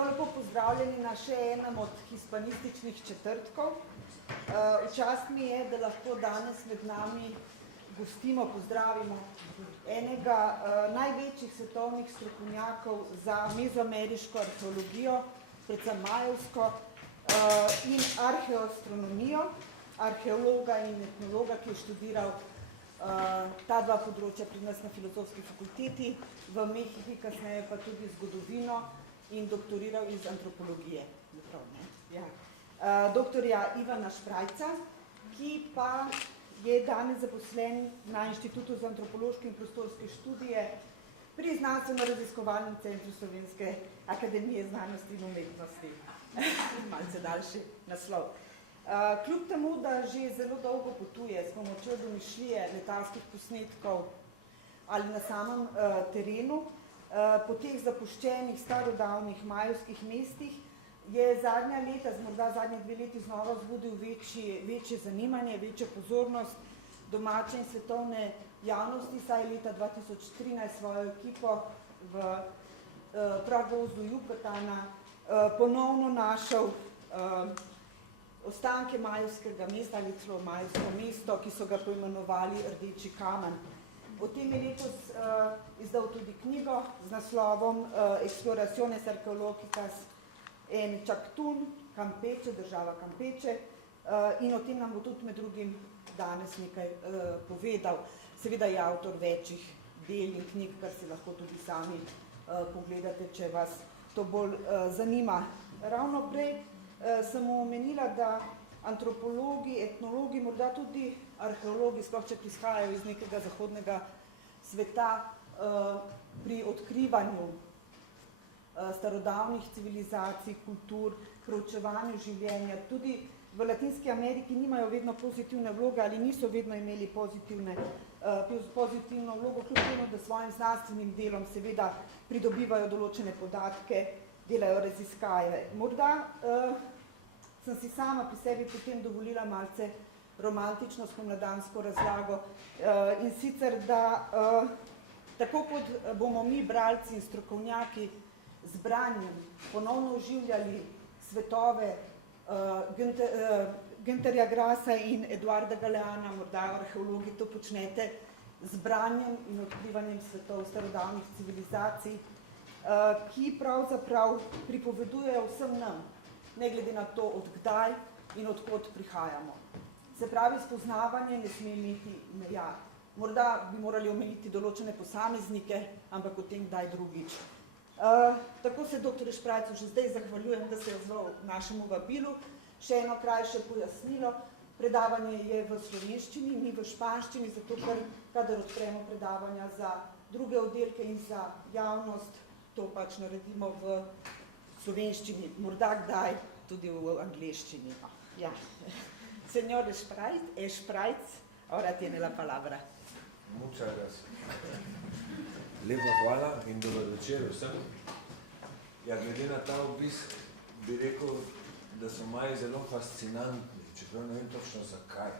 Prav lepo pozdravljeni na še enem od hispanističnih četrtkov. V čast mi je, da lahko danes med nami gostimo, pozdravimo enega največjih svetovnih strokovnjakov za mezoameriško arheologijo, predvsem majevsko in arheoastronomijo, arheologa in etnologa, ki je študiral ta dva področja pri nas na Filozofski fakulteti, v Mehiki, kasneje pa tudi zgodovino in doktoriral iz antropologije. Doktorja Ivana Šprajca, ki pa je danes zaposlen na Inštitutu za antropološke in prostorske študije pri Znanstveno-raziskovalnem centru Slovenske akademije znanosti in umetnosti. Malce daljši naslov. Kljub temu, da že zelo dolgo potuje s pomočjo domišljije letalskih posnetkov ali na samem terenu, po teh zapuščenih starodavnih majevskih mestih, je zadnja leta, morda zadnje 2 leti znova vzbudil večje zanimanje, večjo pozornost domače in svetovne javnosti, saj je leta 2013 svojo ekipo v pragozdu Jukatana ponovno našel ostanke majevskega mesta ali celo majevsko mesto, ki so ga poimenovali Rdeči kamen. O tem je letos izdal tudi knjigo z naslovom Exploraciones arqueológicas en Chaktun, Campeche, država Campeche, in o tem nam bo tudi med drugim danes nekaj povedal. Seveda je avtor večjih del in knjig, kar si lahko tudi sami pogledate, če vas to bolj zanima. Ravno prej sem omenila, da antropologi, etnologi, morda tudi arheologi, sploh če prihajajo iz nekega zahodnega sveta, pri odkrivanju starodavnih civilizacij, kultur, proučevanju življenja, tudi v Latinski Ameriki nimajo vedno pozitivne vloge ali niso vedno imeli pozitivno vlogo, kljub temu, da svojim znanstvenim delom seveda pridobivajo določene podatke, delajo raziskave. Morda sem si sama pri sebi potem dovolila malce romantično spomladansko razlago in sicer, da tako kot bomo mi, bralci in strokovnjaki, z branjem ponovno oživljali svetove Günterja Grassa in Eduarda Galeana, morda arheologi to počnete, z branjem in odkrivanjem svetov starodavnih civilizacij, ki pravzaprav pripovedujejo vsem nam, ne glede na to, od kdaj in od kod prihajamo. Se pravi, spoznavanje ne sme imeti meja. Morda bi morali omeniti določene posameznike, ampak o tem kdaj drugič. Tako se dr. Šprajcu že zdaj zahvaljujem, da se je odzval našemu vabilu. Še eno krajše pojasnilo. Predavanje je v slovenščini, ni v španščini, zato ker, kadar odpremo predavanja za druge oddelke in za javnost, to pač naredimo v slovenščini, morda kdaj tudi v angleščini. Ja. Señor Šprajc, ahora tiene la palabra. Muchas gracias. Lepa hvala in dober večer vsem. Ja, glede na ta obisk bi rekel, da so Maji zelo fascinantni, čeprav ne vem točno zakaj.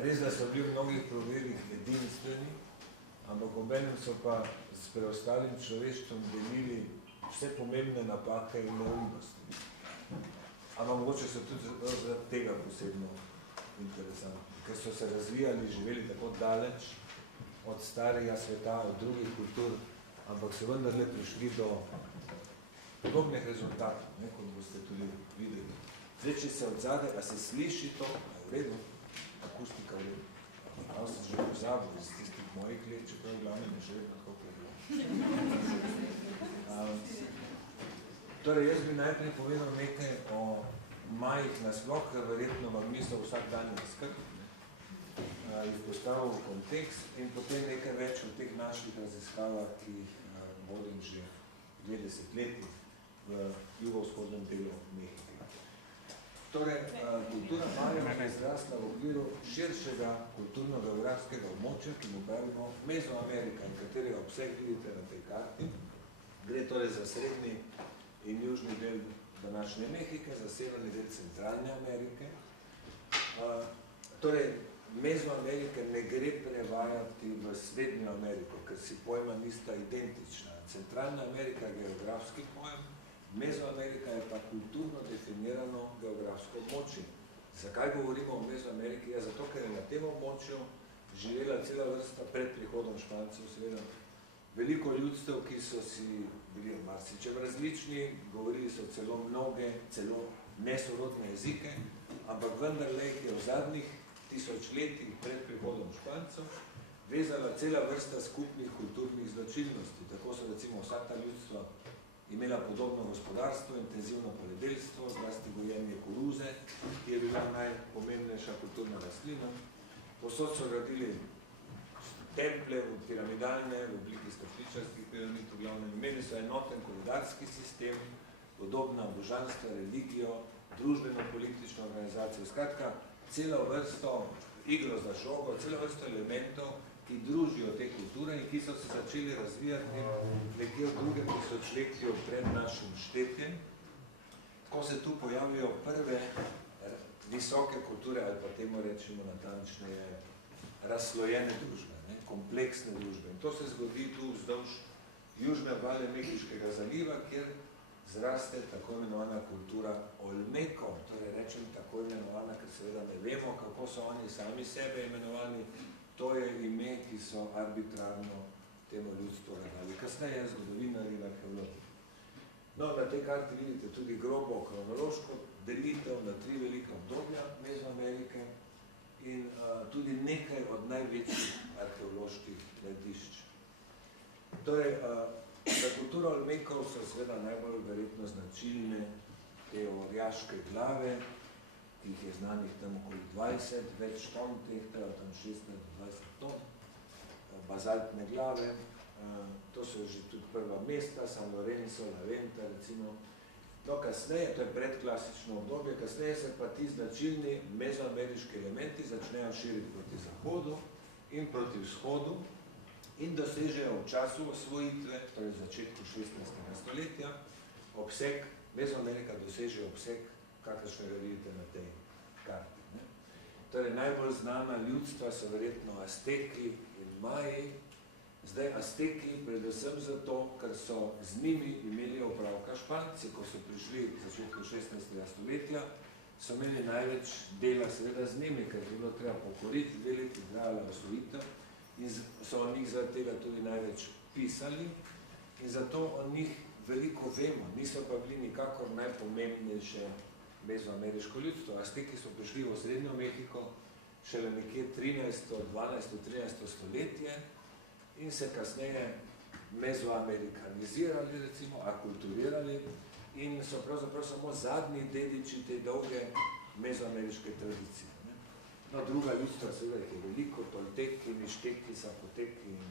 Res, da so bili v mnogih pravilih edinstveni, ampak obenem so pa s preostalim človeštvom delili vse pomembne napake in neumnosti. Ampak mogoče so tudi zaradi tega posebno interesantni, ker so se razvijali, živeli tako daleč od starega sveta, od drugih kultur, ampak so vendarle prišli do podobnih rezultatov, kot boste tudi videli. Zdaj, če se odzade, a se sliši to, a je v redu, akustika v redu. Prav sem že pozabil iz tistih mojih let, čeprav v glavnem je še vedno tako povedal. Torej, jaz bi najprej povedal nekaj o Majih nasploh, ker verjetno vam niso vsak dan skrb, jih postavil v kontekst in potem nekaj več v teh naših raziskavah, ki jih vodim že 20 leti v jugovzhodnem delu Mehike. Torej, kultura Majev je zrasla v okviru širšega kulturno-geografskega območja, ki mu pravimo Mezoamerika, in katerega obseg vidite na tej karti. Gre torej za srednji in južni del današnje Mehike, za severni del Centralne Amerike. Torej, Mezoamerike ne gre prevajati v Srednjo Ameriko, ker si pojma nista identična. Centralna Amerika je geografski pojem, Mezoamerika je pa kulturno definirano geografsko območje. Zakaj govorimo o Mezoameriki? Ja, zato, ker je na tem območju živela cela vrsta pred prihodom Špancev, seveda veliko ljudstev, ki so si bili marsičem različni, govorili so celo mnoge, celo nesorodne jezike, ampak vendarle jih je v zadnjih tisočletjih pred prihodom Špancev vezala cela vrsta skupnih kulturnih značilnosti. Tako so recimo vsa ta ljudstva imela podobno gospodarstvo, intenzivno poljedelstvo, zlasti gojenje koruze, ki je bila najpomembnejša kulturna rastlina. Posod so gradili templje, piramidalne, v obliki stopničarskih piramid, v glavnem imeli so enoten koledarski sistem, podobna božanstva, religijo, družbeno-politično organizacijo. Skratka, celo vrsto igro za šogo, celo vrsto elementov, ki družijo te kulture in ki so se začeli razvijati nekje v drugem tisočletju pred našim štetjem, ko se tu pojavijo prve visoke kulture, ali pa temu rečemo natančneje, razslojene družbe, kompleksne družbe. In to se zgodi tu vzdolž južne obale Mehiškega zaliva, kjer zraste tako imenovana kultura Olmekov, torej rečem tako imenovana, ker seveda ne vemo, kako so oni sami sebe imenovali. To je ime, ki so arbitrarno temu ljudstvu dali. Kasneje zgodovinarji in arheologi. No, na tej karti vidite tudi grobo kronološko delitev na 3 velika obdobja Mezoamerike in tudi nekaj od največjih arheoloških najdišč. Torej, za kulturo Olmekov so seveda najbolj verjetno značilne te orjaške glave, ki jih je znanih tam okoli 20, več ton tehtajo, tam 16-20 ton, bazaltne glave, to so že tudi prva mesta, San Lorenzo, La Venta, recimo. No, kasneje, to je predklasično obdobje, kasneje se pa ti značilni mezoameriški elementi začnejo širiti proti zahodu in proti vzhodu in dosežejo v času osvojitve, torej v začetku 16. stoletja, obseg, Mezoamerika doseže obseg, kakršnega vidite na tej karti. Torej, najbolj znana ljudstva so verjetno Azteki in Maji. Zdaj, Azteki predvsem zato, ker so z njimi imeli opravka Španci, ko so prišli v začetku 16. stoletja, so imeli največ dela seveda z njimi, ker je bilo treba pokoriti, deliti, trajala osvojitev in so o njih zaradi tega tudi največ pisali in zato o njih veliko vemo, niso pa bili nikakor najpomembnejše mezoameriško ljudstvo. Azteki so prišli v Srednjo Mehiko šele nekje 12. stoletje in se kasneje mezoamerikanizirali, recimo, akulturirali in so pravzaprav samo zadnji dediči te dolge mezoameriške tradicije. No, druga ljudstva seveda je veliko, Tolteki, Mišteki, Zapoteki in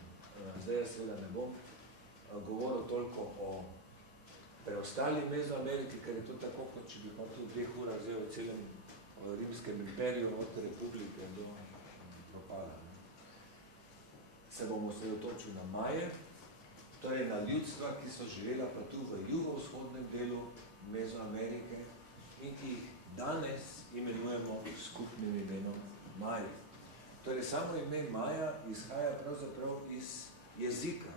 zdaj jaz seveda ne bom govoril toliko o preostali Mezoameriki, ker je to tako, kot če bi pa tu 2 ura vzel v celem rimskem imperiju od republike do propada. Se bomo osredotočili na Maje, torej na ljudstva, ki so živela pa tu v jugovzhodnem delu Mezoamerike in ki jih danes imenujemo skupnim imenom Maja. Torej, samo ime Maja izhaja pravzaprav iz jezika.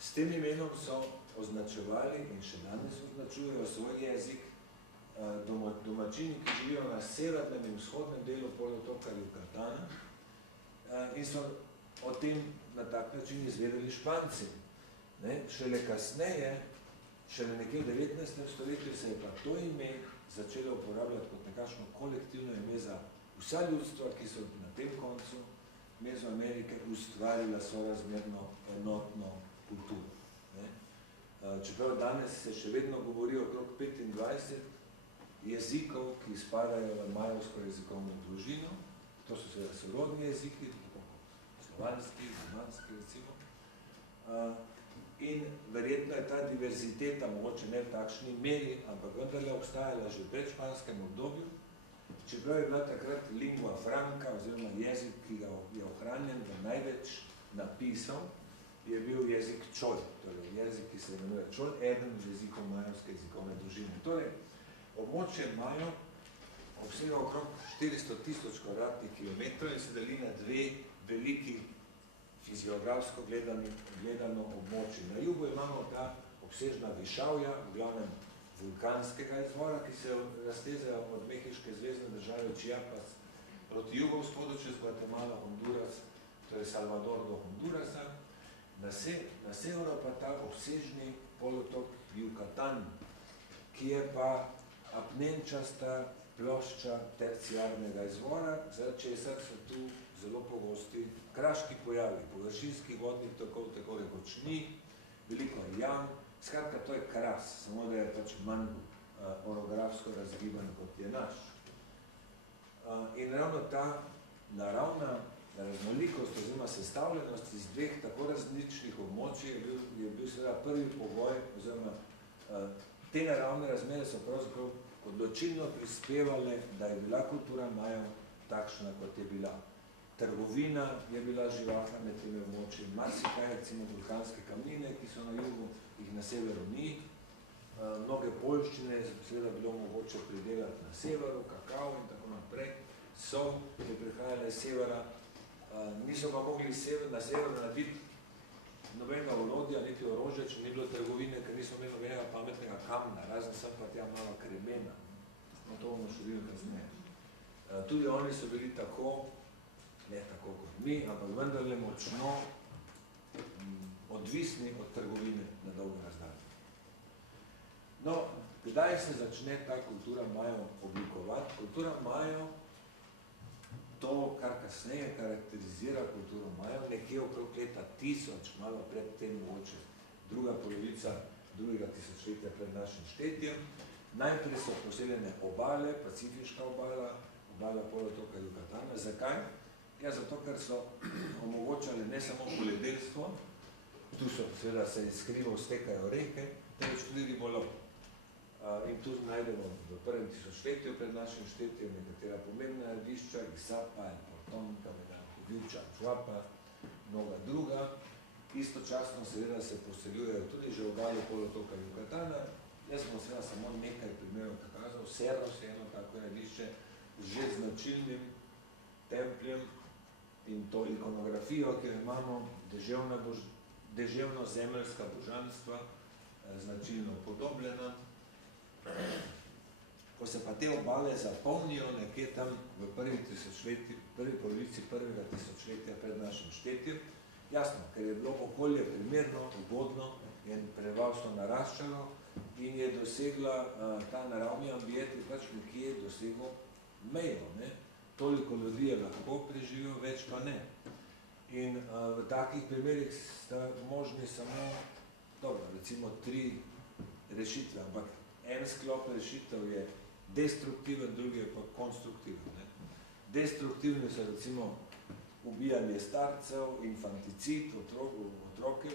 S tem imenom so označevali in še danes označujejo svoj jezik domačini, ki živijo na severnem in vzhodnem delu polotoka Yucatana in so o tem na tak način izvedeli Španci. Šele kasneje, šele nekje v 19. stoletju se je pa to ime začelo uporabljati kot nekakšno kolektivno ime za vsa ljudstva, ki so na tem koncu Mezoamerike ustvarila sorazmerno enotno kulturo. Čeprav danes se še vedno govori okrog 25 jezikov, ki spadajo v majevsko jezikovno družino, to so seveda sorodni jeziki, tako slovanski, romanski recimo, in verjetno je ta diverziteta, mogoče ne v takšni meri, ampak vendarle obstajala že v predšpanskem obdobju, čeprav je bila takrat lingua franca, oziroma jezik, ki ga je ohranjen v največ napisal, je bil jezik čol, torej jezik, ki se imenuje čol, eden od jezikov majevske jezikovne družine. Torej, območje Majo obsega okrog 400.000 kvadratnih kilometrov in se deli na 2 veliki fiziografsko gledano območje. Na jugu imamo ta obsežna višavja, v glavnem vulkanskega izvora, ki se raztezajo od mehiške zvezne države Chiapas proti jugovzhodu čez Guatemala, Honduras, torej Salvador do Hondurasa, na severu pa ta obsežni polotok Yucatan, ki je pa apnenčasta plošča terciarnega izvora, zaradi česar so tu zelo pogosti kraški pojavi, površinskih vodnih tokov, tako rekoč ni, veliko jam, skratka, to je kras, samo da je pač manj orografsko razgiban, kot je naš. In ravno ta naravna raznolikost oziroma sestavljenost iz dveh tako različnih območij je bil seveda prvi pogoj, oziroma te naravne razmere so pravzaprav odločilno prispevale, da je bila kultura Majev takšna, kot je bila. Trgovina je bila živahna med temi območji, marsikaj, recimo vulkanske kamnine, ki so na jugu, jih na severu ni. Mnoge poljščine je seveda bilo mogoče pridelati na severu, kakao in tako naprej. Sol je prihajala iz severa, niso pa mogli na severu narediti nobenega orodja, niti orožja, če ni bilo trgovine, ker niso imeli nobenega pametnega kamna, razen sem pa tja malo kremena. No, to bomo še videli kasneje. Tudi oni so bili tako, ne tako kot mi, ampak vendarle močno odvisni od trgovine na dolgo razdalje. No, kdaj se začne ta kultura Majev oblikovati? Kultura Majev, to, kar kasneje karakterizira kulturo Majev, nekje okrog leta 1000, malo pred tem mogoče, druga polovica drugega tisočletja pred našim štetjem. Najprej so poseljene obale, pacifiška obala, obala polotoka Yucatana. Zakaj? Ja, zato, ker so omogočali ne samo poljedelstvo, tu so seveda se iz hribov stekajo reke, temveč tudi ribolov. In tu najdemo v prvem tisočletju pred našim štetjem nekatera pomembna radišča, Ixapa, El Porton, Vilča, Čuapa, mnoga druga. Istočasno seveda se poseljujejo tudi že obale polotoka Yucatana. Jaz sem seveda samo nekaj primerov pokazal. Serros je eno tako radišče že značilnim templjem in to ikonografijo, ki jo imamo, deževno-zemeljska božanstva, značilno podobljena. Ko se pa te obale zapolnijo nekje tam v prvi polovici prvega tisočletja pred našim štetjem, jasno, ker je bilo okolje primerno, ugodno in prebivalstvo naraščalo in je dosegla ta naravni ambient, je pač nekje dosegel mejo, ne? Toliko ljudi je lahko preživel, več pa ne. In v takih primerih sta možni samo, dobro, recimo 3 rešitve, ampak en sklop rešitev je destruktiven, drugi je pa konstruktiven. Ne? Destruktivni so recimo ubijanje starcev, infanticid, otroke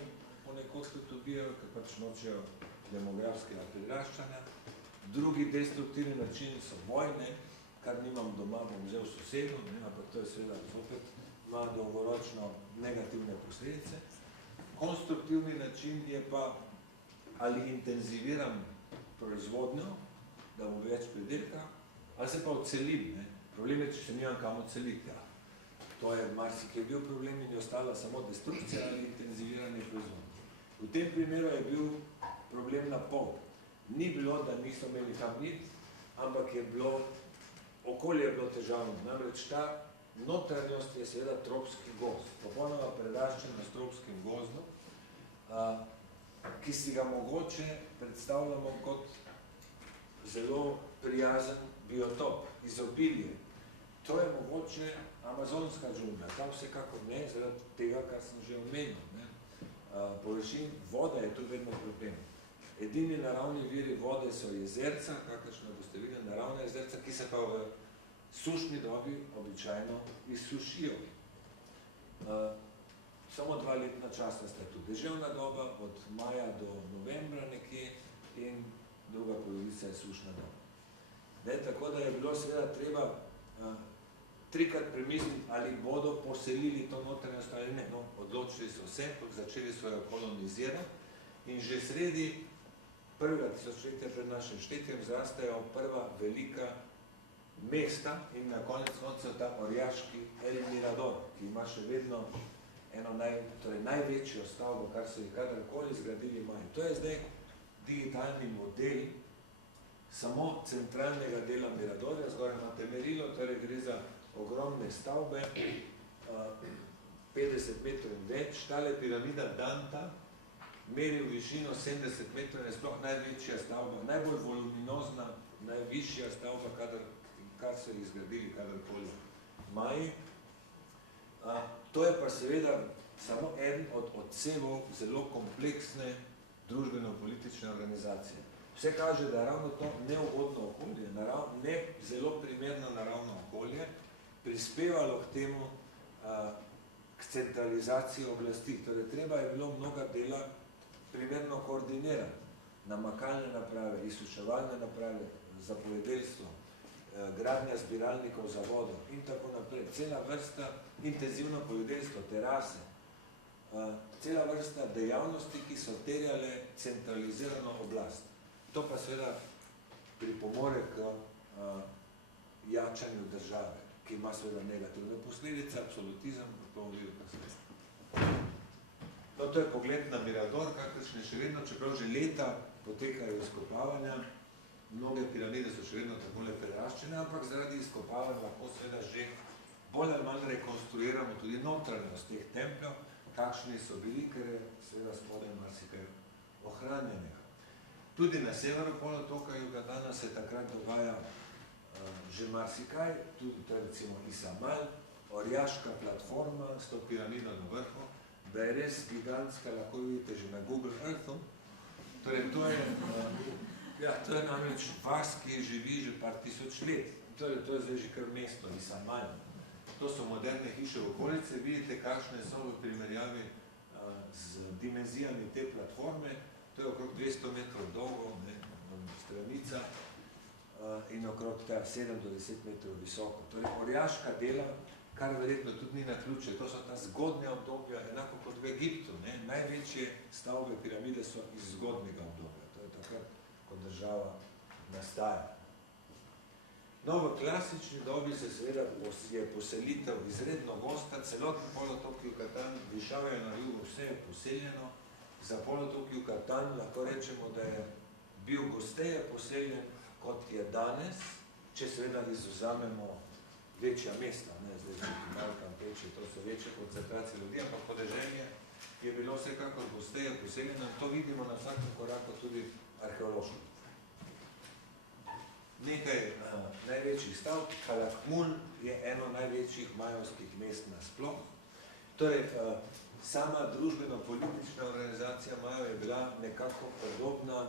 ponekod tudi ubijajo, ker pač nočejo demografskega priraščanja. Drugi destruktivni način so vojne, kar nimam doma, bom vzel sosedu, ampak to je seveda zopet ima dolgoročno negativne posledice. Konstruktivni način je pa ali intenziviram proizvodnjo, da bo več pridelka, ali se pa odselim. Ne? Problem je, če se nimam kam odseliti. Ja. To je marsikaj bil problem in je ostala samo destrukcija ali intenziviranje proizvodnje. V tem primeru je bil problem na pol. Ni bilo, da niso imeli kam iti, ampak je bilo, okolje je bilo težavno. Namreč ta notranjost je seveda tropski gozd, popolnoma predaščen s tropskim gozdom, ki si ga mogoče predstavljamo kot zelo prijazen biotop, izobilje. To je mogoče amazonska džungla, tam vsekakor ne, zaradi tega, kar sem že omenil. Površin voda je tu vedno problem. Edini naravni viri vode so jezerca, kakršno boste videli, naravna jezerca, ki se pa v sušni dobi običajno izsušijo. Samo 2 letna časa sta tu. Deževna doba od maja do novembra nekje in druga polovica je sušna doba. Tako da je bilo seveda treba 3-krat premisliti, ali bodo poselili to notranjost ali ne. No, odločili so se, začeli so jo kolonizirati in že sredi prvega tisočletja pred našim štetjem zrastajo prva velika mesta in na konec koncev ta orjaški El Mirador, ki ima še vedno eno največjo stavbo, kar so jih kadarkoli zgradili Maji. To je zdaj digitalni model samo centralnega dela Miradorja, zgoraj imate merilo, torej gre za ogromne stavbe, 50 metrov in več. Tale piramida Danta meri v višino 70 metrov, je sploh največja stavba, najbolj voluminozna, najvišja stavba, kar so jih zgradili kadarkoli Maji. To je pa seveda samo eden od odsevov zelo kompleksne družbeno-politične organizacije. Vse kaže, da je ravno to neugodno okolje, ne zelo primerno naravno okolje, prispevalo k temu, k centralizaciji oblasti. Torej, treba je bilo mnoga dela primerno koordinirati. Namakalne naprave, izsuševalne naprave, zapovedeljstvo, gradnja zbiralnikov za vodo in tako naprej. Cela vrsta intenzivno povedeljstvo, terase, cela vrsta dejavnosti, ki so terjale centralizirano oblast. To pa seveda pripomore k jačanju države, ki ima seveda negativne posledice, absolutizem, povedal kasneje. No, to je pogled na Mirador, kakršne še vedno, čeprav že leta potekajo izkopavanja, mnoge piramide so še vedno takole preraščene, ampak zaradi izkopavanja lahko seveda že bolj ali manj rekonstruiramo tudi notranjost teh templjev, kakšni so bili, ker je seveda spodaj marsikaj ohranjenega. Tudi na severu polotoka Jugatana se takrat dogaja že marsikaj, tudi to je recimo Isamal, orjaška platforma s to piramido na vrhu, da je res gigantska, lahko vidite že na Google Earthu. Torej, to je namreč vas, ki živi že par tisoč let. Torej, to je zdaj že kar mesto, Isamal. To so moderne hiše v okolice, vidite, kakšne so v primerjavi z dimenzijami te platforme. To je okrog 200 metrov dolgo, stranica, in okrog 7 do 10 metrov visoko. Torej, orjaška dela, kar verjetno tudi ni na ključe, to so ta zgodnja obdobja, enako kot v Egiptu. Največje stavbe piramide so iz zgodnjega obdobja, to je takrat, ko država nastaja. No, v klasični dobi se seveda je poselitev izredno gosta, celotni polotok Jugatan, Višavje na jugu, vse je poseljeno. Za polotok Jugatan lahko rečemo, da je bil gosteje poseljen, kot je danes, če seveda izvzamemo večja mesta. Zdaj, Campeche, to so večje koncentracije ljudi, ampak podeželje je bilo vsekakor gosteje poseljeno in to vidimo na vsakem koraku tudi arheološko. Nekaj največjih stavb, Calakmul je eno največjih majovskih mest nasploh. Torej, sama družbeno-politična organizacija Majev je bila nekako podobna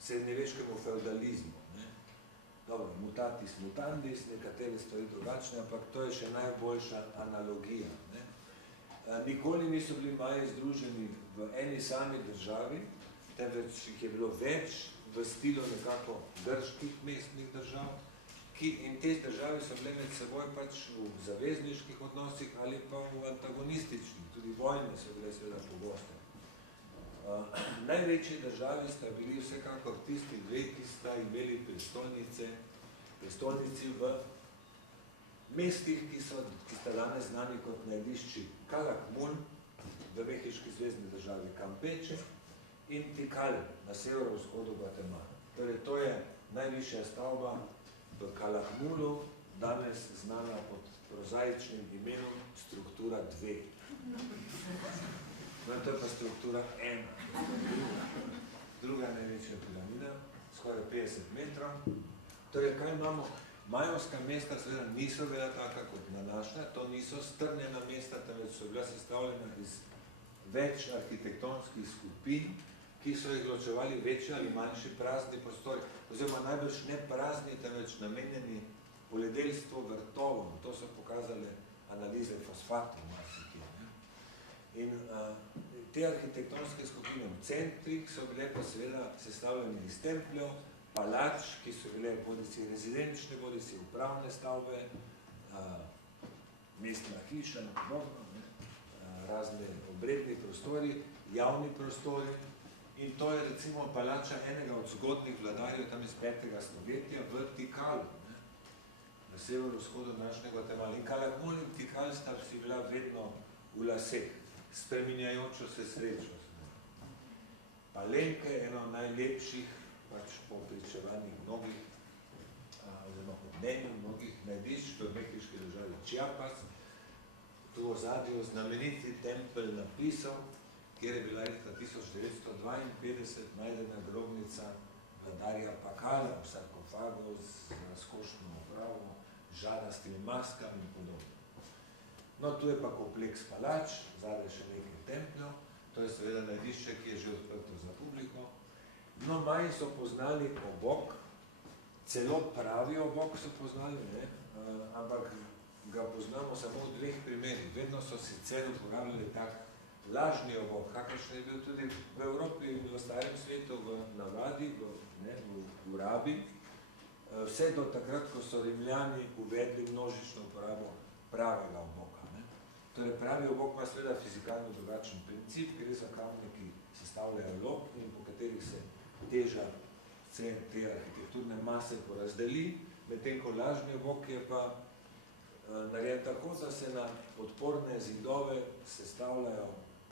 srednjeveškemu feudalizmu. Dobro, mutatis mutandis, nekateri stoji drugačne, ampak to je še najboljša analogija. Nikoli niso bili Maji združeni v eni sami državi, temveč jih je bilo več v stilu nekako grških mestnih držav, in te države so bile med seboj pač v zavezniških odnosih ali pa v antagonističnih, tudi vojne so bile seveda pogoste. Največji državi sta bili vsekakor tisti dve, ki sta imeli prestolnici v mestih, ki sta danes znani kot najdišči Calakmul v mehiški zvezni državi Campeche in Tikal na severovzhodu Gvatemala. Torej, to je najvišja stavba v Calakmulu, danes znana pod prozaičnim imenom struktura 2. No, to je pa struktura 1. Druga največja piramida, skoraj 50 metrov. Torej, kaj imamo? Majovska mesta seveda niso bila taka kot na naša, to niso strnjena mesta, temveč so bila sestavljena iz več arhitektonskih skupin, ki so jih ločevali večji ali manjši prazni prostori, oziroma najbrž ne prazni, temveč namenjeni poljedelstvu, vrtovom. To so pokazali analize fosfatov marsikje. In te arhitektonske skupine v centrih so bile pa seveda sestavljene iz templjev, palač, ki so bile bodisi rezidenčne, bodisi upravne stavbe, mestna hiša, razne obredni prostori, javni prostori. In to je recimo palača enega od zgodnih vladarjev tam iz 5. stoletja v Tikalu, na severovzhodu današnjega Gvatemala. In Calakmul in Tikal sta si bila vedno v laseh, spreminjajočo se srečo. Palenke, eno najlepših, pač po pričevanjih mnogih, oziroma po mnenju mnogih najdišč v mehiški državi Chiapas, tu v ozadju znameniti tempelj napisov, kjer je bila leta 1952 najdena grobnica vladarja Pakala v sarkofagu z razkošno opravo, žarastimi maskami in podobno. No, tu je pa kompleks palač, zadaj še nekaj templjev, to je seveda najdišče, ki je že odprto za publiko. No, Maji so poznali obok, celo pravi obok so poznali, ne? Ampak ga poznamo samo v dveh primerih. Vedno so sicer uporabljali tak lažni obok, kakršen je bil tudi v Evropi in v starem svetu, v navadi, v rabi, vse do takrat, ko so Rimljani uvedli množično uporabo pravega oboka. Ne? Torej, pravi obok ima seveda fizikalno drugačen princip, gre za kamne, ki sestavljajo lok in po katerih se teža vse te arhitekturne mase porazdeli, medtem ko lažni obok je pa narejen tako, da se na podporne zidove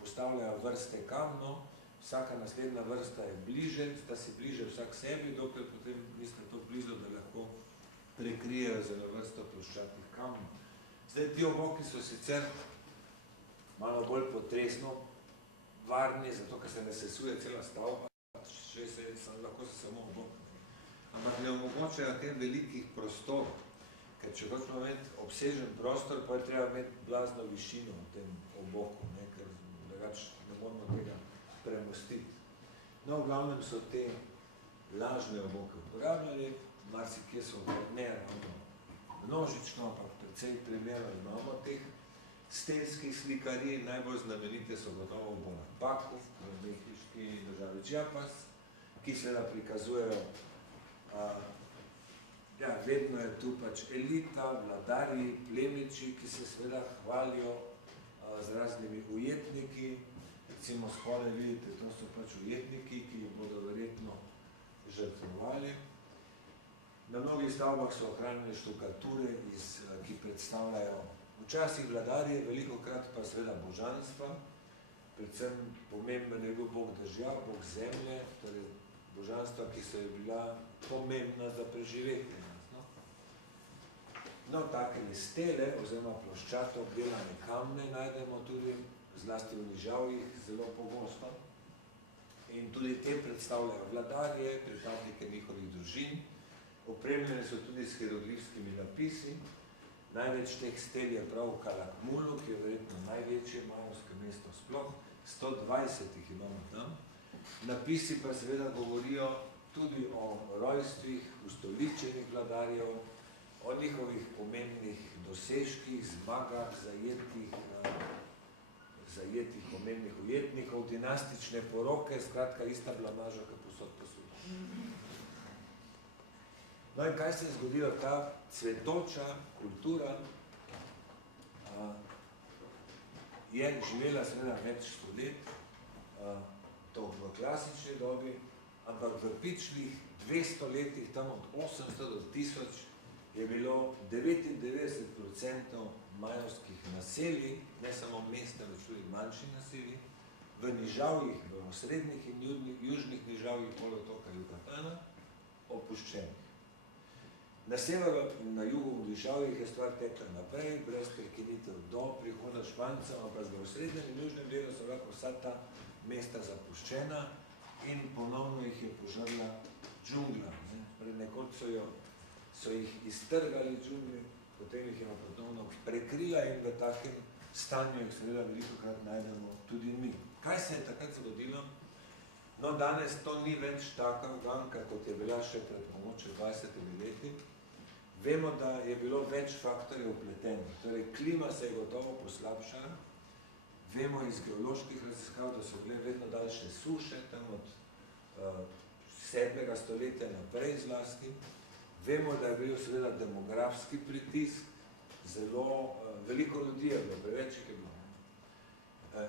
postavljajo vrste kamnov, vsaka naslednja vrsta je bliže, sta si bliže vsak sebi, dokler potem niste to blizu, da lahko prekrijejo zelo vrsto ploščatih kamnov. Zdaj, ti oboki so sicer malo bolj potresno varni, zato ker se ne sesuje cela stavba, lahko se samo obok. Ampak ne omogočajo tem velikih prostorov, ker če hočemo imeti obsežen prostor, pa je treba imeti blazno višino v tem oboku, ne, ker drugače ne moramo tega premostiti. No, v glavnem so te lažne oboke uporabljali, marsikje so ne ravno množično, ampak precej primerov imamo teh stenskih slikarij, najbolj znamenite so gotovo v Bonapaku, v mehiški državi Chiapas, ki seveda prikazujejo, vedno je tu pač elita, vladarji, plemiči, ki se seveda hvalijo z raznimi ujetniki. Recimo spole vidite, to so pač ujetniki, ki jih bodo verjetno žrtvovali. Na mnogih stavbah so ohranjene štukature, ki predstavljajo včasih vladarje, velikokrat pa seveda božanstva. Predvsem pomemben je bil bog dežja, bog zemlje, torej božanstva, ki so je bila pomembna za preživetje. No, take stele oziroma ploščato obdelane kamne najdemo tudi zlasti v nižavjih zelo pogosto. In tudi te predstavljajo vladarje, pripadnike njihovih družin. Opremljene so tudi s hieroglifskimi napisi. Največ teh stel je prav v Calakmulu, ki je verjetno največje majevsko mesto sploh. 120 jih imamo tam. Napisi pa seveda govorijo tudi o rojstvih, ustoličenih vladarjev, o njihovih pomembnih dosežkih, zmagah, zajetih pomembnih ujetnikov, dinastične poroke, skratka ista blamaža, kot posod posod. No in kaj se je zgodilo? Ta cvetoča kultura je živela seveda več stolet, to v klasični dobi, ampak v pičlih 200 letih, tam od 800 do 1000, je bilo 99% majevskih naselij, ne samo mesta, več tudi manjših naselij, v nižavjih, v osrednjih in južnih nižavjih polotoka Yucatana, opuščenih. Na severu in na jugu v nižavjih je stvar tekla naprej, brez prekinitev do prihoda Špancev, ampak v osrednjem in južnem delu so lahko vsa ta mesta zapuščena in ponovno jih je požrla džungla. Pred nekoč so jih iztrgali džungli, potem jih je ponovno prekrila in v takem stanju jih seveda velikokrat najdemo tudi mi. Kaj se je takrat zgodilo? No, danes to ni več taka uganka, kot je bila še pred mogoče 20 leti. Vemo, da je bilo več faktorjev vpletenih. Torej, klima se je gotovo poslabšala. Vemo iz geoloških raziskav, da so bile vedno daljše suše, tam od 7. stoletja naprej zlasti. Vemo, da je bil seveda demografski pritisk, zelo veliko ljudi je bilo, preveč je bilo.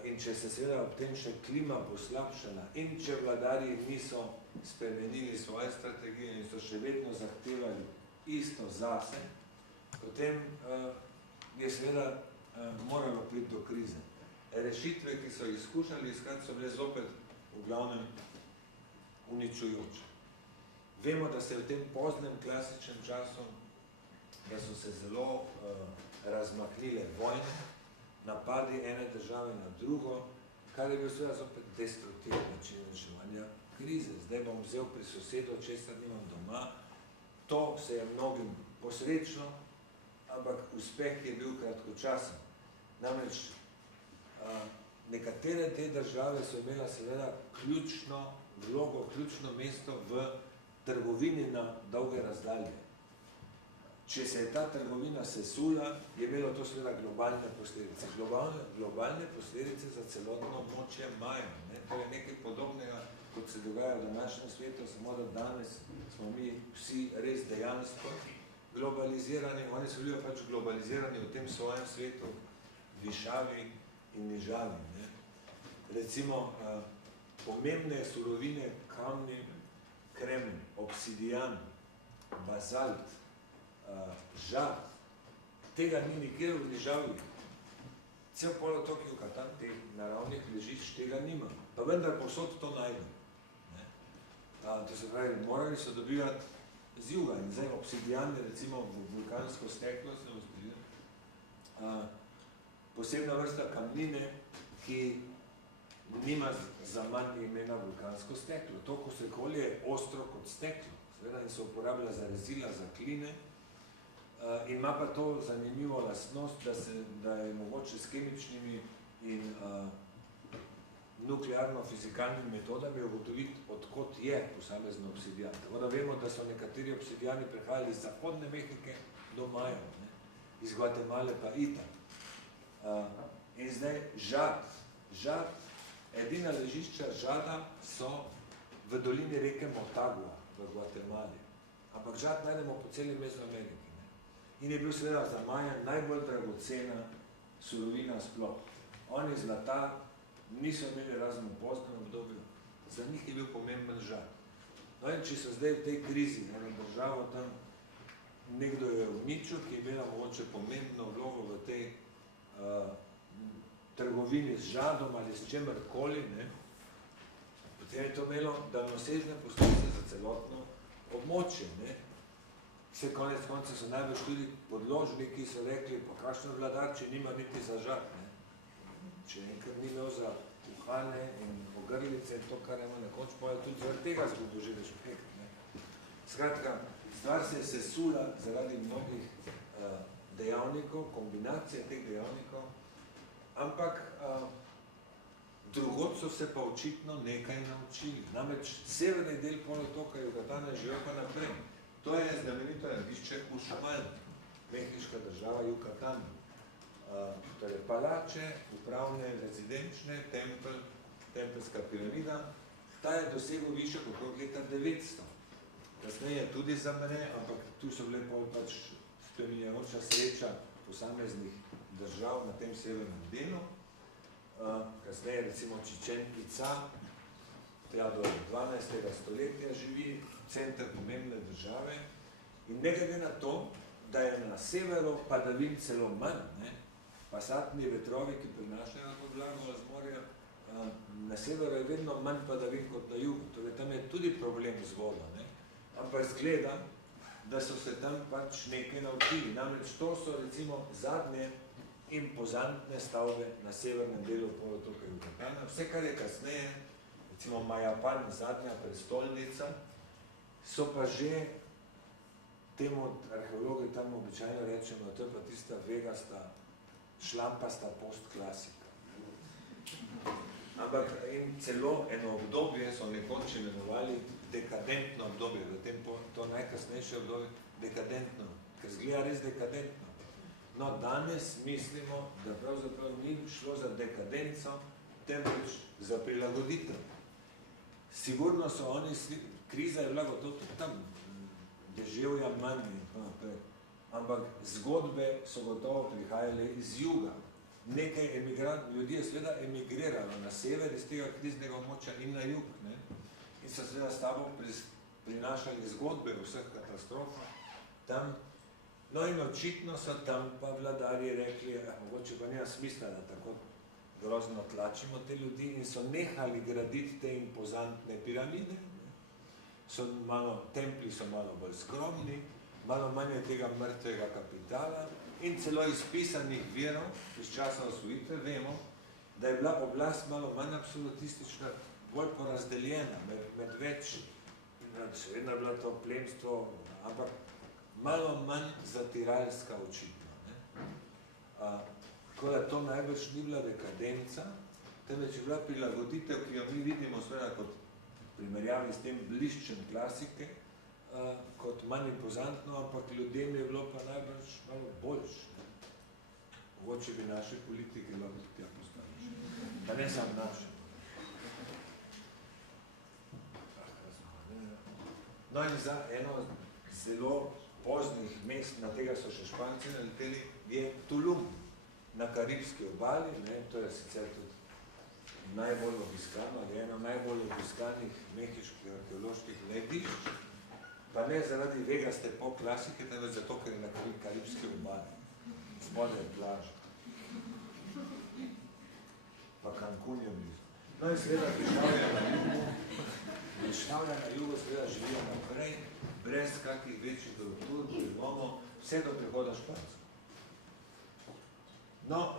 In če se seveda ob tem še klima poslabšala in če vladarji niso spremenili svoje strategije in so še vedno zahtevali isto zase, potem je seveda moralo priti do krize. Rešitve, ki so jih skušali iskati, so bile zopet v glavnem uničujoče. Vemo, da se v tem poznem klasičnem času, da so se zelo razmahnile vojne, napadi ene države na drugo, kar je bil seveda zopet destruktivni način reševanja krize. Zdaj bom vzel pri sosedu, česar nimam doma. To se je mnogim posrečno, ampak uspeh je bil kratkočasen. Namreč nekatere te države so imela seveda ključno vlogo, ključno mesto v trgovini na dolge razdalje. Če se je ta trgovina sesula, je imelo to seveda globalne posledice. Globalne posledice za celotno območje imajo. To je nekaj podobnega, kot se dogaja v današnjem svetu, samo da danes smo mi vsi res dejansko globalizirani, oni so bili pač globalizirani v tem svojem svetu, višavi in nižavi. Recimo, pomembne surovine, kamni, kreml, obsidian, bazalt, žad, tega ni nikjer v nižavi. Cel polotok Jukatan, teh naravnih ležišč, tega nima, pa vendar povsod to najde. To se pravi, morali so dobivati z juga in zdaj obsidian je recimo vulkansko steklo, se vzpredil, posebna vrsta kamnine, ki nima za manj imena vulkansko steklo. To, ko se kolje, je ostro kot steklo, seveda, in se uporablja za rezila, za kline, ima pa to zanimivo lastnost, da je mogoče s kemičnimi in nuklearno-fizikalnimi metodami ugotoviti, odkot je posamezen obsidian. Tako da vemo, da so nekateri obsidiani prehajali iz zahodne Mehike do Majev, iz Gvatemale pa Ita. In zdaj žad, edina ležišča žada so v dolini reke Motagua v Gvatemali. Ampak žad najdemo po celi Mezoameriki. In je bil seveda za Maja najbolj dragocena surovina sploh. Oni zlata niso imeli razen v poznem obdobju, za njih je bil pomemben žad. No in če so zdaj v tej krizi, eno državo tam, nekdo je uničil, ki je imela mogoče pomembno vlogo v tej trgovini z žadom ali s čemerkoli, potem je to imelo daljnosežne posledice za celotno območje. Vse konec konca so najbolj tudi podložniki, so rekli, pa kakšno vladar, če nima niti za žad. Če enkrat ni imel za uhane in ogrlice, to, kar ima nekoč, pa je tudi zaradi tega zgubo že respekt. Skratka, stvar se je sesula zaradi mnogih dejavnikov, kombinacije teh dejavnikov, ampak drugod so se pa očitno nekaj naučili. Namreč severni del polotoka Jukatana živel pa naprej. To je znamenito najdišče Ušmal, mehiška država Jukatan. Torej palače, upravne, rezidenčne, tempelska piramida, ta je dosegel višek okrog leta 900. Kasneje tudi za mene, ampak tu so bile pač spreminjajoča sreča posameznih držav na tem severnem delu. Kasneje recimo Čičen Ica, tja do 12. stoletja živi, center pomembne države in ne glede na to, da je na severu padavin celo manj, pasatni vetrovi, ki prinašajo to vlago z morja, na severu je vedno manj padavin kot na jugu, torej tam je tudi problem z vodo, ampak zgleda, da so se tam pač nekaj naučili, namreč to so recimo zadnje impozantne stavbe na severnem delu polotoka Jukatana, vse kar je kasneje, recimo Majapan, zadnja prestolnica, so pa že, temu arheologi tam običajno rečemo, to je pa tista vegasta, šlampasta postklasika. Ampak in celo eno obdobje so nekoč imenovali dekadentno obdobje, v tem to najkasnejše obdobje, dekadentno, ker zgleda res dekadentno. No, danes mislimo, da pravzaprav ni šlo za dekadenco, temveč za prilagoditev. Sigurno so oni, kriza je bila gotovo tudi tam, deževja manj in tako naprej. Ampak zgodbe so gotovo prihajale iz juga. Nekaj ljudi je seveda emigriralo na sever iz tega kriznega območja in na jug. In so seveda s tabo prinašali zgodbe o vseh katastrofah tam. No in očitno so tam pa vladarji rekli, mogoče pa nema smisla, da tako grozno tlačimo te ljudi in so nehali graditi te impozantne piramide. templji so malo bolj skromni, malo manj je tega mrtvega kapitala in celo iz pisanih virov, iz časa osvojitve, vemo, da je bila oblast malo manj absolutistična, bolj porazdeljena med več, seveda je bila to plemstvo, ampak malo manj zatiralska očitno. Tako da to najbrž ni bila dekadenca, temveč je bila prilagoditev, ki jo mi vidimo seveda kot primerjavi s tem bliščem klasike, kot manj impozantno, ampak ljudem je bilo pa najbrž malo boljš. Mogoče bi naše politike lahko tja postavili. Pa ne sam naše. No in za eno zelo poznih mest, na tega so še Španci naleteli, je Tulum na Karibski obali, to je sicer tudi najbolj obiskano, ali eno najbolj obiskanih mehiških arheoloških najdišč, pa ne zaradi vegaste pop klasike, temveč zato, ker je na Karibski obali. Spodaj plaža. Pa Cancun je blizu. No in seveda Višnavlja na jugu seveda živijo naprej, brez kakih večjih doktor, imamo vse do prihoda Špancev. No,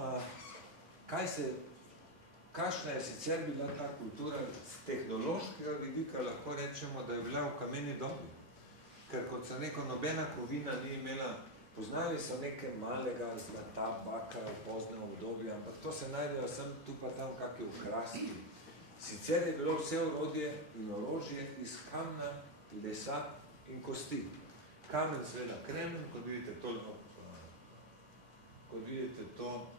kakšna je sicer bila ta kultura z tehnološkega vidika, lahko rečemo, da je bila v kameni dobi. Ker kot sem rekel, nobena kovina ni imela, poznali so nekaj malega zlata, bakra v poznem obdobju, ampak to se najdejo sem tu pa tam kakšne okraski. Sicer je bilo vse orodje in orožje iz kamna, lesa in kosti. Kamen seveda kremen, kot vidite to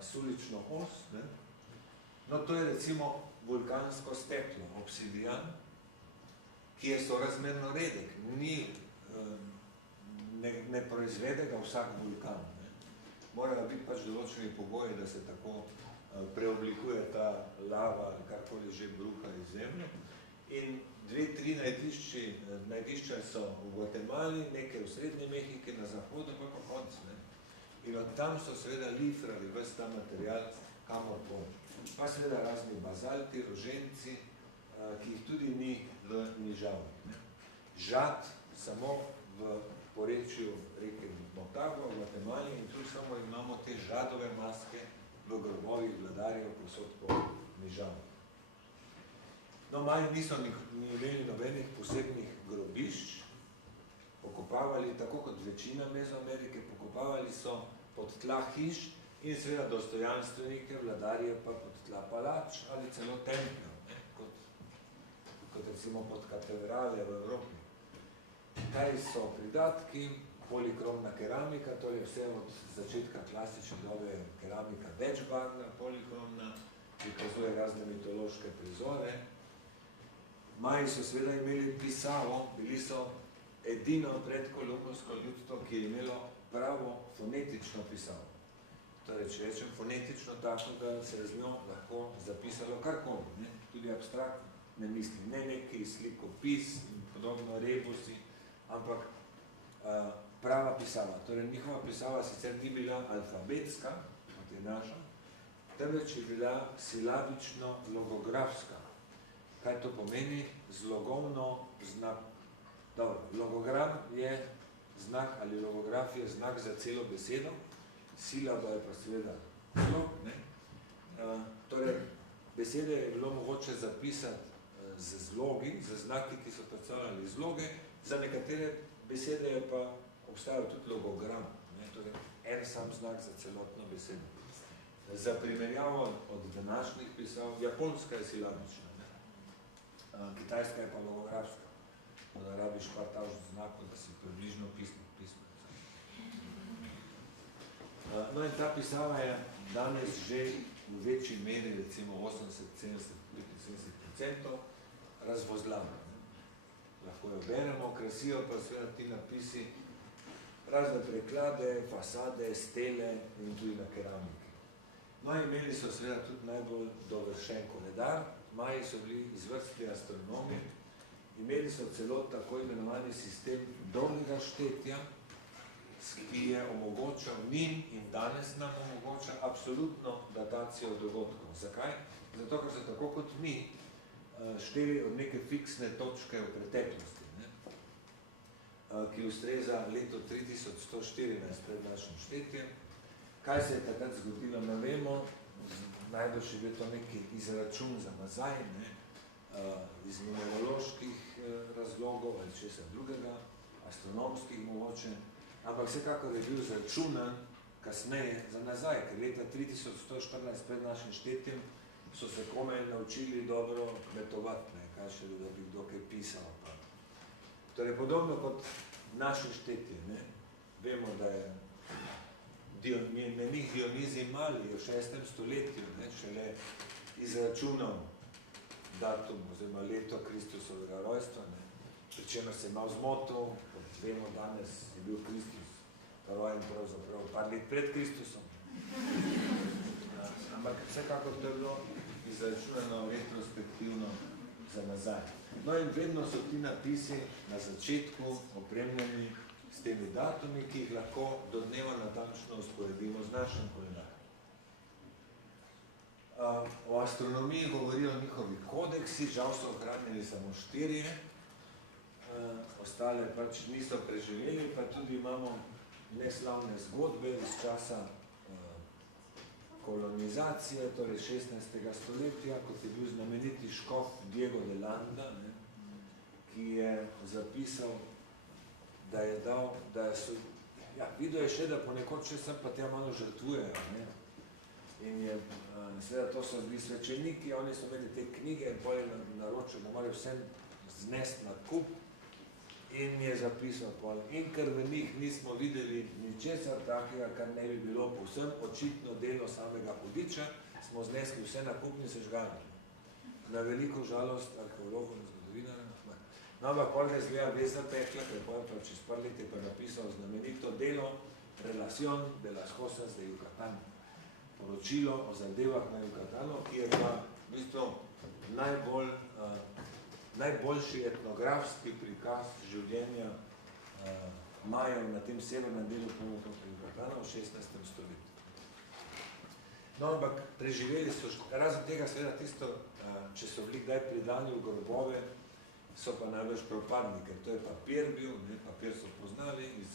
sulično os, no to je recimo vulkansko steklo, obsidian, ki je sorazmerno redek, ne proizvede ga vsak vulkan. Morajo biti pač določeni pogoji, da se tako preoblikuje ta lava ali karkoli že bruha iz zemlje. In 2-3 najdišča so v Gvatemali, nekaj v Srednji Mehiki, na zahodu pa po koncu. In od tam so seveda lifrali ves ta material kamor pol. Pa seveda razni bazalti, roženci, ki jih tudi ni v nižavi. Žad samo v porečju reke Motagua, v Gvatemali, in tu samo imamo te žadove maske v grobovih vladarjev posod po nižavi. No, Maji niso imeli nobenih posebnih grobišč, pokopavali, tako kot večina Mezoamerike, pokopavali so pod tla hiš in seveda dostojanstvenike, vladarje pa pod tla palač ali celo templjev, kot recimo pod katedrale v Evropi. Kaj so pridatki? Polikromna keramika, to je vse od začetka klasične dobe keramika večbarvna, polikromna, prikazuje razne mitološke prizore. Maji so seveda imeli pisavo, bili so edino predkolumbovsko ljudstvo, ki je imelo pravo fonetično pisavo. Torej, če rečem fonetično, tako da se je z njo lahko zapisalo karkoli, tudi abstraktno, ne mislim, ne neki slikopis in podobno rebusi, ampak prava pisava. Torej, njihova pisava sicer ni bila alfabetska, kot je naša, temveč je bila silabično-logografska. Kaj to pomeni? Zlogovno znak. Dobro, logogram je znak ali logograf je znak za celo besedo, silaba je pa seveda slog. Torej, besede je bilo mogoče zapisati z zlogi, z znaki, ki so predstavljali zloge, za nekatere besede je pa obstajal tudi logogram, torej en sam znak za celotno besedo. Za primerjavo od današnjih pisav, japonska je silabična, kitajska je pa logografska, da rabiš par tavžnih znakov, da si približno pismo. No in ta pisava je danes že v večji meri, recimo 80-70% razvozljava. Lahko jo beremo, krasijo pa seveda ti napisi, razne preklade, fasade, stele in tudi na keramiki. Maji imeli so seveda tudi najbolj dovršen koledar, Maji so bili izvrstni astronomi, imeli so celo tako imenovani sistem dolgega štetja, ki je omogočal njim in danes nam omogoča absolutno datacijo dogodkov. Zakaj? Zato, ker so tako kot mi šteli od neke fiksne točke v preteklosti, ne? Ki ustreza leto 3114 pred našim štetjem. Kaj se je takrat zgodilo, ne vemo, najbolj je bil to neki izračun za nazaj, ne? Iz numeroloških razlogov ali česa drugega, astronomskih mogoče, ampak vsekakor je bil zračunan kasneje za nazaj, ker leta 3114 pred našim štetjem so se komaj naučili dobro kmetovati, ne, kaj še, da bi kdo kaj pisal. Pa. Torej, podobno kot naše štetje, ne, vemo, da je menih Dionizij Mali v 6. stoletju, ne, šele izračunal datum oziroma leto Kristusovega rojstva, ne, pri čemer se je malo zmotil, kot vemo danes je bil Kristus rojen pravzaprav par let pred Kristusom. Ampak vsekakor to je bilo izračunano retrospektivno za nazaj. No in vedno so ti napisi na začetku opremljeni s temi datumi, ki jih lahko do dneva natančno usporedimo z našim koledarjem. O astronomiji govorijo njihovi kodeksi, žal so ohranjeni samo 4, ostale pač niso preživeli, pa tudi imamo neslavne zgodbe iz časa kolonizacije, torej 16. stoletja, kot je bil znameniti škof Diego de Landa, ne, ki je zapisal, da je dal, videl je še, da ponekod še sem pa tja malo žrtvujejo, ne. In je, seveda to so bili svečeniki, oni so imeli te knjige in bolje naročil, da morajo vsem znesti na kup in je zapisal pol. In ker v njih nismo videli ničesar takega, kar ne bi bilo povsem očitno delo samega hudiča, smo znesli vse na kup in se žgali. Na veliko žalost arheologov in zgodovinarjev. No, ampak pol ga izgleda ves zapekla, ker pol pa čez par let je pa napisal znamenito delo Relación de las cosas de Yucatán. Poročilo o zadevah na Yucatanu, ki je pa v bistvu najboljši etnografski prikaz življenja Majev na tem severnem delu Yucatana v 16. stoletju. No, ampak preživeli so, razen tega seveda tisto, če so bili kdaj pridani v grobove, so pa največ propadni, ker to je papir bil, ne, papir so poznali iz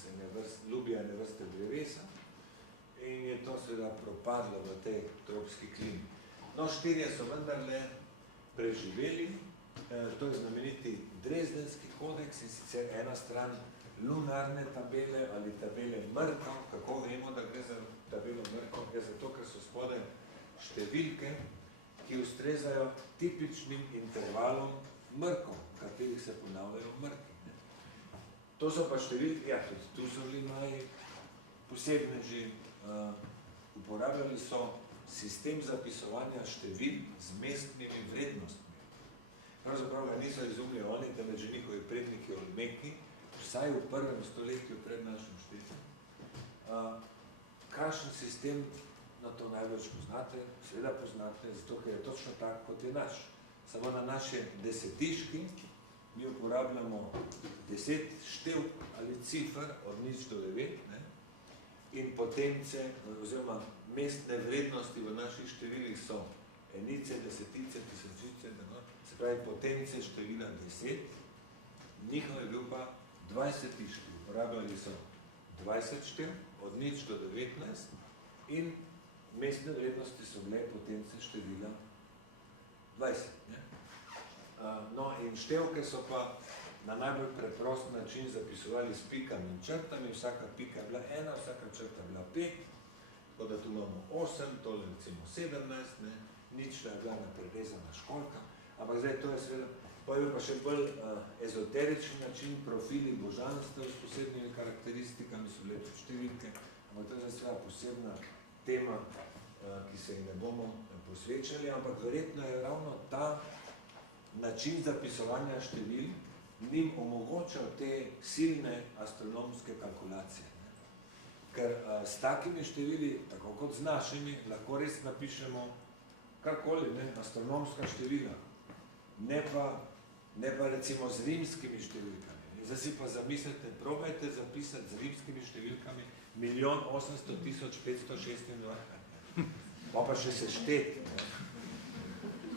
ljubja ene vrste drevesa, in je to seveda propadlo v tej tropski klimi. No, 4 so vendarle preživeli, to je znameniti Dresdenski kodeks in sicer ena stran lunarne tabele ali tabele Mrkov. Kako vemo, da gre za tabelo Mrkov? Je zato, ker so spodaj številke, ki ustrezajo tipičnim intervalom Mrkov, v katerih se ponavljajo Mrki. To so pa številke, ja, tudi tu so bili Maji posebneži, uporabljali so sistem zapisovanja števil z mestnimi vrednostmi. Pravzaprav ga niso izumili oni, temveč že njihovi predniki Olmeki, vsaj v 1. stoletju pred našim štetjem. Kakšen sistem, no to največ poznate, seveda poznate, zato ker je točno tak, kot je naš. Samo na naše desetiški mi uporabljamo 10 števk ali cifr od 0 do 9, ne? In potence, oziroma mestne vrednosti v naših številih so enice, desetice, tisočice, se pravi potence števila 10, njihov je bil pa 20 števil. Uporabljali so 20 števil od 0 do 19 in mestne vrednosti so bile potence števila 20. Ne? No, in števke so pa na najbolj preprost način zapisovali s pikami in črtami, vsaka pika je bila 1, vsaka črta je bila 5, tako da tu imamo 8, tole recimo 17, ne, nična je bila naprerezana školjka, ampak zdaj to je seveda, pa je pa še bolj ezoterični način, profili božanstva s posebnimi karakteristikami, so bile tudi številke, ampak to je zdaj seveda posebna tema, ki se ji ne bomo posvečali, ampak verjetno je ravno ta način zapisovanja števil njim omogočal te silne astronomske kalkulacije. Ker s takimi števili, tako kot z našimi, lahko res napišemo karkoli, ne, astronomska števila, ne pa recimo z rimskimi številkami. Zdaj si pa zamislite, probajte zapisati z rimskimi številkami 1.800.526, pa še sešteti.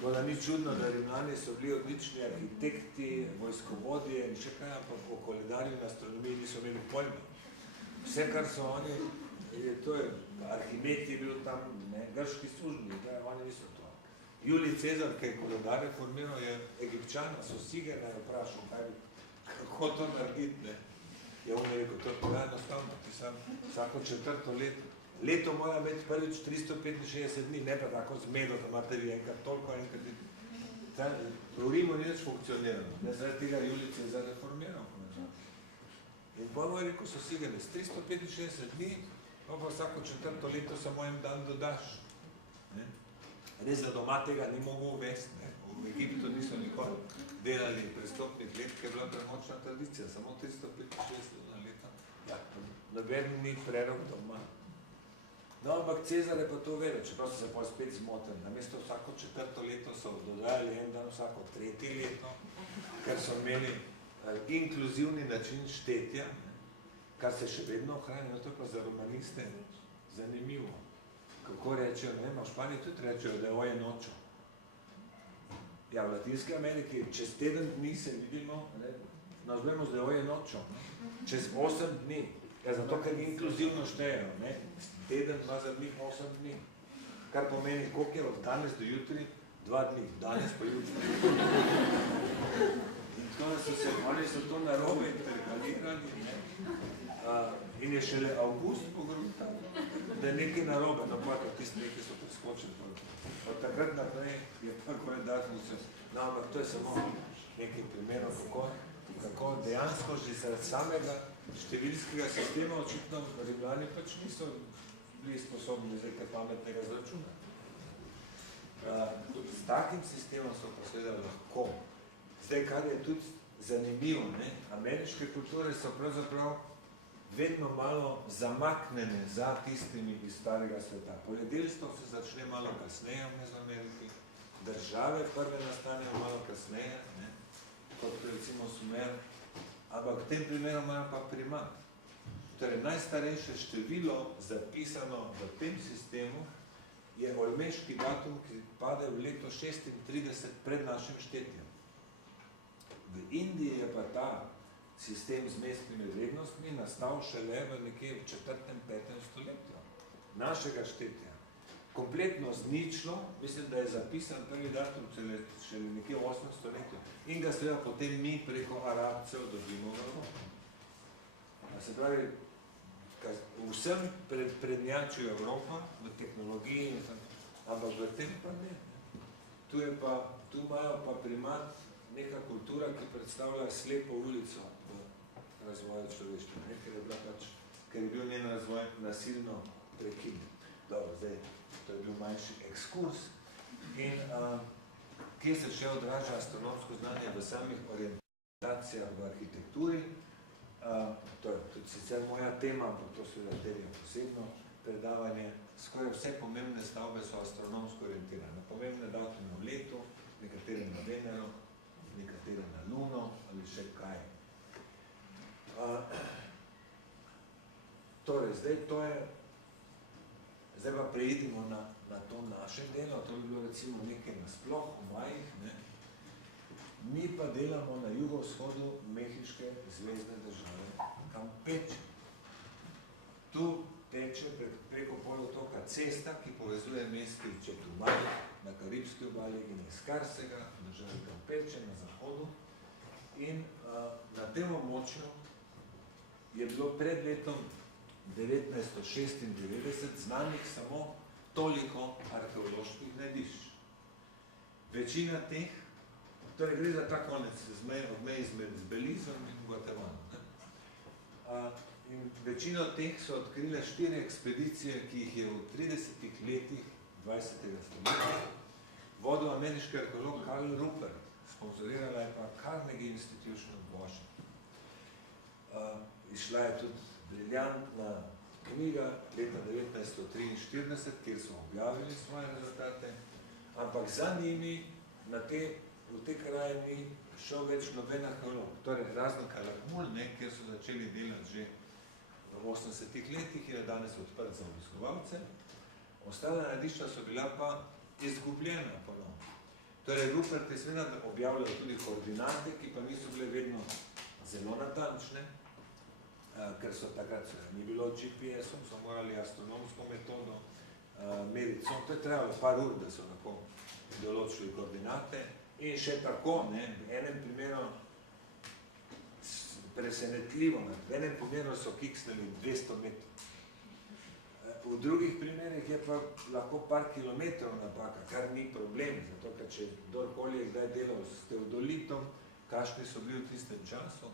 Tako da ni čudno, da Rimljani so bili odlični arhitekti, vojskovodje in še kaj, ampak o koledarju in astronomiji niso imeli pojma. Vse, kar so oni, to je, Arhimed je bil tam, ne, grški službi, oni niso to. Julij Cezar, ki je koledar reformiral, je Egipčana, Sosigena je vprašal, kako to narediti, ne. Je on rekel, to je pa enostavno, ti sam vsako 4. leto. Leto mora imeti prvič 365 dni, ne pa tako zmedo, da imate vi enkrat toliko, enkrat. V Rimu ni več funkcionirano, ne zaradi tega Julij Cezar reformiral. In pa mu je rekel, Sosigene, s 365 dni, pa vsako 4. leto samo en dan dodaš. Ne? Res, da doma tega ni mogel uvesti. Ne? V Egiptu niso nikoli delali prestopnih let, ker je bila premočna tradicija, samo 365 na leta. Ja, noben ni prerok doma. No, ampak Cezar je pa to vedel, čeprav so se pa spet zmotili. Namesto vsako 4. leto so dodajali en dan vsako 3. leto, ker so imeli inkluzivni način štetja, kar se še vedno ohranja, to je pa za romaniste zanimivo. Kako rečejo, ne vem, v Španiji tudi rečejo, da je oje nočo. Ja, v Latinski Ameriki čez teden dni se vidimo, nazvemo, da je oje nočo. Čez 8 dni. Ja, zato, ker inkluzivno štejejo, ne? Teden ima za njih 8 dni. Kar pomeni, koliko je od danes do jutri? 2 dni. Danes pa jutri. In tako da so se, oni so to narobe interkalirali, ne? In je šele avgust pogrutal, da je nekaj narobe, no pa tisti nekaj so preskočili. Od takrat naprej je pa koledar funkcional. No, ampak to je samo nekaj primerov, kako dejansko že zaradi samega številskega sistema očitno Rimljani pač niso bili sposobni za nekaj pametnega zračuna. S takim sistemom so pa seveda lahko. Zdaj, kar je tudi zanimivo, ne? Ameriške kulture so pravzaprav vedno malo zamaknjene za tistimi iz starega sveta. Poljedelstvo se začne malo kasneje v Mezoameriki, države prve nastanejo malo kasneje, ne? Kot recimo Sumer, ampak v tem primeru imajo pa primat. Torej, najstarejše število zapisano v tem sistemu je olmeški datum, ki pade v leto 36 pred našim štetjem. V Indiji je pa ta sistem z mestnimi vrednostmi nastal šele v nekje v 4. 5. stoletju našega štetja. Kompletno zničilo, mislim, da je zapisan prvi datum šele nekje v 8. stoletju in ga seveda potem mi preko Arabcev dobimo v Evropo. Se pravi, vsem prednjačijo Evropa v tehnologiji, ampak v tem pa ne. Tu imajo pa primat neka kultura, ki predstavlja slepo ulico v razvoju človeštva, ker je bil njen razvoj nasilno prekinjen. Dobro, zdaj, to je bil manjši ekskurs. In kje se še odraža astronomsko znanje v samih orientacijah v arhitekturi? To je tudi sicer moja tema, ampak to seveda terja posebno predavanje. Skoraj vse pomembne stavbe so astronomsko orientirane. Pomembne datume v letu, nekatere na Venero, nekatere na Luno ali še kaj. Torej, zdaj pa preidimo na to naše delo, to bi bilo recimo nekaj nasploh v Majih, ne? Mi pa delamo na jugovzhodu Mehiške zvezdne države Campeche. Tu teče preko polotoka cesta, ki povezuje mesti Chetumal na Karibski obali in Escarsega, državi Campeche na zahodu. In na tem območju je bilo pred letom 1996 znanih samo toliko arheoloških najdišč. Večina teh, torej gre za ta konec od meji z Belizom in Guatemalom. In večino teh so odkrile 4 ekspedicije, ki jih je v 30 letih 20. stoletja vodil ameriški arheolog Karl Ruppert. Sponzorirala je pa Carnegie Institution v Washington. Izšla je tudi briljantna knjiga leta 1943, kjer so objavili svoje rezultate, ampak za njimi v te kraje ni šel več noben arheolog. Torej, razno Calakmul, kjer so začeli delati že v 80. letih, je danes odprt za obiskovalce. Ostala najdišča so bila pa izgubljena ponovno. Torej, Rupert je seveda objavljal tudi koordinate, ki pa niso bile vedno zelo natančne, ker so takrat ni bilo GPS-om, so morali astronomsko metodo meriti. To je trebalo par ur, da so lahko določili koordinate. In še tako, v enem primeru presenetljivo, v enem primeru so kiksnili 200 metrov. V drugih primerih je pa lahko par kilometrov napaka, kar ni problem, zato ker če kdorkoli je kdaj delal s teodolitom, kakšni so bili v tistem času,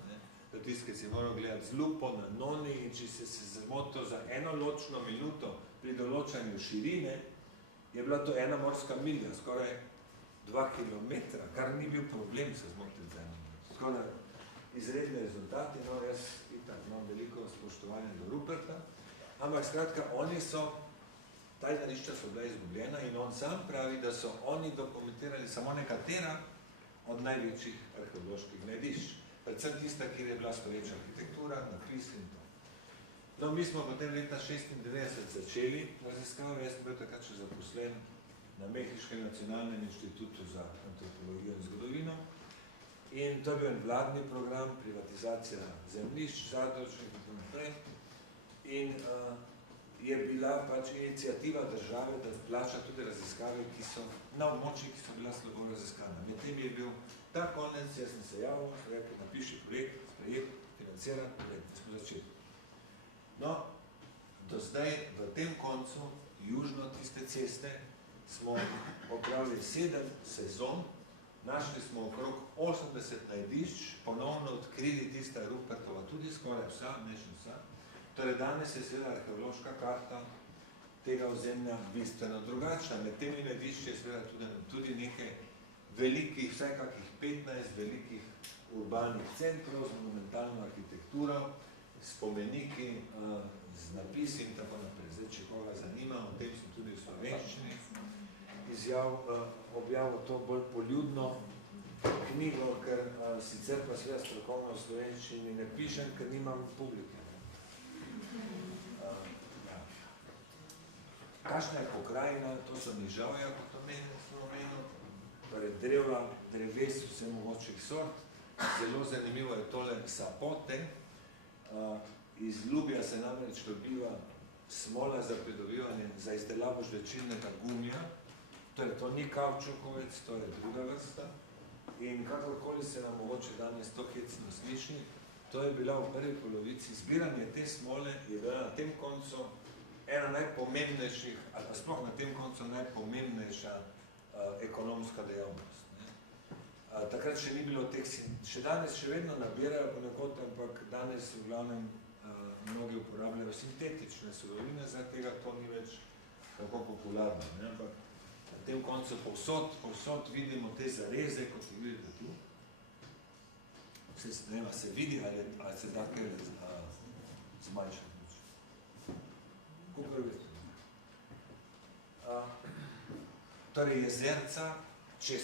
da tisti, ki si moral gledati z lupo na noni in če se zmotil za eno ločno minuto pri določanju širine, je bila to 1 morska milja, skoraj 2 kilometra, kar ni bil problem se zmotiti za eno. Skoraj izredni rezultati, no jaz itak imam veliko spoštovanja do Ruperta, ampak skratka, ta izdanišča so bila izgubljena in on sam pravi, da so oni dokumentirali samo nekatera od največjih arheoloških najdišč. Predvsem tista, kjer je bila stoječa arhitektura, napis in to. No, mi smo potem leta 1996 začeli raziskave, jaz sem bil takrat še zaposlen na Mehiškem nacionalnem inštitutu za antropologijo in zgodovino in to je bil en vladni program, privatizacija zemljišč, zadružnih in tako naprej. In je bila pač iniciativa države, da plača tudi raziskave, ki so na območjih, ki so bila slabo raziskana. Medtem je bil ta konec, jaz sem se javil, rekel, napiši projekt, sprejet, financiran, projekt, smo začeli. No, do zdaj v tem koncu, južno tiste ceste, smo opravili 7 sezon, našli smo okrog 80 najdišč, ponovno odkrili tista Rupertova, tudi skoraj vsa, ne še vsa. Torej, danes je seveda arheološka karta tega ozemlja bistveno drugačna. Med temi najdišči je seveda tudi nekaj velikih, vsaj kakih 15 velikih urbanih centrov z monumentalno arhitekturo, spomeniki, z napisi in tako naprej. Zdaj, če koga zanima, o tem sem tudi v slovenščini objavil to bolj poljudno knjigo, ker sicer pa seveda strokovno v slovenščini ne pišem, ker nimam publike. Kakšna je pokrajina, to so nižavja, kot omenil, torej drevla, dreves, vse mogočih sort. Zelo zanimivo je tole sapote. Iz lubja se namreč dobiva smola za pridobivanje, za izdelavo žvečilnega gumija. Torej, to ni kavčukovec, to je druga vrsta. In kakorkoli se nam mogoče danes to hecno sliši, to je bila v prvi polovici, zbiranje te smole je bila na tem koncu ena najpomembnejših, ali pa sploh na tem koncu najpomembnejša ekonomska dejavnost. Takrat še ni bilo teh, še danes še vedno nabirajo ponekod, ampak danes v glavnem mnogi uporabljajo sintetične surovine, zaradi tega to ni več tako popularno. Ampak na tem koncu povsod vidimo te zareze, kot jih vidite tu. Se vidi, ali se da kaj zmanjšati. Kako vidite? Torej, jezerca, če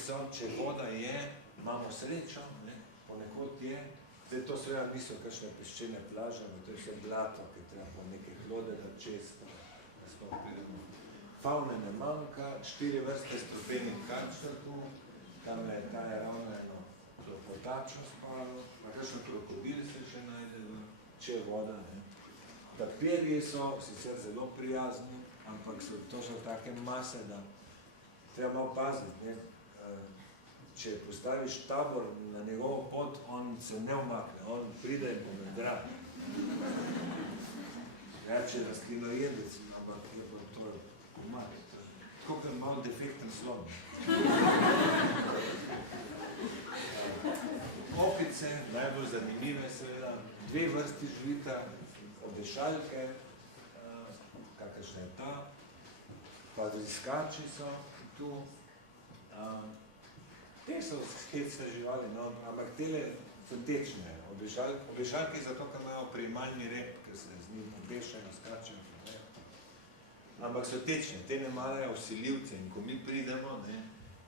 voda je, imamo srečo, ponekod je. Zdaj, to seveda niso kakšne peščene plaže, to je vse blato, ki treba po nekaj hlode da čez, da sploh pridemo. Favne ne manjka, 4 vrste strupenih kačer tu, tam je ta ravno eno klopotačo spalo, kakšen krokodil se še najde, če je voda. Tapirji so sicer zelo prijazni, ampak so to že take mase, da treba malo paziti. Če postaviš tabor na njegovo pot, on se ne umakne, on pride in pomedra. Če je rastlinojedec, ampak je pa to komar. Tako kot malo defekten slon. Opice, najbolj zanimive seveda, 2 vrsti živita, obešalke, kakršna je ta, pa driskači so tu. Te so hecne živali, ampak tele so tečne. Obešalke zato, ker imajo primalni rep, ker se z njim obešajo, skačajo. Ampak so tečne, te ne marajo vsiljivce in ko mi pridemo,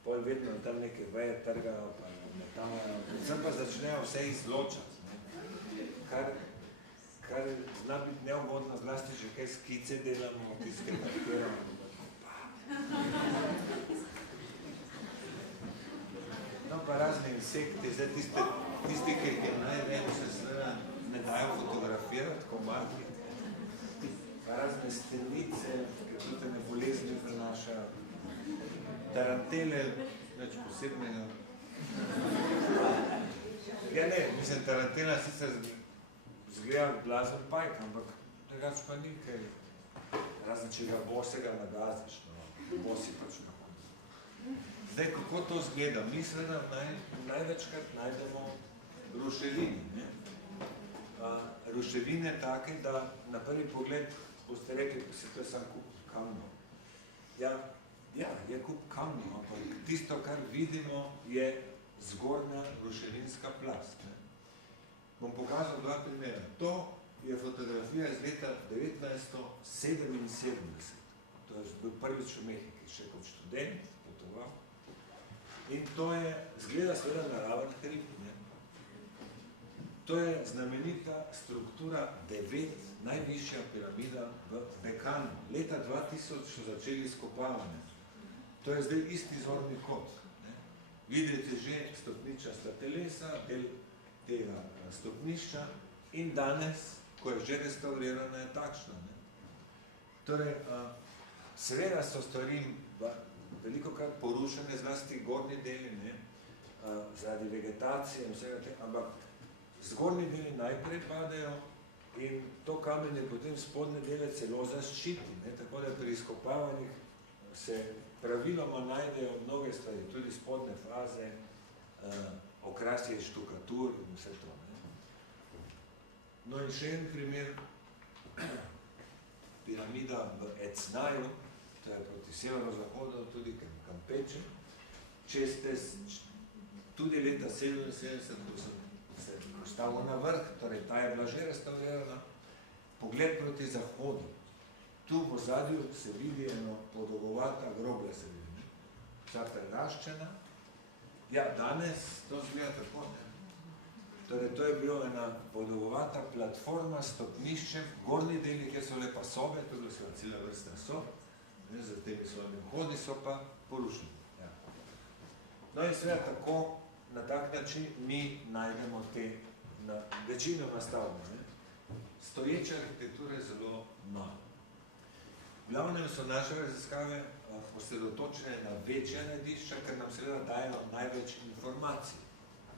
pol vedno tam neke veje trgajo, pa metavajo, predvsem pa začnejo vse izločati. Kar zna biti neugodno, zlasti že kaj skice delamo, tiske papiramo. insekti, zdaj tisti, ki jih je največ, se seveda ne dajo fotografirati, komarki. Razne stenice, ki tudi ne bolezni prenašajo. Tarantele, več posebnega. Ja ne, mislim, tarantela sicer zgleda blazen pajk, ampak drugač pa ni kaj. Razen, če ga bosega nagaziš, no, bosi pač tako. Zdaj, kako to zgleda? Mi seveda največkrat najdemo ruševine, ne? Ruševine take, da na prvi pogled boste rekli, da se to je sam kup kamnov. Ja, je kup kamnov, ampak tisto, kar vidimo, je zgornja ruševinska plast. Ne? Bom pokazal dva primera. To je fotografija iz leta 1977. To je bil prvič v Mehiki, še kot študent, potoval. In to je, zgleda seveda naraven hrib. To je znamenita struktura 9, najvišja piramida v Bekanu. Leta 2000 so začeli izkopavanje. To je zdaj isti zorni kot. Vidite že stopničasta telesa, del tega stopnišča in danes, ko je že restaurirana, je takšna. Torej, seveda so stvari velikokrat porušene, zlasti gornji deli, zaradi vegetacije in vsega tega, ampak zgornji deli najprej padejo in to kamenje potem spodne dele celo zaščiti. Tako da pri izkopavanjih se praviloma najdejo mnoge stvari, tudi spodne faze, okrasje štukatur in vse to. No in še en primer, piramida v Ecnaju, to je proti severozahodu, tudi Kampeče. Če ste tudi leta 77, ko sem se postavil na vrh, torej ta je bila že restaurirana, pogled proti zahodu. Tu v ozadju se vidi eno podolgovata groblja, se vidi, vsa preraščena. Ja, danes to zgleda tako, ne? Torej, to je bila ena podolgovata platforma s stopniščem, gornji deli, kjer so lepa sobe, tudi so cela vrsta sob, z temi svojimi vhodi so pa porušeni. Ja. No in seveda tako, na tak način mi najdemo te večino nastavljene. Stoječe arhitekture je zelo malo. V glavnem so naše raziskave osredotočene na večja najdišča, ker nam seveda dajo največ informacij.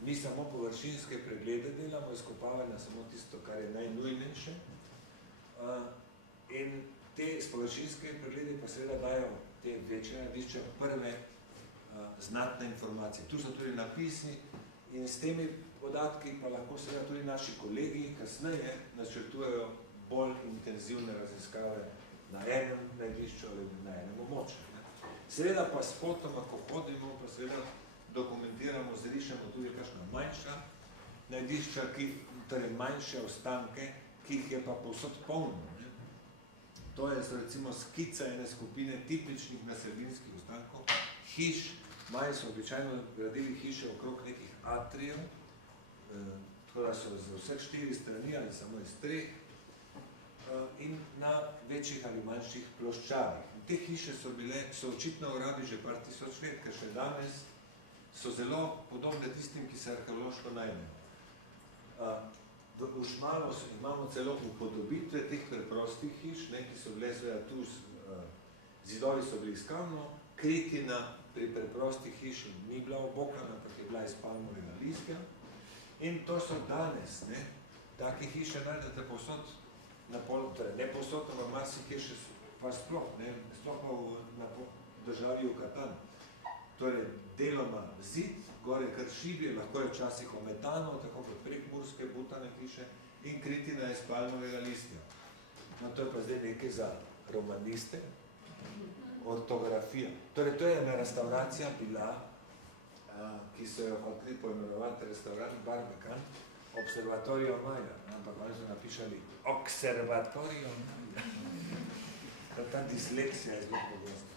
Mi samo površinske preglede delamo, izkopavanja samo tisto, kar je najnujnejše. In te površinske preglede pa seveda dajo te večje najdišča prve znatne informacije. Tu so tudi napisi in s temi podatki pa lahko seveda tudi naši kolegi kasneje načrtujejo bolj intenzivne raziskave na enem najdišču ali na enem območju. Seveda pa s potoma, ko hodimo, pa seveda dokumentiramo, zrišemo tudi kakšna manjša najdišča, torej manjše ostanke, ki jih je pa povsod polno. To je recimo skica ene skupine tipičnih naselbinskih ostankov, hiš. Maji so običajno gradili hiše okrog nekih atrijev, tako da so z vseh 4 strani ali samo iz 3 in na večjih ali manjših ploščadih. Te hiše so očitno v rabi že par tisoč let, ker še danes so zelo podobne tistim, ki se arheološko najdejo. V Šmalu imamo celo upodobitve teh preprostih hiš, ki so bile seveda tu, zidovi so bili iz kamno, kritina pri preprostih hiš ni bila obokana, ampak je bila iz palmovega listja. In to so danes, take hiše najdete povsod, torej ne povsod, ampak marsikje še pa sploh, sploh pa na državi Jukatan. Torej, deloma zid, gore kar šibje, lahko je včasih ometano, tako kot prekmurske butane hiše, in kritina iz palmovega listja. No, to je pa zdaj nekaj za romaniste, ortografija. Torej, to je ena restauracija bila, ki so jo hoteli poimenovati restaurant Barbekan, Observatorio Maja, ampak oni so napišali Observatorio Maja. Ta disleksija je zelo pogosta.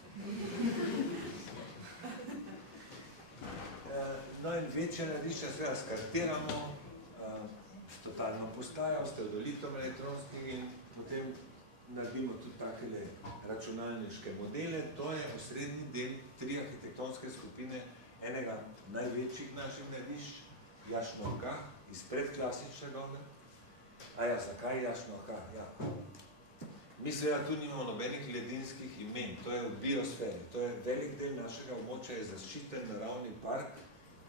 No in večje najdišča seveda skartiramo s totalno postajo, s teodolitom elektronskim in potem naredimo tudi takele računalniške modele. To je osrednji del 3 arhitektonske skupine enega največjih naših najdišč, Jašnoka, iz predklasične dobe. A ja, zakaj Jašnoka? Ja. Mi seveda tu nimamo nobenih ledinskih imen, to je v biosferi, to je velik del našega območja, je zaščiten naravni park,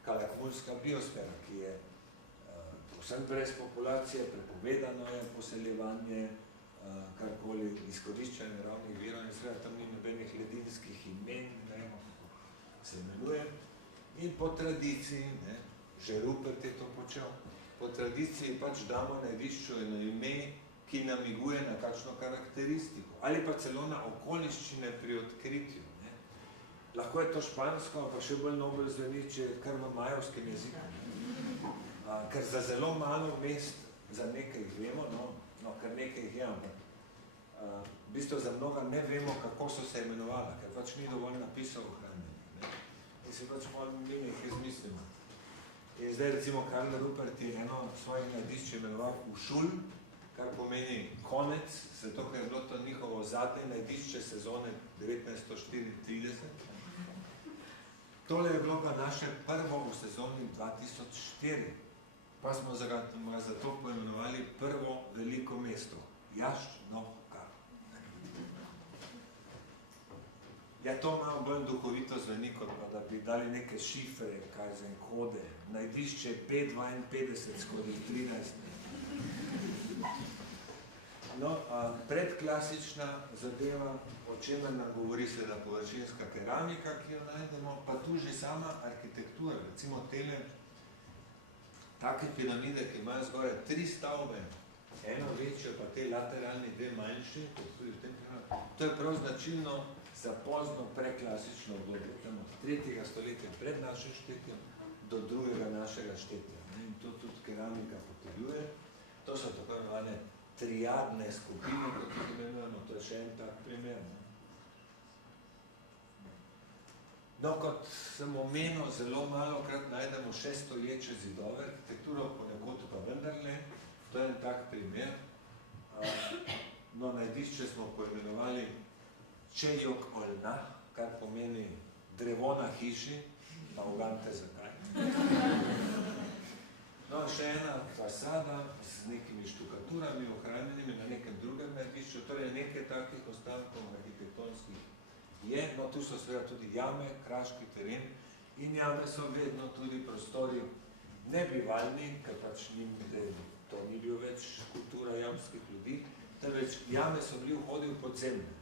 Kalakmulska biosfera, ki je vsem brez populacije, prepovedano je poseljevanje, karkoli izkoriščanje naravnih virov in seveda tam ni nobenih ledinskih imen, ne vemo, kako se imenuje. In po tradiciji, ne, že Rupert je to počel, po tradiciji pač damo najdišču eno ime, ki namiguje na kakšno karakteristiko, ali pa celo na okoliščine pri odkritju. Ne. Lahko je to špansko, pa še bolj nobel zveni, če je kar v majevskem jeziku. Ker za zelo malo mest, za nekaj jih vemo, no, ker nekaj jih je, ampak v bistvu za mnoga ne vemo, kako so se imenovala, ker pač ni dovolj napisov ohranjenih. In si pač moramo mi nekaj izmislimo. In zdaj recimo Karl Rupert je eno svojih najdišč imenoval Ušul, kar pomeni konec, zato ker je bilo to njihovo zadnje najdišče sezone 1934. Tole je bilo pa naše prvo v sezoni 2004, pa smo ga zato poimenovali prvo veliko mesto, Jašnoka. Ja, to malo bolj duhovito zveni, kot pa da bi dali neke šifre, kaj za kode, najdišče 552/13. No, predklasična zadeva, o čemer nam govori seveda površinska keramika, ki jo najdemo, pa tu že sama arhitektura, recimo tele take piramide, ki imajo zgoraj 3 stavbe, eno večjo, pa te lateralni 2 manjši, to je prav značilno za pozno preklasično obdobje, tam od 3. stoletja pred našim štetjem do 2. našega štetja. In to tudi keramika potrjuje. To so tako imenovane triadne skupine, kot jih imenujemo, to je še en tak primer. No, kot sem omenil, zelo malokrat najdemo še stoječe zidove, arhitekturo ponekod pa vendarle, to je en tak primer. No, najdišče smo poimenovali Čejok Olna, kar pomeni drevo na hiši, pa ugante zakaj. No, še ena fasada z nekimi štukaturami ohranjenimi na nekem drugem najdišču, torej nekaj takih ostankov arhitektonskih je, no tu so seveda tudi jame, kraški teren in jame so vedno tudi prostori nebivalni, ker pač to ni bil več kultura jamskih ljudi, temveč jame so bili vhodi v podzemlje.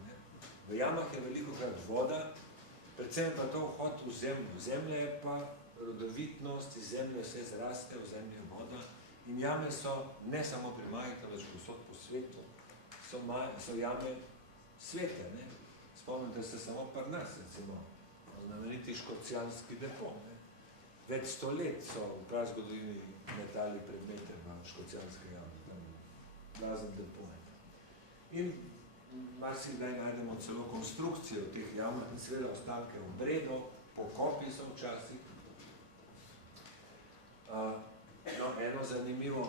V jamah je velikokrat voda, predvsem pa to vhod v zemljo. Zemlja je pa rodovitnost, iz zemlje vse zraste, v zemlji je voda in jame so ne samo pri majih, temveč povsod po svetu, so jame svete. Ne? Spomnite se samo pri nas, recimo, znameniti škocijanski depo. Ne? Več 100 let so v prazgodovini metali predmete v škocijanske jame, tam blazen depo. In marsikdaj najdemo celo konstrukcije v teh jamah in seveda ostanke obredov, pokopi so včasih. No, eno zanimivo,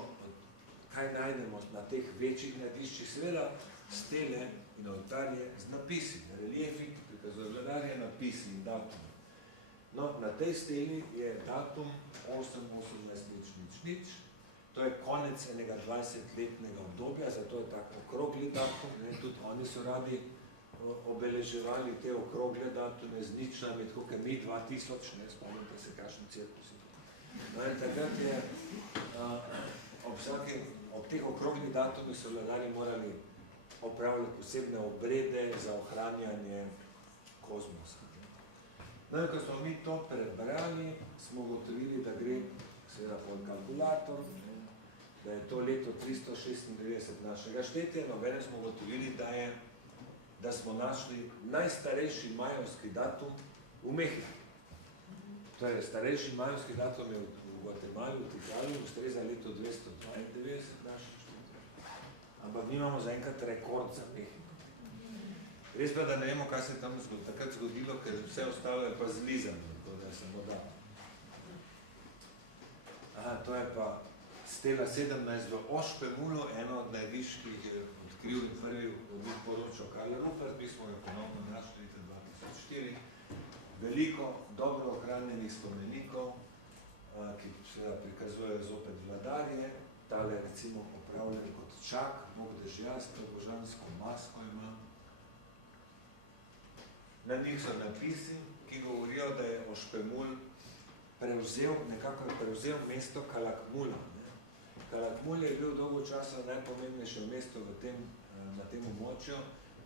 kaj najdemo na teh večjih najdiščih, seveda stele in oltarje z napisi, reliefi, ki prikazujejo vladarje, napisi in datumi. No, na tej steli je datum 8.18.00, to je konec enega 20-letnega obdobja, zato je tako okrogli datum, ne, tudi oni so radi obeleževali te okrogle datume z ničnami, tako kot mi 2000, ne, spomnite se, kakšni cirkusi. No, in takrat je ob teh okroglih datumih so vladarji morali opravljati posebne obrede za ohranjanje kozmosa. No, in ko smo mi to prebrali, smo ugotovili, da gre seveda pod kalkulator, da je to leto 396 našega štetja, no, vene smo ugotovili, da smo našli najstarejši majevski datum v Mehiki. Torej, starejši majevski datum je v Gvatemali, v Tikali, ustreza leto 292 naših štetja. Ampak mi imamo zaenkrat rekord za Mehiko. Res pa, da ne vemo, kaj se je tam takrat zgodilo, ker vse ostalo je pa zlizano, tako da je samo datum. Aha, to je pa stela 17 v Ošpemulu, eno od najviških je odkril in prvi poročal Karl Rupert, mi smo jo ponovno našli leta 2004. veliko dobro ohranjenih spomenikov, ki seveda prikazujejo zopet vladarje, tale recimo opravljen kot čak, Bog dežjasta, božansko masko ima. Na njih so napisi, ki govorijo, da je Ošpemul nekako prevzel mesto Kalakmula. Kalakmul je bil dolgo časa najpomembnejše mesto na tem območju,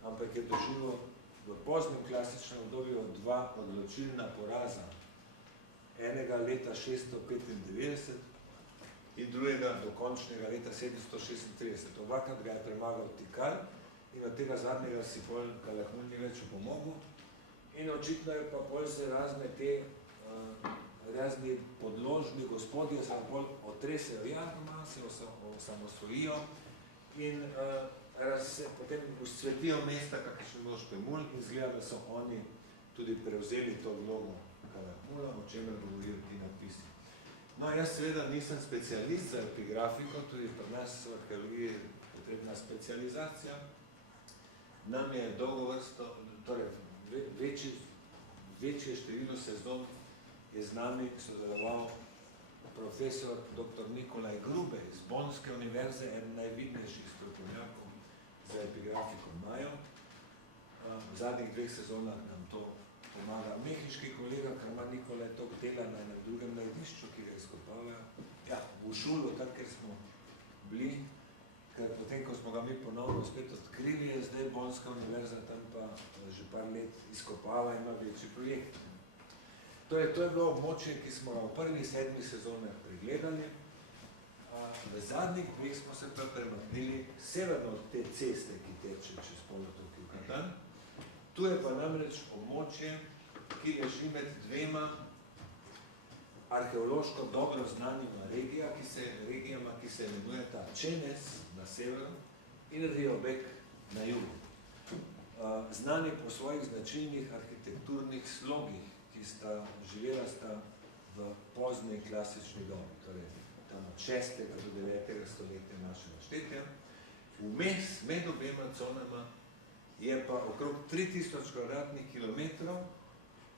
ampak je doživel v poznem klasičnem obdobju dva odločilna poraza. Enega leta 695 in drugega dokončnega leta 736. Obakrat ga je premagal Tikal in od tega zadnjega si pol Kalakmul ni več pomogel. In očitno je pa pol se razni podložni gospodje se bolj otresejo jadoma, se osamosvojijo in potem usvetijo mesta, kakšen bo Ošpemul, in izgleda, da so oni tudi prevzeli to vlogo Kalakmula, o čemer govorijo ti napisi. No, jaz seveda nisem specialist za epigrafiko, tudi pri nas v arheologiji je potrebna specializacija. Nam je dolgo vrsto, torej večje število sezon je z nami sodeloval profesor dr. Nikolaj Grube iz Bonske univerze, eden najvidnejših strokovnjakov za epigrafiko Majev. V zadnjih 2 sezonah nam to pomaga mehiški kolega, ker ima Nikolaj toliko dela na drugem najdišču, ki ga izkopavajo. Ja, v Šulu, tam, kjer smo bili, ker potem, ko smo ga mi ponovno spet odkrili, je zdaj Bonska univerza, tam pa že par let izkopava in ima večji projekt. Torej, to je bilo območje, ki smo ga v prvih 7 sezonah pregledali. V zadnjih 2 smo se pa premaknili severno od te ceste, ki teče čez polotok Jukatan. Tu je pa namreč območje, ki leži med dvema arheološko dobro znanima regijama, ki se imenujeta Čenes na severu in Riobek na jugu. Znani po svojih značilnih arhitekturnih slogih, ki živela v pozni klasični dobi, torej tam od 6. do 9. stoletja našega štetja. Vmes, med obema conama, je pa okrog 3000 kvadratnih kilometrov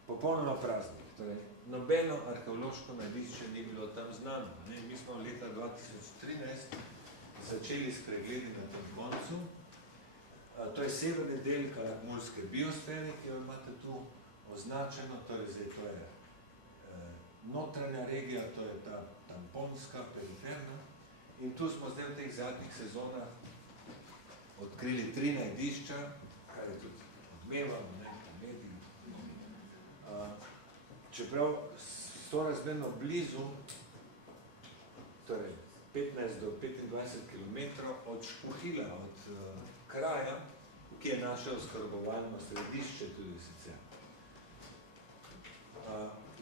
popolnoma praznih. Torej, nobeno arheološko najdišče ni bilo tam znano. Mi smo leta 2013 začeli s pregledi na tem koncu. To je severni del Kalakmulske biosfere, ki jo imate tu označeno, torej zdaj to je notranja regija, to je ta tamponska, periferna. In tu smo zdaj v teh zadnjih sezonah odkrili 3 najdišča, kar je tudi odmevamo, po mediji. Čeprav so razmerno blizu, torej 15 do 25 km od Špuhila, od kraja, ki je naše oskrbovalno središče tudi sicer.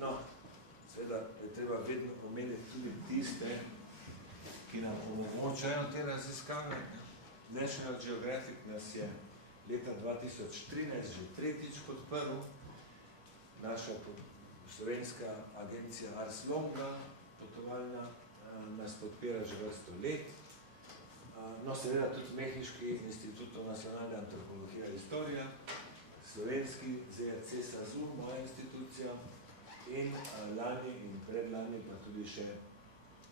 No, seveda je treba vedno omeniti tudi tiste, ki nam omogočajo te raziskave. National Geographic nas je leta 2013 že 3. podprl, naša slovenska agencija Ars Longa, potovalna, nas podpira že vrsto let. No, seveda tudi Mehiški institut nacionalne antropologije in istorija, slovenski ZRC Sazur, moja institucija, in lani in predlani pa tudi še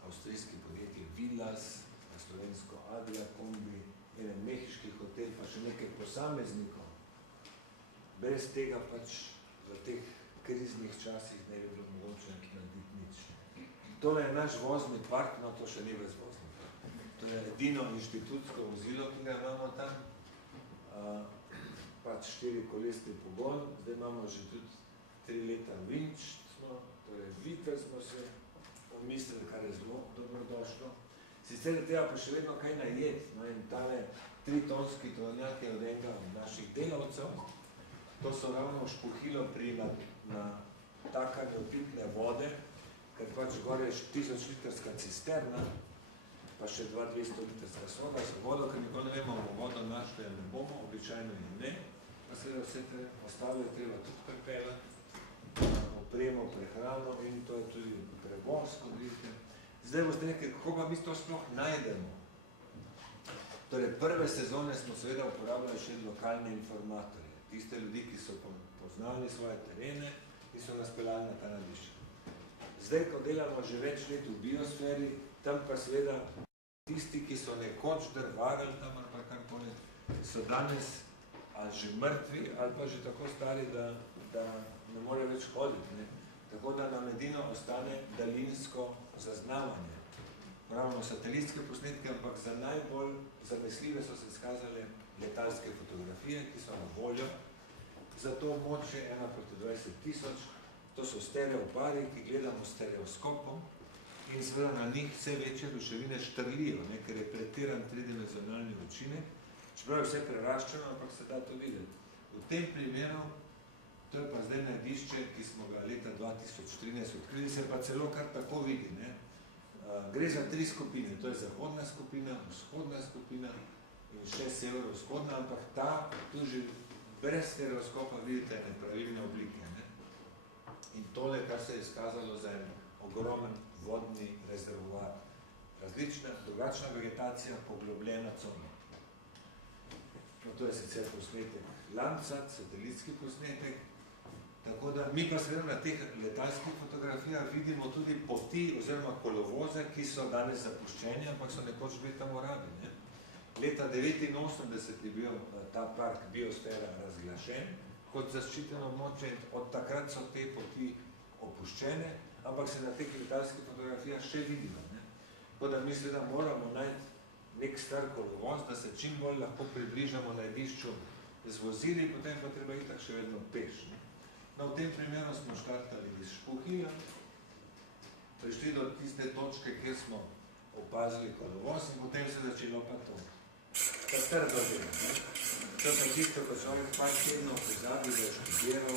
avstrijski podjetje Villas, slovensko Adria Kombi, en mehiški hotel, pa še nekaj posameznikov. Brez tega pač v teh kriznih časih ne bi bilo mogoče narediti nič. Tole je naš vozni park, no to še ni več vozni park. To je edino inštitutsko vozilo, ki ga imamo tam. Pač 4-kolesni pogon, zdaj imamo že tudi 3 leta vinč, torej vitve smo se pomislili, kar je zelo dobrodošlo. Sicer je treba pa še vedno kaj najeti, no in tale 3-tonski tovornjak je od enega od naših delavcev. To so ravno Špuhilo pri natakanju pitne vode, ker pač gore je 1000-litrska cisterna, pa še 200-litrska soda za vodo, ker nikoli ne vemo, bomo vodo našli ali ne bomo, običajno in ne. Pa seveda vse te ostale treba tudi pripeljati, opremo, prehrano in to je tudi prevoz, kot vidite. Zdaj boste nekaj, kako pa mi to sploh najdemo? Torej, prve sezone smo seveda uporabljali še lokalne informatorje, tiste ljudi, ki so poznali svoje terene ki so nas peljali na ta najdišča. Zdaj, ko delamo že več let v biosferi, tam pa seveda tisti, ki so nekoč drvarali tam ali pa karkoli, so danes ali že mrtvi, ali pa že tako stari, da ne more več hoditi. Ne? Tako da nam edino ostane daljinsko zaznavanje. Pravno satelitske posnetke, ampak za najbolj zanesljive so se izkazale letalske fotografije, ki so na voljo. Za to območje 1:20.000, to so stereopari, ki gledamo s stereoskopom in seveda na njih vse večje ruševine štrlijo, ne, ker je pretiran tridimenzionalni učinek, čeprav je vse preraščeno, ampak se da to videti. V tem primeru, to je pa zdaj najdišče, ki smo ga leta 2013 odkrili, se pa celo kar tako vidi. Ne. Gre za 3 skupine, to je zahodna skupina, vzhodna skupina in še severovzhodna, ampak ta tu že brez stereoskopa vidite nepravilne oblike. Ne? In tole, kar se je izkazalo za en ogromen vodni rezervoar. Različna, drugačna vegetacija, poglobljena cona. No, to je sicer posnetek Landsat, satelitski posnetek. Tako da mi pa seveda na teh letalskih fotografijah vidimo tudi poti oziroma kolovoze, ki so danes zapuščeni, ampak so nekoč bili tam urabi. Ne? Leta 1989 je bil ta park biosfera razglašen kot zaščiteno območje, od takrat so te poti opuščene, ampak se na teh letalskih fotografijah še vidijo. Ne? Tako da mislim, da moramo najti nek star kolovoz, da se čim bolj lahko približamo najdišču z vozili, potem pa treba itak še vedno peš. Ne? No, v tem primeru smo štartali iz Špuhila, prišli do tiste točke, kjer smo opazili kolovoz in potem se začelo pa to. Ta trdo delo. To pa tisto, ko človek par tednov pozabi, da je študiral,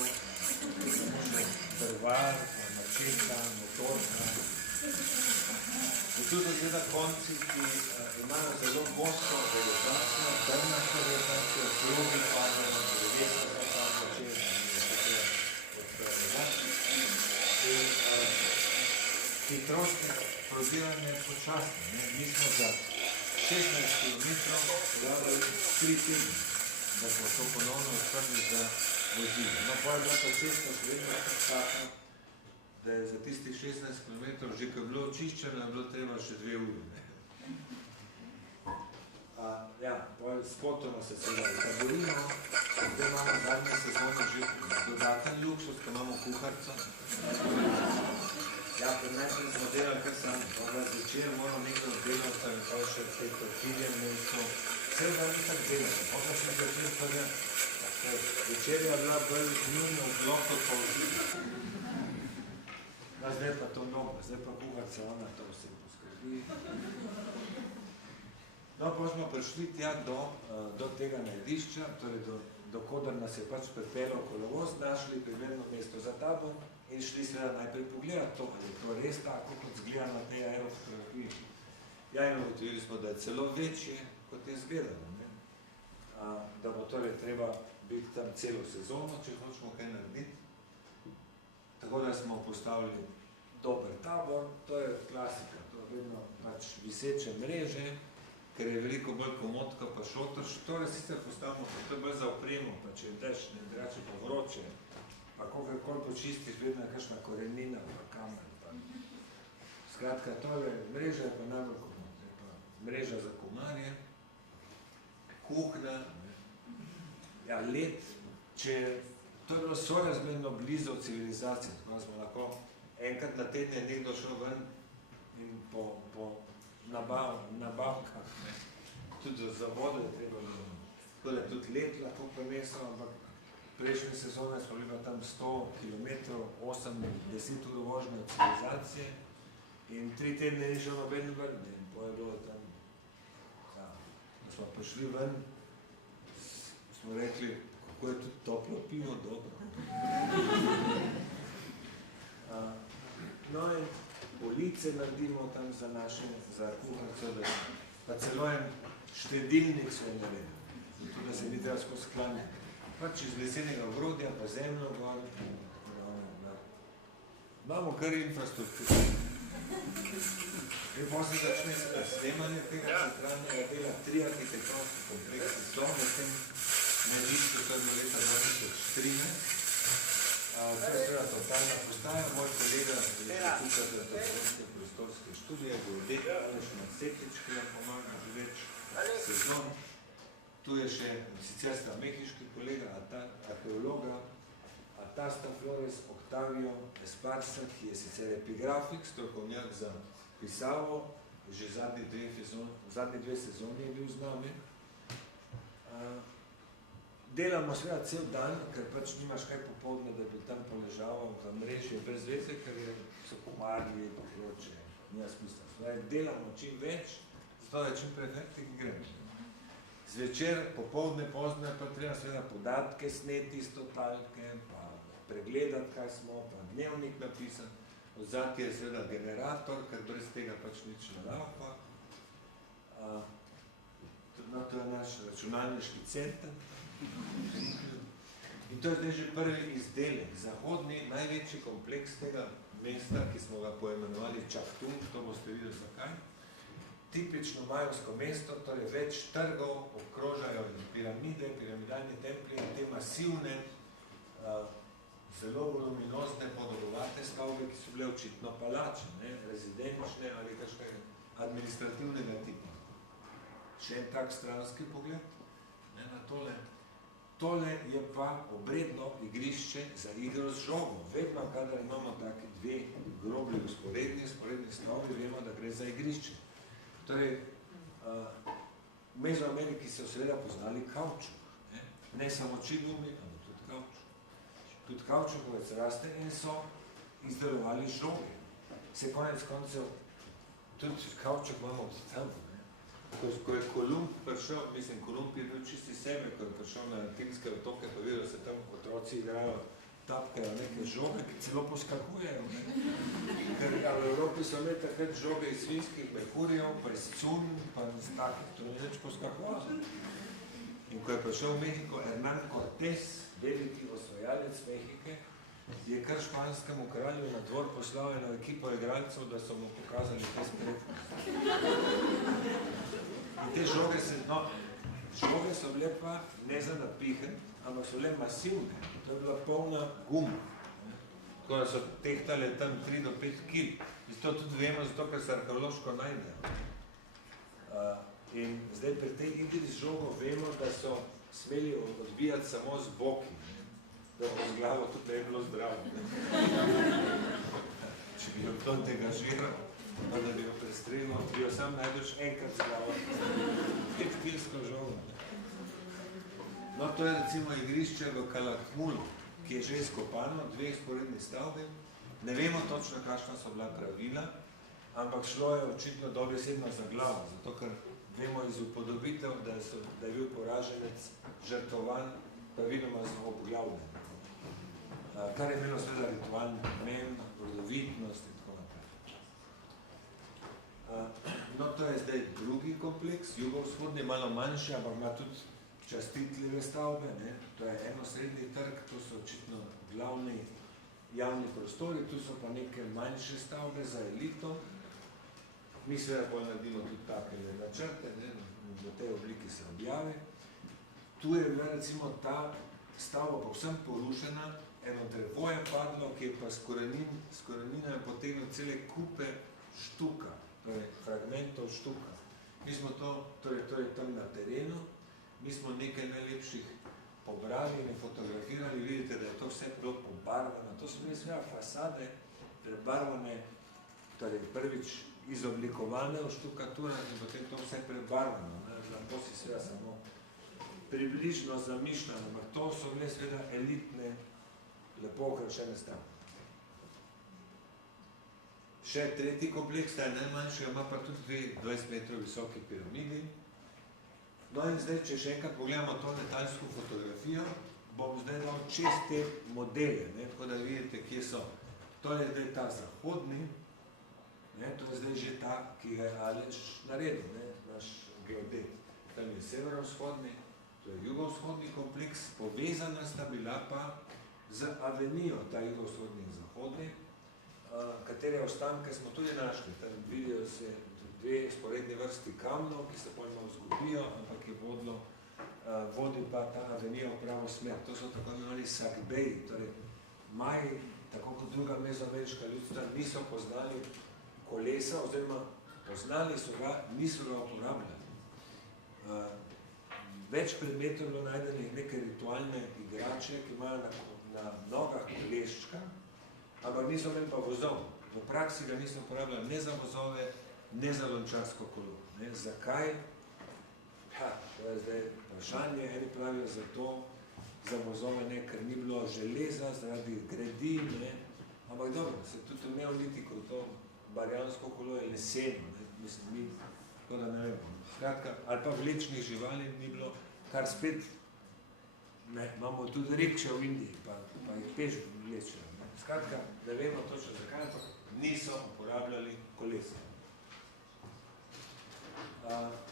samo še drvar, načeta, motorka. In tu so seveda konci, ki imajo zelo gosto vegetacijo, trnasto vegetacijo, slogi padajo, drevesa so tam začeli, in hitrost prodiranja je počasna. Mi smo za 16 km dali 3 tedne, da smo to ponovno odprli za vozilo. No, pa je bila ta cesta Slovenija taka, da je za tistih 16 km, že ko je bilo očiščeno, je bilo treba še 2 ure. Ja, spotoma se seveda utaborimo, zdaj imamo zadnje sezone že dodaten luksus, ko imamo kuharco. Ja, ker najprej smo delali kar sam, pa zvečer moramo nekaj oddelati, in pa še te tortilje mesto. Vse da nekaj delati, pa smo začeli prve. Večer je bila bolj nujno v bloku pa vziti. No, zdaj pa to mnogo, zdaj pa kuharca, ona to vse poskrbi. No, pa smo prišli tja do tega najdišča, torej do koder nas je pač pripeljal kolovoz, našli primerno mesto za tabor in šli seveda najprej pogledati to, ali je to res tako, kot zgleda na tej aerofotografiji. Ja, in ugotovili smo, da je celo večje, kot je izgledalo. Da bo torej treba biti tam celo sezono, če hočemo kaj narediti. Tako da smo postavili dober tabor, to je klasika, to je vedno pač viseče mreže, ker je veliko bolj komodka pa šotor. Šotore sicer postavimo, to je bolj za opremo, pa če je dež, ne drugače pa vroče, pa kolikor počistiš, vedno je kakšna korenina, pa kamen. Pa. Skratka, tole mreža je pa najbolj komod, je pa mreža za komarje, kuhna, ja, led, če to je bilo sorazmerno blizu civilizacije, tako smo lahko enkrat na teden je nekdo šel ven in po nabavkah, tudi za vodo je treba bilo. Tako da tudi let lahko prenesel, ampak prejšnje sezone smo bili tam 100 km, 8-10 ur vožnje od civilizacije in 3 tedne ni šel noben ven. In to je bilo tam, ja, da smo prišli ven, smo rekli, kako je tudi toplo pivo dobro. No in ulice naredimo tam za naše, za kuharco, pa celo en štedilnik so je naredili, zato da se ni treba skozi sklanjati. Pač iz lesenega ogrodja, pa zemljo gor. Imamo kar infrastrukturo. Pa se začne snemanje tega centralnega dela, 3 arhitektonski kompleksi so v tem najdišču, to je bilo leta 2013. To je seveda lokalna postaja, moj kolega je tukaj za slovenske prostorske študije, geodet, Aleš Marsetič, ki nam pomaga že več sezon. Tu je še sicer sta mehiški kolega, arheologa, Atasta Flores, Octavio Esparza, ki je sicer epigrafik, strokovnjak za pisavo, že zadnji dve sezoni je bil z nami. Delamo seveda cel dan, ker pač nimaš kaj popoldne, da bi tam poležaval v mreži brez veze, ker so komarji, pokroče, nima smisla. Zdaj, delamo čim več, zato da čim prej efektik gremo. Zvečer, popoldne, pozno je pa treba seveda podatke sneti iz totalke, pa pregledati, kaj smo, pa dnevnik napisati. Odzadnji je seveda generator, ker brez tega pač nič ne laufa. No, to je naš računalniški center. In to je zdaj že prvi izdelek. Zahodni, največji kompleks tega mesta, ki smo ga poimenovali Čahtung, to boste videli zakaj. Tipično majevsko mesto, torej več trgov, obkrožajo piramide, piramidalni templji, te masivne, zelo voluminozne, podobovate stavbe, ki so bile očitno palače, rezidenčne ali kakšnega administrativnega tipa. Še en tak stranski pogled na tole. Tole je pa obredno igrišče za igro z žogo. Vedno, kadar imamo taki dve grobli sporedni stavbi, vemo, da gre za igrišče. Torej, v Mezoameriki so seveda poznali kavčuk. Ne samo čigumi, ampak tudi kavčuk. Tudi kavčukovec raste in so izdelovali žoge. Se konec koncev, tudi kavčuk imamo od tam. Ko je Kolumb prišel, mislim, Kolumb je bil čisti sebe, ko je prišel na Antilske otoke, pa videl, da se tam otroci igrajo, tapkajo neke žoge, ki celo poskakujejo. Ker v Evropi so imeli takrat žoge iz svinjskih mehurjev, pa iz cun, pa iz takih, to ni več poskakovalo. In ko je prišel v Mehiko Hernán Cortés, veliki osvajalec Mehike, je kar španskemu kralju na dvor poslal eno ekipo igralcev, da so mu pokazali te spremljanje. In te žoge so bile pa ne za napihen, ampak so bile masivne. To je bila polna guma. Tako da so tehtale tam 3 do 5 kil. Zato tudi vemo, zato ker se arheološko najdejo. In zdaj pri tej igri z žogo vemo, da so smeli odbijati samo z boki. Da bo z glavo tudi ne bilo zdravo. Če bi jo to degažiral, pa da bi jo prestrelil, bi jo sam najbolj enkrat z glavo. 5-kilsko žogo. No, to je recimo igrišče v Calakmulu, ki je že izkopano, 2 sporedni stavbi. Ne vemo točno, kakšna so bila pravila, ampak šlo je očitno dobesedno za glavo, zato ker vemo iz upodobitev, da je bil poraženec žrtovan praviloma z obglavljenjem. Kar je imelo seveda ritualni pomen, rodovitnost in tako naprej. No, to je zdaj drugi kompleks, jugovzhodni, malo manjši, ampak ima tudi častitljive stavbe. To je enosrednji trg, to so očitno glavni javni prostori, tu so pa neke manjše stavbe za elito. Mi seveda bolj naredimo tudi takele načrte, v tej obliki se objavi. Tu je bila recimo ta stavba povsem porušena, eno drevo je padlo, ki je pa s korenina potegnil cele kupe štuka, torej fragmentov štuka. Mi smo to, torej tam na terenu, mi smo nekaj najlepših pobrali in fotografirali, vidite, da je to vse bilo pobarvano. To so bile seveda fasade, prebarvane, torej prvič izoblikovane v štukaturah in potem to vse prebarvano. To si seveda samo približno zamišljeno, ampak to so bile seveda elitne, lepo okrašene stavbe. Še tretji kompleks, ta je najmanjši, ima pa tudi 20 metrov visoki piramidi. No in zdaj, če še enkrat pogledamo to letalsko fotografijo, bom zdaj dal čez te modele, tako da vidite, kje so. To je zdaj ta zahodni, to je zdaj že ta, ki ga je Aleš naredil, naš geodet. Tam je severovzhodni, to je jugovzhodni kompleks, povezana sta bila pa z avenijo, ta jugovzhodni in zahodni, katere ostanke smo tudi našli. Tam vidijo se 2 sporedni vrsti kamnov, ki se pojmo zgubijo, ampak je vodil pa ta avenija v pravo smer. To so tako imenovali sakbeji, torej tako kot druga mezoameriška ljudstva, niso poznali kolesa, oziroma poznali so ga, niso ga uporabljali. Več predmetov je bilo najdenih neke ritualne igrače, ki imajo na nogah koleščka, ampak niso imeli pa vozov. V praksi ga niso uporabljali ne za vozove, ne za lončarsko kolo. Ne? Zakaj? To je zdaj vprašanje. Eni pravijo zato, za vozove ne, ker ni bilo železa, zaradi gredi, ne? Ampak dobro, se tudi v neolitiku to barjansko kolo je leseno, ne? Mislim, mi, tako da ne vemo. Skratka, ali pa vlečnih živali ni bilo, kar spet, ne, imamo tudi rikše v Indiji, pa jih peš vlečejo. Skratka, ne vemo točno zakaj, ampak niso uporabljali kolesa.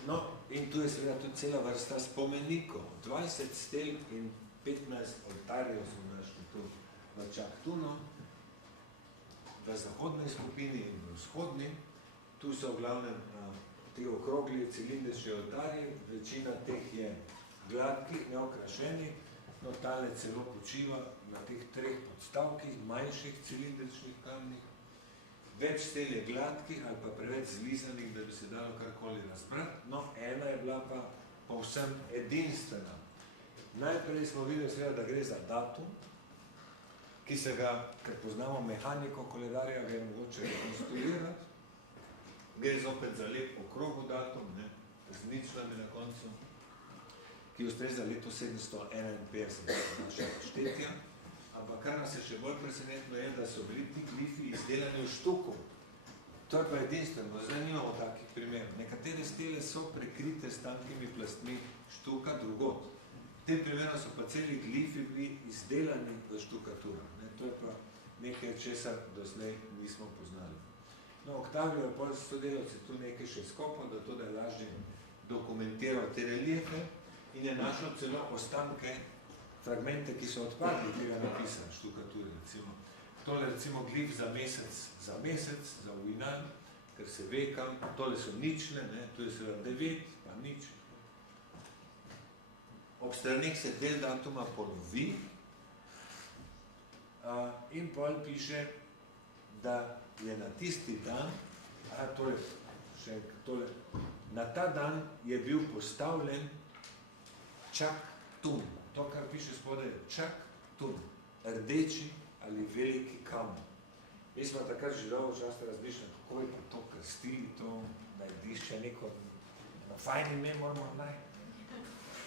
No, in tu je seveda tudi cela vrsta spomenikov. 20 stel in 15 oltarjev smo našli tu v Čaktunu, v zahodnej skupini in v vzhodni. Tu so v glavnem te okrogli cilindrični oltarji, večina teh je gladkih, neokrašenih, no tale celo počiva na teh 3 podstavkih, manjših cilindričnih kamnih. Več stel je gladkih ali pa preveč zlizanih, da bi se dalo karkoli razbrati, no ena je bila pa povsem edinstvena. Najprej smo videli seveda, da gre za datum, ki se ga, ker poznamo mehaniko koledarja, ga je mogoče rekonstruirati. Gre zopet za lep okrogel datum, ne, z ničlami na koncu, ki ustreza leto 751 našega štetja. Ampak kar nas je še bolj presenetno je, da so bili ti glifi izdelani v štuku. To je pa edinstveno, zdaj nimamo takih primerov. Nekatere stele so prekrite s tankimi plastmi štuka drugot. V tem primeru so pa celi glifi bili izdelani v štukaturah. To je pa nekaj, česar doslej nismo poznali. No, Octavio je pol sodelavci tu nekaj še skopal, da to, da je lažje dokumentiral te reliefe in je našel celo ostanke, fragmente, ki so odpadli tega napisa štukaturi. Tole recimo glif za mesec, za uvinan, ker se ve kam, tole so ničle, ne, tu je seveda 9, pa nič. Ob straneh se del datuma ponovi in pol piše, da je na tisti dan, na ta dan je bil postavljen Čaktun. To, kar piše spodaj, Čaktun, rdeči ali veliki kamen. Mi smo takrat že dolgo časa razmišljali, kako je pa to krstili, to najdišče neko fajn ime moramo najti.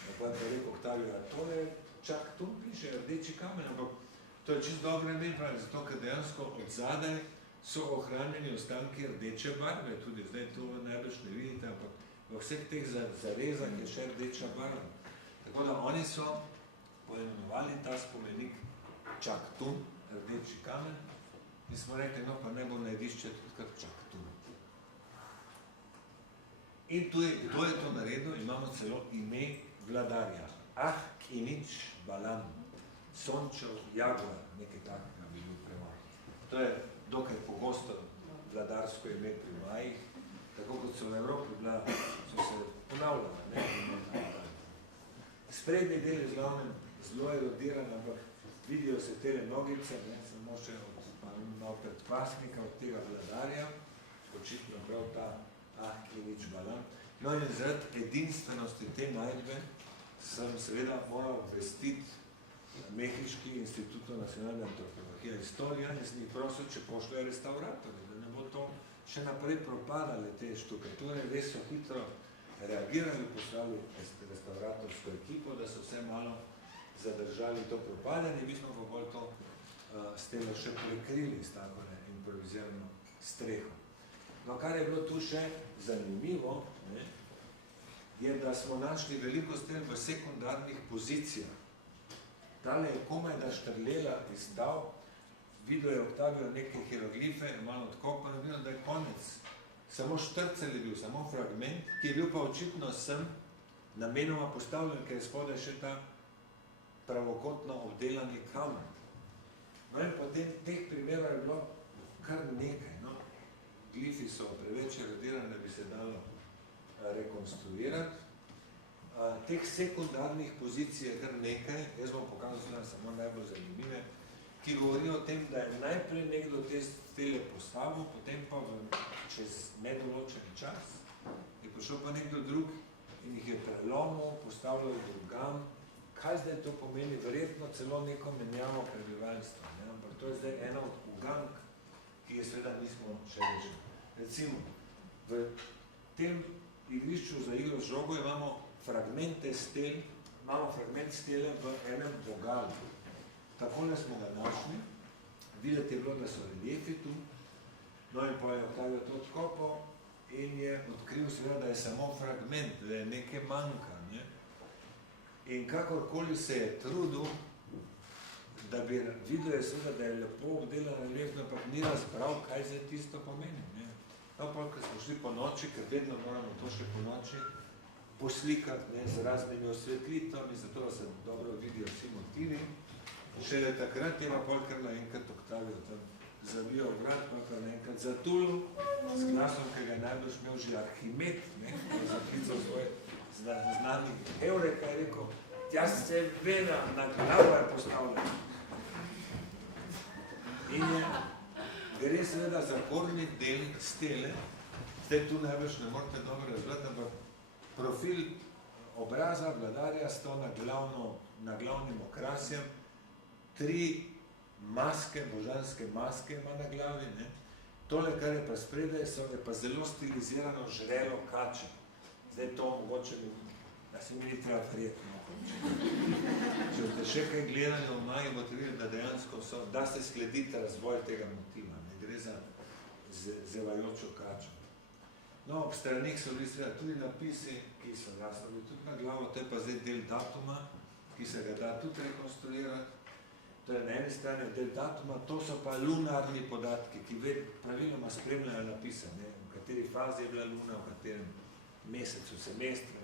Tako je pa rekel Octavio, to je Čaktun, piše rdeči kamen, ampak to je čisto dobro ime, pravi, zato, ker dejansko od zadaj so ohranjeni ostanki rdeče barve, tudi zdaj to najbrž ne vidite, ampak v vseh teh zarezah je še rdeča barva. Tako da oni so poimenovali ta spomenik Čaktun, rdeči kamen, in smo rekli, no pa ne bo najdišče tudi kot Čaktun. In tu je, kdo je to naredil, imamo celo ime vladarja. Ahkinič Balan, Sončev jaguar, nekaj takega bi bil premaj. To je dokaj pogosto vladarsko ime pri Majih, tako kot so v Evropi bila, so se ponavljala, ne? Sprednji del je zelo erodiran, ampak vidijo se tele nogice, ne, samo še od predpasnika, od tega vladarja, očitno prav ta Ahkinič Balan. No in zaradi edinstvenosti te najdbe sem seveda moral obvestiti Mehiški institut nacionalne antropologije in historija in sem jih prosil, če pošljajo restauratorje, da ne bo to še naprej propadale te štukature, res so hitro reagirali, poslali restauratorsko ekipo, da so vse malo zadržali to propadanje, mi smo pa bolj to steno še prekrili s tako improvizirano streho. No, kar je bilo tu še zanimivo, ne, je, da smo našli veliko stel v sekundarnih pozicijah. Tale je komaj da štrlela izdal, videl je Octavio neke hieroglife, malo odkopan, videl, da je konec. Samo štrcel je bil, samo fragment, ki je bil pa očitno sem namenoma postavljen, ker je spodaj še ta pravokotno obdelani kamen. No in potem teh primerov je bilo kar nekaj. No. Glifi so preveč erodirani, da bi se dalo rekonstruirati. Teh sekundarnih pozicij je kar nekaj, jaz bom pokazal samo najbolj zanimive. ki govorijo o tem, da je najprej nekdo te stele postavil, potem pa čez nedoločen čas je prišel pa nekdo drug in jih je prelomil, postavljal drugam. Kaj zdaj to pomeni? Verjetno celo neko menjavo prebivalstva. Ampak to je zdaj ena od ugank, ki je seveda nismo še rešili. Recimo, v tem igrišču za igro z žogo imamo fragmente stel, imamo fragment stele v enem vogalu. Takole smo ga našli, videti je bilo, da so reliefi tu, no in pa je Octavio to odkopal in je odkril seveda, da je samo fragment, da je nekaj manjka. Ne? In kakorkoli se je trudil, da bi videl je seveda, da je lepo obdelan relief, ampak ni razbral, kaj zdaj tisto pomeni. Ne? No, pa, ko smo šli po noči, ker vedno moramo to še po noči poslikati, ne, z raznimi osvetlitvami, zato da se dobro vidijo vsi motivi. Šele takrat je pa pol kar naenkrat Octavio tam zavijal vrat, pa kar naenkrat zatulil s glasom, ki ga je najbolj imel že Arhimed, ne, ko je zaklical svoj znani Eureka, je rekel, tja se vena, na glavo je postavljena. In je gre seveda za gornji del stele, zdaj tu največ ne morate dobro razbrati, ampak profil obraza vladarja sto na glavnim okrasjem, 3 maske, božanske maske ima na glavi, ne. Tole, kar je pa spredaj, je pa zelo stilizirano žrelo kače. Zdaj to mogoče, da se mi ni treba verjetno. Če boste še kaj gledali v maju, boste videli, da dejansko so, da se sledite razvoj tega motiva, ne gre za zevajočo kačo. No, ob stranih so bili seveda tudi napisi, ki so jasno tudi na glavo, to je pa zdaj del datuma, ki se ga da tudi rekonstruirati. To je na eni strani del datuma, to so pa lunarni podatki, ki praviloma spremljajo napise, ne, v kateri fazi je bila luna, v katerem mesecu, semestru.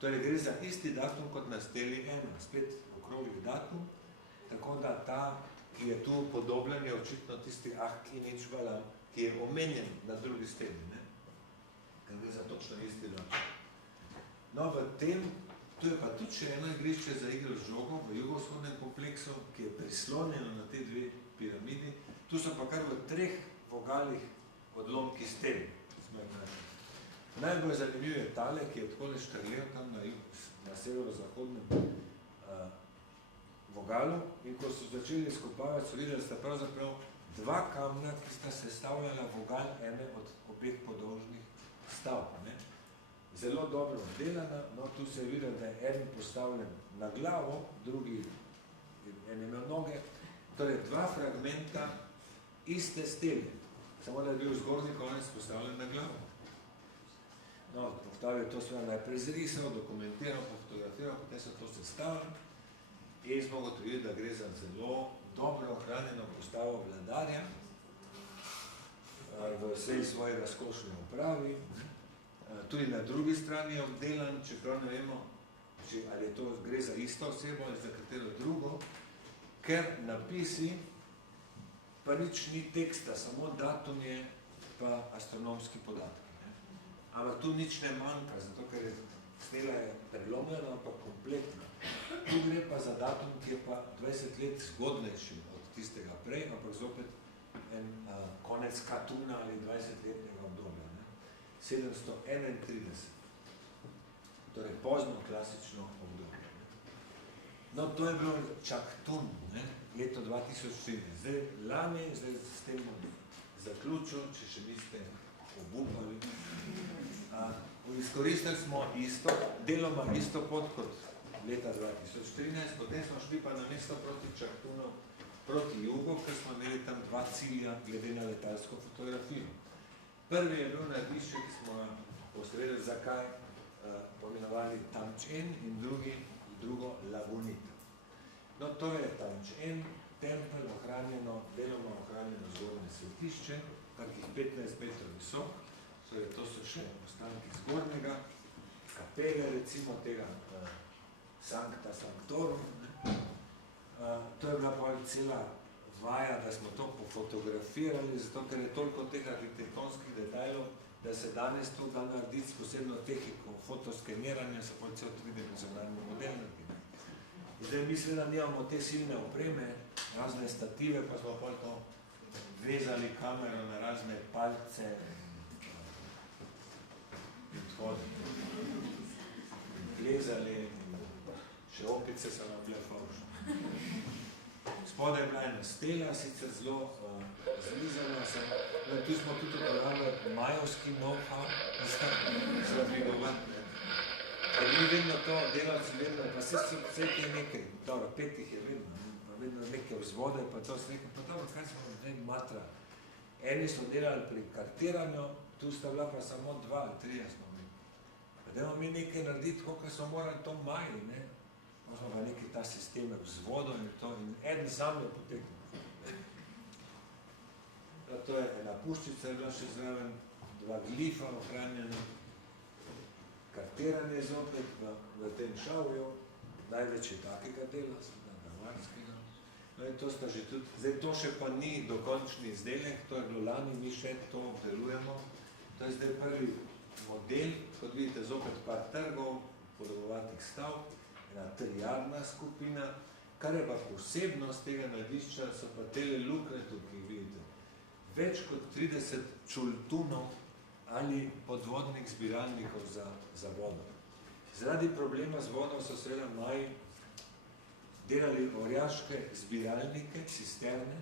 Torej gre za isti datum kot na steli 1, spet okrogli datum, tako da ta, ki je tu podobljen, je očitno tisti Ahkinič Valam, ki je omenjen na drugi steli, ne? Ker gre za točno isti datum. No, v tem, tu je pa tudi še eno igrišče za igro z žogo v jugovzhodnem kompleksu, ki je prislonjeno na te 2 piramidi. Tu so pa kar v 3 vogalih odlomki steli. Najbolj zanimiv je tale, ki je takole štrlel tam na severozahodnem vogalu in ko so začeli izkopavati, so videli, da sta pravzaprav 2 kamna, ki sta sestavljala vogal ene od obeh podolžnih stavb. Ne? Zelo dobro obdelana, no tu se je videl, da je en postavljen na glavo, drugi en imel noge, torej 2 fragmenta iste stele, samo da je bil zgornji konec postavljen na glavo. No, Octavio je to seveda najprej zrisal, dokumentiral, fotografiral, potem so to sestavili in smo gotovili, da gre za zelo dobro ohranjeno postavo vladarja v vsej svoji razkošni opravi. Tudi na drugi strani je obdelan, čeprav ne vemo, ali to gre za isto osebo ali za katero drugo, ker napisi pa nič ni teksta, samo datum je pa astronomski podatki. Ampak tu nič ne manjka, zato ker je stela je prelomljena, ampak kompletna. Tu gre pa za datum, ki je pa 20 let zgodnejši od tistega prej, ampak zopet en konec Katuna ali 20-letnega obdobja. 731. Torej pozno klasično obdobje. No, to je bilo Čaktun, leto 2004. Zdaj, lani, zdaj s tem zaključil, če še niste obupali. Izkoristili smo isto, deloma isto pot kot leta 2013, potem smo šli pa na mesto proti Čaktunu, proti jugu, ker smo imeli tam 2 cilja glede na letalsko fotografijo. Prvi je bil najbližje, ki smo posredili, zakaj pomenovali Tamčen in drugo Lagunita. No, to je Tamčen, tempelj ohranjeno, deloma ohranjeno zgornje svetišče, takih 15 metrov visok, torej to so še ostanki zgornjega, kapele recimo tega Sancta Sanctorum. To je bila pa cela vaja, da smo to pofotografirali, zato ker je toliko tega arhitektonskih detajlov, da se danes to da narediti s posebno tehniko fotoskeniranja, se pa cel 3D model naredi. Zdaj mi seveda nimamo te silne opreme, razne stative, pa smo pa to vezali kamero na razne palce in odhodili. Plezali in še opice so nam bile fauš. Spodaj je bila ena stela, sicer zelo zlizana se. No, tu smo tudi uporabljali majovski know-how, za dvigovati. Ker mi vedno to delavci vedno, pa vse je nekaj, dobro, 5 jih je vedno nekaj vzvode, pa to se nekaj, pa dobro, kaj smo zdaj matra. Eni so delali pri kartiranju, tu sta bila pa samo 2 ali 3 smo mi. Pa dajmo mi nekaj narediti, koliko smo morali to maji, ne? Pa smo pa nekaj ta sisteme vzvodov in to, in eden sam je potekal. To je ena puščica, je bila še zraven, 2 glifa ohranjena, kartiranje zopet v tem šavju, največ je takega dela, davarskega. No in to sta že tudi, zdaj to še pa ni dokončni izdelek, to je bilo lani, mi še to obdelujemo. To je zdaj prvi model, kot vidite, zopet par trgov, podobovatih stav, ena trijarna skupina, kar je pa posebnost tega najdišča, so pa tele lukne tukaj, vidite. Več kot 30 čultunov ali podvodnih zbiralnikov za vodo. Zaradi problema z vodom so seveda maji delali orjaške zbiralnike, cisterne,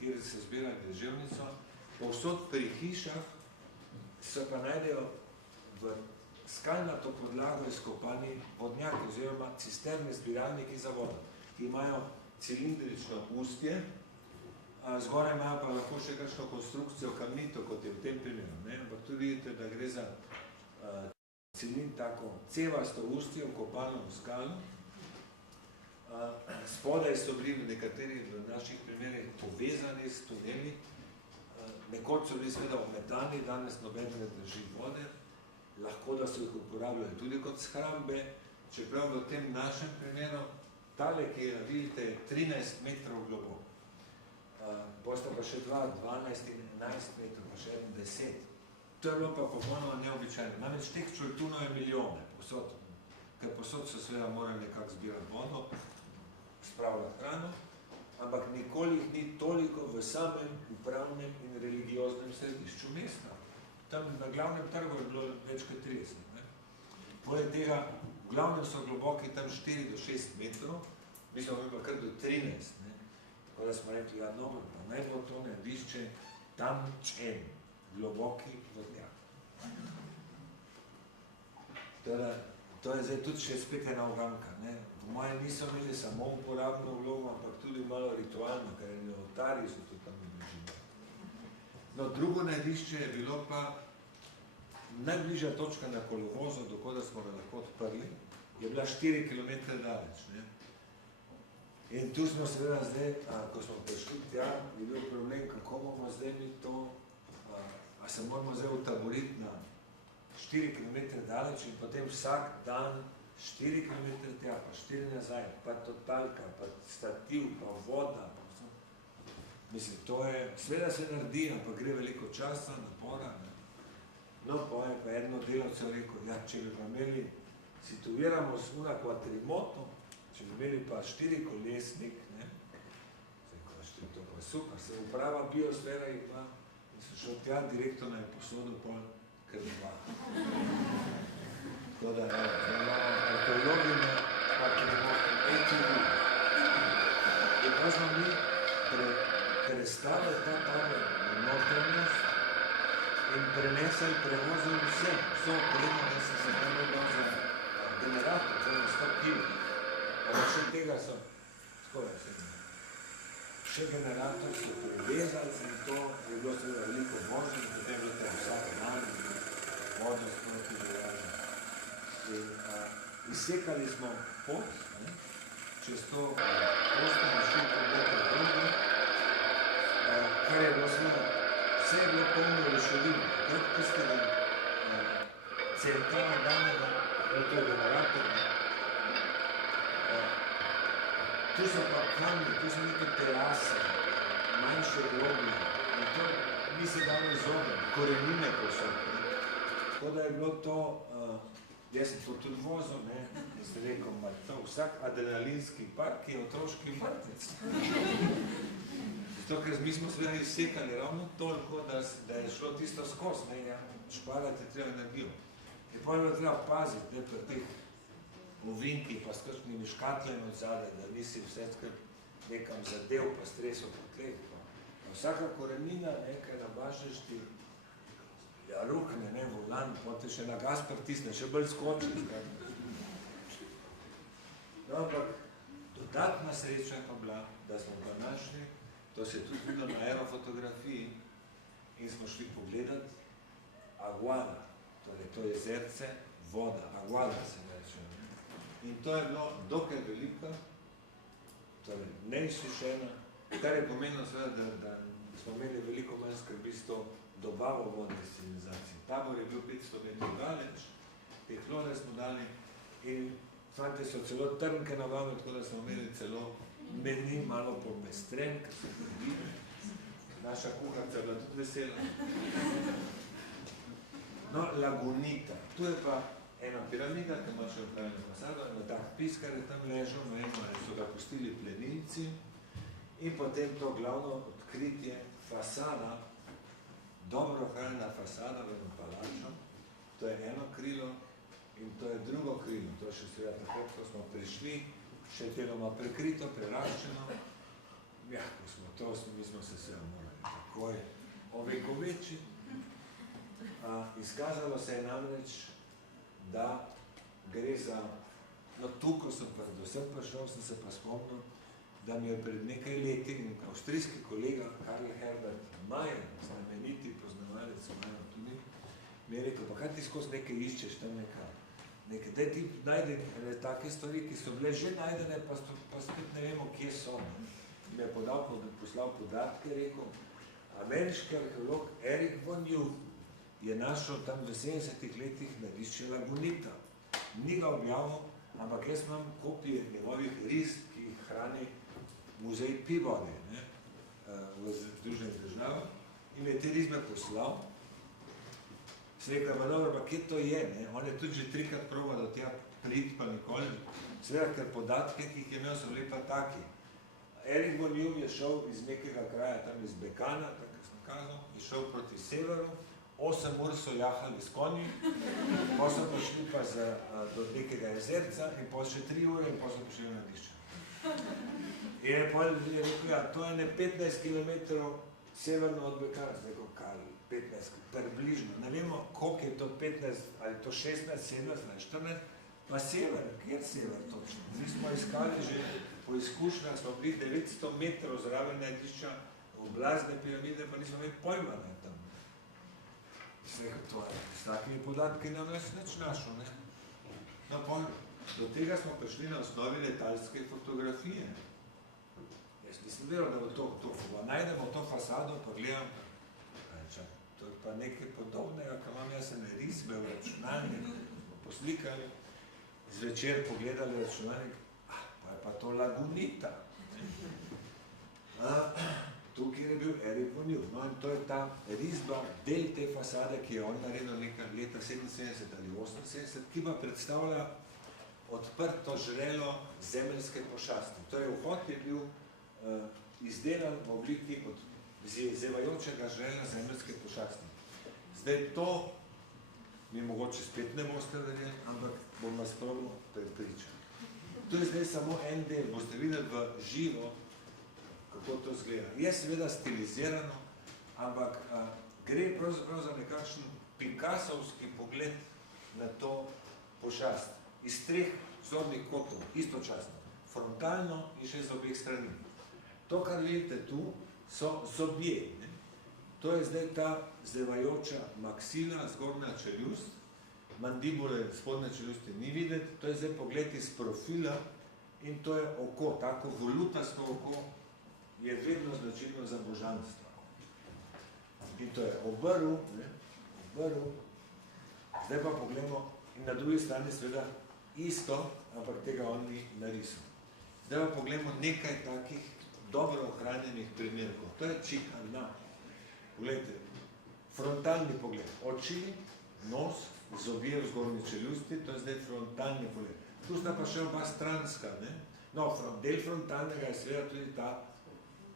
kjer se zbira deževnico. Povsod pri hišah se pa najdejo v skalnato podlago izkopani vodnjaki oziroma cisterne zbiralniki za vodo, ki imajo cilindrično ustje, zgoraj imajo pa lahko še kakšno konstrukcijo kamnito, kot je v tem primeru. Ampak tu vidite, da gre za tako cevasto ustje, vkopano v skalu. Spodaj so bili nekateri v naših primerih povezani s tuneli. Nekoč so bili seveda ometani, danes noben ne drži vode. Lahko, da so jih uporabljali tudi kot shrambe, čeprav v tem našem primeru, tale, ki je vidite, je 13 metrov globok. Posta pa še 2, 12 in 11 metrov, pa še 10. To je bilo pa popolnoma neobičajno. Namreč teh čultunov je milijone, posod. Ker posod so seveda morali nekako zbirati vodo, spravljati hrano, ampak nikoli jih ni toliko v samem upravnem in religioznem središču mesta. Tam na glavnem trgu je bilo več kot 30. Poleg tega, v glavnem so globoki tam 4 do 6 metrov, mi smo pa kar do 13. Tako da smo rekli, ja, dobro, pa naj bo to najdišče tam čen, globoki vodnjak. To je zdaj tudi še spet ena uganka. V mojem niso imeli samo uporabno vlogo, ampak tudi malo ritualno, ker eni oltarji so tudi tam obležili. No, drugo najdišče je bilo pa najbližja točka na kolovozu, dokoda smo ga lahko odprli, je bila 4 km daleč. In tu smo seveda zdaj, ko smo prišli tja, je bil problem, kako bomo zdaj mi to, a se moramo zdaj utaboriti na 4 km daleč in potem vsak dan 4 km tja, pa 4 nazaj, pa totalka, pa stativ, pa voda. Mislim, to je, seveda se naredi, ampak gre veliko časa, napora. No, pa je pa eno delavcev rekel, ja, če bi pa imeli, situiramo s una quatrimoto, če bi imeli pa 4-kolesnik, to pa je super, se uprava biosfera ima in so šel tja direktno na episodo pol krva. Tako da, arheologi na quatrimoto, ATV. In pa smo mi prestavili ta tabor na notranjost in prenesli prevozili vso opremo, da se zadnjo dal za generator, za 100 kg. Pa še tega so, skoraj se ne. Še generator so privezali in to je bilo seveda veliko možno, in potem je to vsak dan, vodo sproti dolažen. Izsekali smo pot, čez to prosto mašinko nekaj drugo, kar je bilo seveda, vse je bilo polno reševino. Kot tistega centra danega, to je generator, tu so pa kamni, tu so neke terase, manjše groblje, in to ni se dalo izogati, korenine posod. Tako da je bilo to Jaz sem to tudi vozil, ne, in sem rekel, to vsak adrenalinski park je otroški vrtec. Zato, ker mi smo seveda izsekali ravno toliko, da je šlo tisto skozi, ne, ja, šparati treba energijo. In potem je treba paziti, ne, pri teh ovinkih, pa s kakšnimi škatlami od zadaj, da nisi vse skrb nekam zadev, pa stresel po tleh. Vsaka korenina, nekaj nabažeš ti, ja, rukne, ne, volan, potem te še na gas pritisne, še bolj skoči. No, ampak dodatna sreča je pa bila, da smo pa našli, to se je tudi videlo na aerofotografiji, in smo šli pogledati Aguada, torej to je jezerce, voda, Aguada se reče. In to je bilo dokaj velika, torej neizsušena, kar je pomenilo seveda, da smo imeli veliko manj skrbi s to dobavo vodne civilizacije. Tabor je bil 500 metrov daleč, te hlore smo dali in fante so celo trnke navali, tako da smo imeli celo med njim malo pomestren, ker so videli. Naša kuharca je bila tudi vesela. No, Lagunita. Tu je pa ena piramida, ki ima še opravljeno fasado, in tak piskar je tam ležal, no eno, so ga pustili plenilci in potem to glavno odkritje fasada, dobro ohranjena fasada v enem palaču, to je eno krilo in to je drugo krilo. To je še seveda takrat, ko smo prišli, še deloma prekrito, preraščeno. Ja, ko smo to, mi smo se seveda morali takoj ovekovečiti. Izkazalo se je namreč, da gre za, no tu, ko sem predvsem prišel, sem se pa spomnil, da mi je pred nekaj leti avstrijski kolega Karl Herbert Mayer, znameniti poznavalec Mayer tudi, mi je rekel, pa kaj ti skozi nekaj iščeš, tam nekaj. Daj ti najde take stvari, ki so bile že najdene, pa spet ne vemo, kje so. Mi je poslal podatke, rekel, ameriški arheolog Erik von Jung je našel tam v 70-ih letih nadišče Lagunita. Ni ga objavil, ampak jaz imam kopije njegovih risb, ki jih hrani muzej Peabody v Združenih državah, in je te risbe poslal. Se rekel, pa dobro, pa kje to je? On je tudi že 3krat probal do tja priti, pa nikoli. Seveda, ker podatke, ki jih je imel, so bili pa taki. Erik von Jung je šel iz nekega kraja, tam iz Bekana, tako sem kazal, je šel proti severu, 8 ur so jahali s konji, pa so prišli pa do nekega jezerca in pa še 3 ure in pa so prišli na dišče. In je rekel, ja, to je ne 15 km severno od Bekana, sem rekel, kaj, 15, približno, ne vemo, koliko je to 15, ali to 16, 17, ali 14, pa sever, kjer sever točno. Mi smo iskali že po izkušnjah, smo bili 900 metrov zraven najdišča oblazne piramide, pa nismo imeli pojma tam. Sem rekel, to je, s takimi podatki nam jaz nič našel, ne? No, pa do tega smo prišli na osnovi letalske fotografije. Jaz nisem vedel, da bo to, najdemo to fasado, pa gledam, to je pa nekaj podobnega, ko imam jaz ene risbe v računalniku, smo poslikali, zvečer pogledali računalnik, pa je pa to Lagunita. Tukaj je bil Erik von Jung. No in to je ta risba, del te fasade, ki je on naredil nekaj leta 77 ali 78, ki pa predstavlja odprto žrelo zemeljske pošasti. Torej, vhod je bil izdelan v obliki od zevajočega žrela zemeljske pošasti. Zdaj to mi mogoče spet ne boste verjeli, ampak bom vas prvo prepričal. To je zdaj samo en del, boste videli v živo, kako to zgleda. Je seveda stilizirano, ampak gre pravzaprav za nekakšen Picassovski pogled na to pošast. Iz 3 zornih kotov, istočasno, frontalno in še z obeh strani. To, kar vidite tu, so zobje. To je zdaj ta zevajoča maksila, zgornja čeljust, mandibule, spodne čeljusti ni videti, to je zdaj pogled iz profila in to je oko, tako volutasto oko je vedno značilno za božanstvo. In to je obrv, zdaj pa pogledamo in na drugi strani seveda isto, ampak tega on ni narisal. Zdaj pa pogledamo nekaj takih dobro ohranjenih primerkov. To je Čihana. Poglejte, frontalni pogled, oči, nos, zobje v zgornji čeljusti, to je zdaj frontalni pogled. Tu sta pa še oba stranska, ne? No, del frontalnega je seveda tudi ta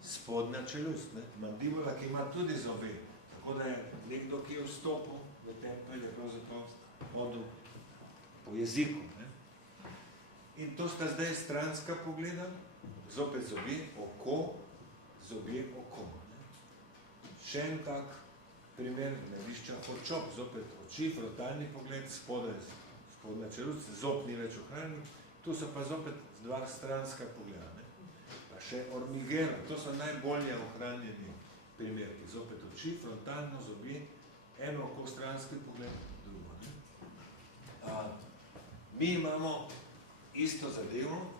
spodnja čeljust, ne? Mandibula, ki ima tudi zobe, tako da je nekdo, ki je vstopil v tempelj, je pravzaprav hodil po jeziku, ne? In to sta zdaj stranska pogleda, zopet zobje, oko, zobje, oko, ne? Še en tak primer nerišča očop, zopet oči, frontalni pogled, spodnja čeljust, zob ni več ohranjen, tu so pa zopet dva stranska pogleda, ne? Pa še ormigera, to so najbolje ohranjeni primerki, zopet oči, frontalno, zobje, eno oko, stranski pogled, drugo, ne? Mi imamo isto zadevo,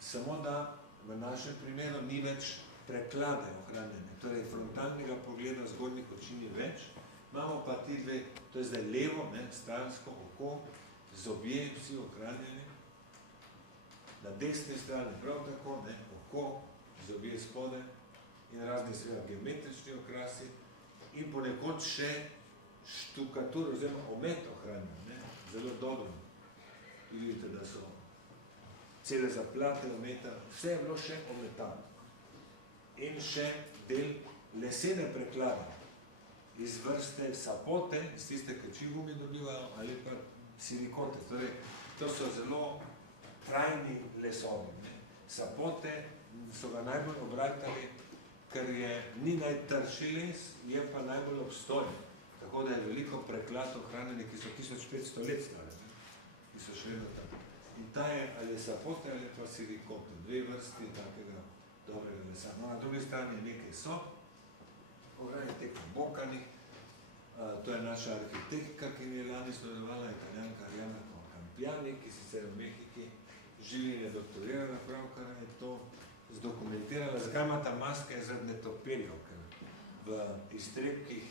samo da v našem primeru ni več preklade ohranjene, torej frontalnega pogleda zgornjih oči ni več, imamo pa ti dve, to je zdaj levo, ne, stransko oko, zobje, vsi ohranjeni, na desni strani prav tako, ne, oko, zobje spode in razni seveda geometrični okrasi in ponekod še štukatur oziroma omet ohranjen, ne, zelo dobro. Vidite, da so cele zaplate ometa, vse je bilo še ometano. In še del lesene preklade iz vrste sapote, iz tiste, ki čivumi dobivajo, ali pa silikote. Torej, to so zelo trajni lesovi. Ne? Sapote so ga najbolj obratali, ker ni najtrši les, je pa najbolj obstojen. Tako da je veliko preklad ohranjeni, ki so 1500 let stare, ne? Ki so še vedno tam. In ta je ali sapote, ali pa silikote. Dve vrsti takega dobrega lesa. No, na drugi strani je nekaj sob, ohranjeni teh obokanih, to je naša arhitektka, ki mi je lani sodelovala, Italijanka Ariana Campiani, ki sicer v Mehiki živi in je doktorirala, pravkar je to zdokumentirala. Zakaj ima ta maska zaradi netopeljev, ker v iztrebkih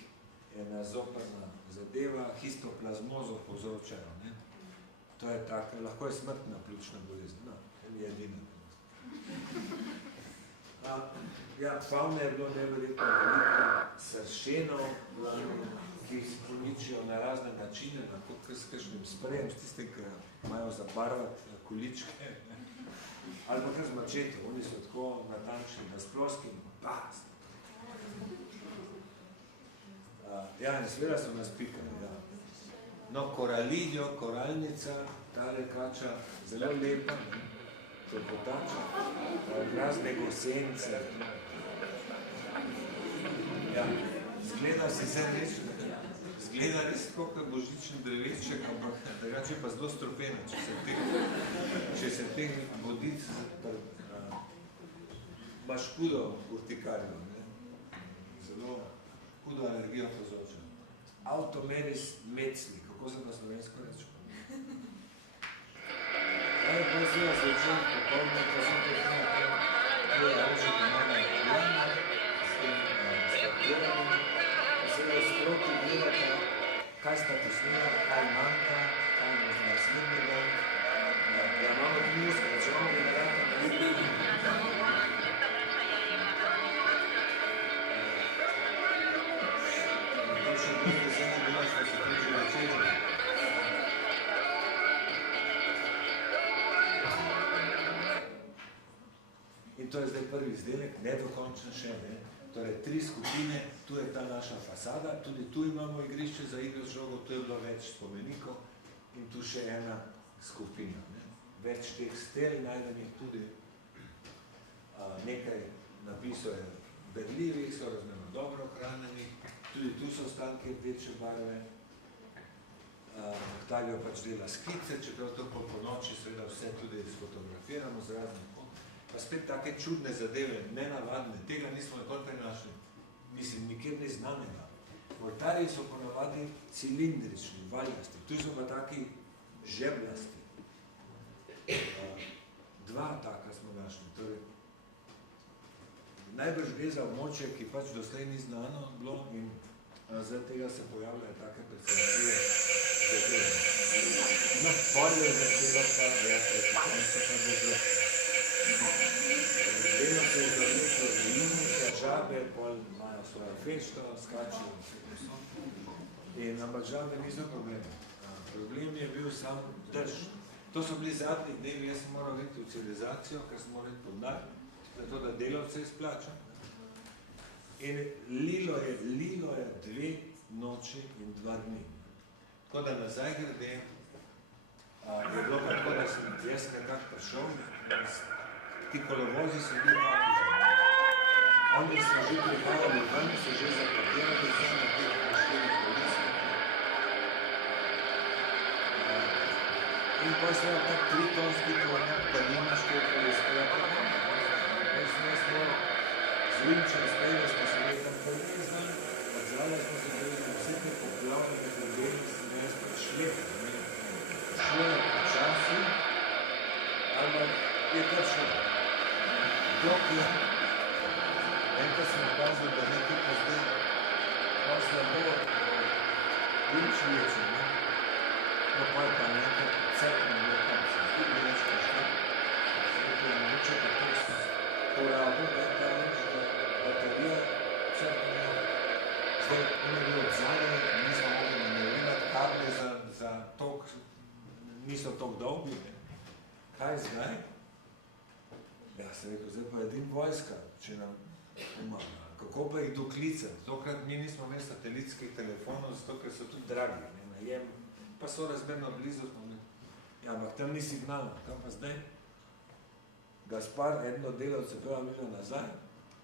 ena zoprna zadeva histoplazmozo povzročajo, ne? To je tako, lahko je smrtna pljučna bolezen, no, je edina. Ja, favne je bilo neverjetno veliko sršenov, ki jih uničijo na razne načine, lahko s kakšnim sprejem, s tistim, ki imajo zabarvati količke, ali pa kar z mačeto, oni so tako natančni, da s ploskim, pas. Ja, in seveda so nas pikali, ja. No, koralidjo, koralnica, tale kača, zelo lepa, ne? Trepotača, razne gosence. Ja, zgleda res kot božični dreveček, ampak drugače pa zelo strupena, če se teh vodic imaš hudo urtikarjo, ne? Zelo hudo alergijo povzroča. Automeris mecli, kako se na slovensko reče? Kaj pa zdaj zvečer, popolno, ko sem prišel, to je reči, da imamo Ljana, s tem startirami, pa seveda sproti gledate, kaj sta posnila, kaj manjka, kaj možno naslednjega. Ja, imamo tudi muska, če imamo generator na ljudi. To še tudi se ne bila, što se tiče večeri. In to je zdaj prvi izdelek, nedokončen še, ne? Torej, 3 skupine, tu je ta naša fasada, tudi tu imamo igrišče za igro z žogo, tu je bilo več spomenikov in tu še ena skupina, ne? Več teh stel najdenih tudi, nekaj napisov je berljivih, so razmerno dobro ohranjeni, tudi tu so ostanke večje barve, Octavio pač dela skice, čeprav to po noči seveda vse tudi sfotografiramo z raznih kot. Pa spet take čudne zadeve, nenavadne, tega nismo nikoli prenašli, mislim, nikjer ne znanega. Oltarji so ponavadi cilindrični, valjasti, tu so pa taki žebljasti. 2 taka smo našli, torej najbrž gre za območje, ki pač doslej ni znano bilo in zaradi tega se pojavljajo take predstavljive zadeve. No, polje zadeva pa, ja, predstavljajo pa držav. Vedno se je zavlečo v Junija, žabe, pol imajo svojo fešto, skačijo vse posod. In ampak žal, da niso problemi. Problem je bil sam drž. To so bili zadnji dnevi, jaz sem moral iti v civilizacijo, ker sem moral iti podnar, zato da delavce izplačam. In lilo je 2 noči in 2 dni. Tako da nazaj grede, je bilo pa tako, da sem jaz nekako prišel, ti kolovozi so bili mati. Oni so že prihajali ven, so že zaparkirali, so na teh 4 polici. In pa seveda tak 3-tonski tovornjak, pa nimaš koliko izkora programa. Jaz smo z Vinčem speli, smo se nekaj povezali, odzvali smo se povezali vse te poplavne problemi, sem jaz prišli. Šlo je počasi, ampak je kar šlo. Dokler, enkrat sem opazil, da nekaj pa zdaj, pa slabo Vinč leče, ne? No, pa je pa nekaj cerkno bilo tam, se tudi več pošli. Se je mogoče pa to porabo, da je ta več, da baterija cerkno je. Zdaj, on je bil odzadaj, nismo mogli namerovati kable za tok, niso tok dolgi, ne. Kaj zdaj? Ja, sem rekel, zdaj pa edin vojska, če nam pomaga. Kako pa jih doklicati? Tokrat mi nismo imeli satelitskih telefonov, zato ker so tudi dragi, ne, najem, pa so razmerno blizu smo imeli. Ja, ampak tam ni signal, kam pa zdaj? Gaspar, edno delavce prva mila nazaj,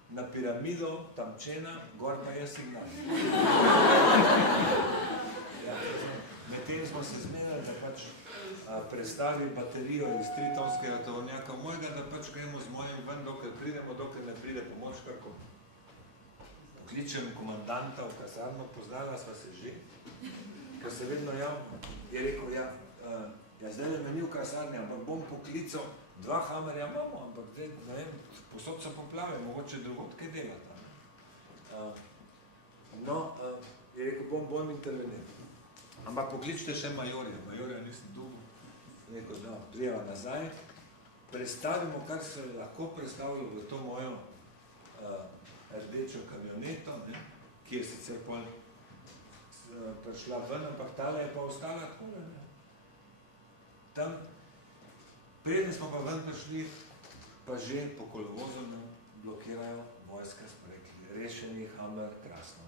na piramido, tamčena, gor pa je signal. Ja, medtem smo se zmenili, da pač predstavi baterijo iz 3-tonskega tovornjaka mojega, da pač gremo z mojim ven, dokler pridemo, dokler ne pride pomoč, kako pokličem komandanta v kasarno, poznala sva se že, ker se vedno javno, je rekel, ja, zdaj me ni v kasarni, ampak bom poklical, 2 hamerja imamo, ampak zdaj, ne vem, posod so poplave, mogoče drugod kaj delata. No, je rekel, bom interveniral. Ampak pokličite še majorja nisem dolgo. Rekel, no, prijeva nazaj, predstavimo, kar se lahko predstavilo v to mojo rdečo kamioneto, ne, ki je sicer pol prišla ven, ampak tale je pa ostala takole, ne. Tam, preden smo pa ven prišli, pa že po kolovozu blokirajo vojska, smo rekli, rešeni, Hammer, krasno.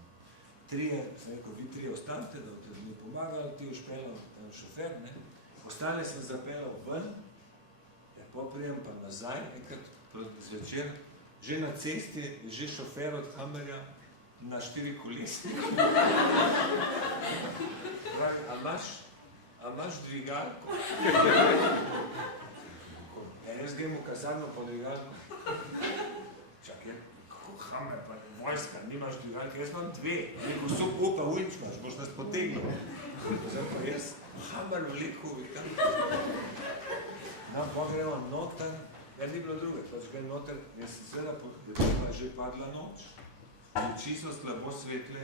3, sem rekel, vi 3 ostanite, da boste mi pomagali, ti ušpeljal šofer, ne. Ostale sem zapeljal ven, poprijem pa nazaj, enkrat zvečer, že na cesti, že šofer od Hammerja na 4 kolesi. A imaš dvigalko? Jaz grem v kasarno po dvigalko. Čakaj, kako Hammer, pa vojska, nimaš dvigalke, jaz imam 2. Rekel, upa, Vinč imaš, boš nas potegnil. Zdaj pa jaz, Hammer vlekel, nam pa gremo noter, ni bilo druge, pač grem noter, jaz seveda, je pa že padla noč, luči so slabo svetle,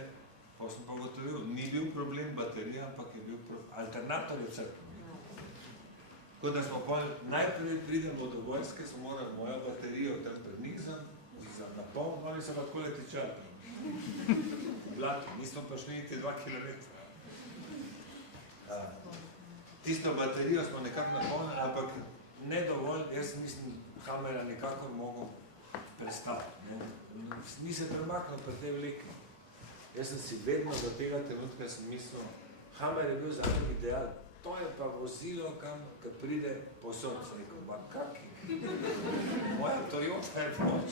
pa sem pa gotovil, ni bil problem baterija, ampak je bil alternator je crkven. Tako da smo pa najprej pridemo do vojske, smo morali mojo baterijo tam pred njih za napol, oni so pa tako letičali. Blato, nismo pa šli niti 2 kilometra. Tisto baterijo smo nekako napolnili, ampak ne dovolj, jaz mislim, Hammerja nekako mogel prestati. Ni se premaknil pri tej vleki. Jaz sem si vedno do tega trenutka sem mislil, Hammer je bil za njih ideal. To je pa vozilo, ki pride posod. Sem rekel, ba kaki? Moja Toyota je moč.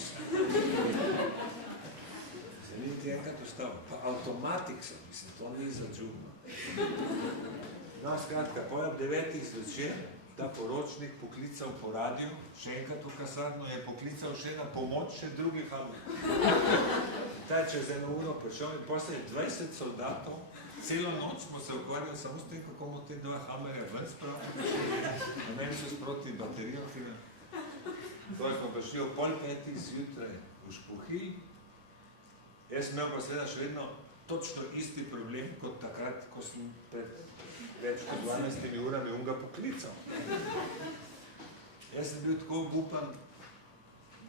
Se niti enkrat ustavil. Pa avtomatik sem, mislim, to ni za čudno. No, skratka, po 9 zvečer, ta poročnik poklical po radiju, še enkrat v kasarno je poklical še na pomoč še drugih Hammerjev. Ta je čez 1 uro prišel in potem je 20 soldatov, celo noč smo se ukvarjali samo s tem, kako bomo te 2 Hammerje ven spravili. Na meni so sproti baterijo fina. Torej smo prišli ob 4:30 zjutraj v Špuhil. Jaz sem imel pa seveda še vedno točno isti problem kot takrat, ko sem pred več kot 12 urami unga poklical. Jaz sem bil tako obupan,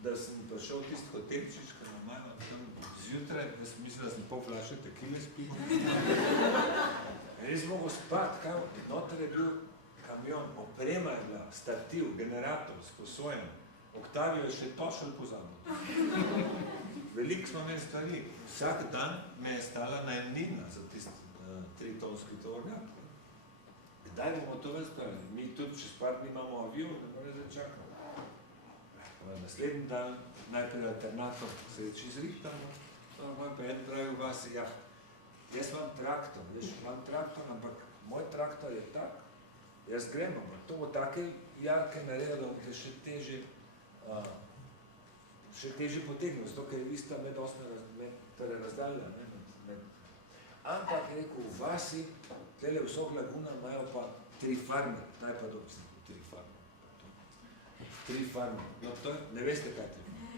da sem prišel v tisti hotelčič, ki imajo tam zjutraj, da sem mislil, da sem pol flaše tekile spil. Res mogo spati, kaj? Noter je bil kamion, oprema je bila, stativ, generator, sposojen. Octavio je še tošel pozabil. Veliko smo imeli stvari. Vsak dan me je stala najemnina za tisti 3-tonski tovornjak. Kdaj bomo to ves spravili? Mi tudi čez par dni imamo avion, ne more zdaj čakamo. Naslednji dan, najprej alternator, se reči izrihtamo, moj pa en pravi v vasi, ja, jaz imam traktor, imam traktor, ampak moj traktor je tak, jaz grem, ampak to bo take jarke naredilo, da bote še težje potegnil, zato ker je ista medosna razdalja. Ampak je rekel, v vasi, tele vsok laguna imajo pa 3 farme, naj pa dobro sem 3 farme. 3 farme. No, to ne veste, kaj 3 farme.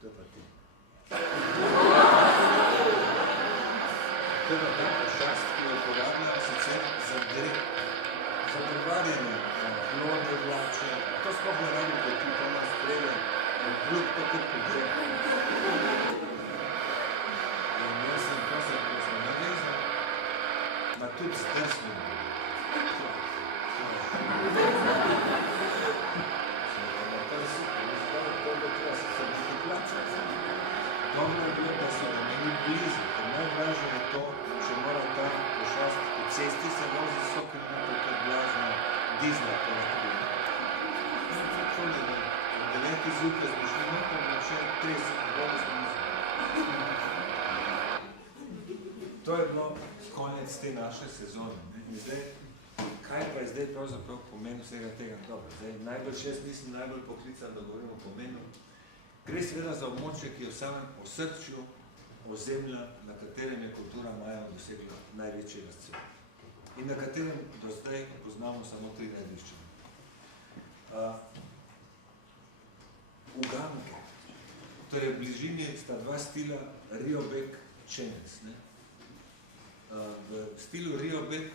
To je pa 3. To je pa ta pošast, ki jo uporabljajo sicer za prevarjanje, za hlode vlače. To sploh ne radim, ker ti to nas strelja, blud to kot podrek. In jaz sem prosil, ko sem navezal, ma tudi zdrsnil. Dobro je bilo, da so imeli blizu, ker najvažje je to, če mora ta pošast po cesti se vozi s 100 km kot blazna dizla, to lahko bilo. In tako je, da v 9. zjutraj smo šli noter, in še 30 km smo nizali. To je bilo konec te naše sezone. In zdaj, kaj pa je zdaj pravzaprav pomen vsega tega? Dobro, zdaj najbolj jaz nisem najbolj poklican, da govorim o pomenu. Gre seveda za območje, ki je v samem osrčju ozemlja, na katerem je kultura Maja dosegla največji razcvet. In na katerem do zdaj poznamo samo 3 najdiščine. Uganke. Torej, v bližini sta 2 stila Riobek-Čenec. V stilu Riobek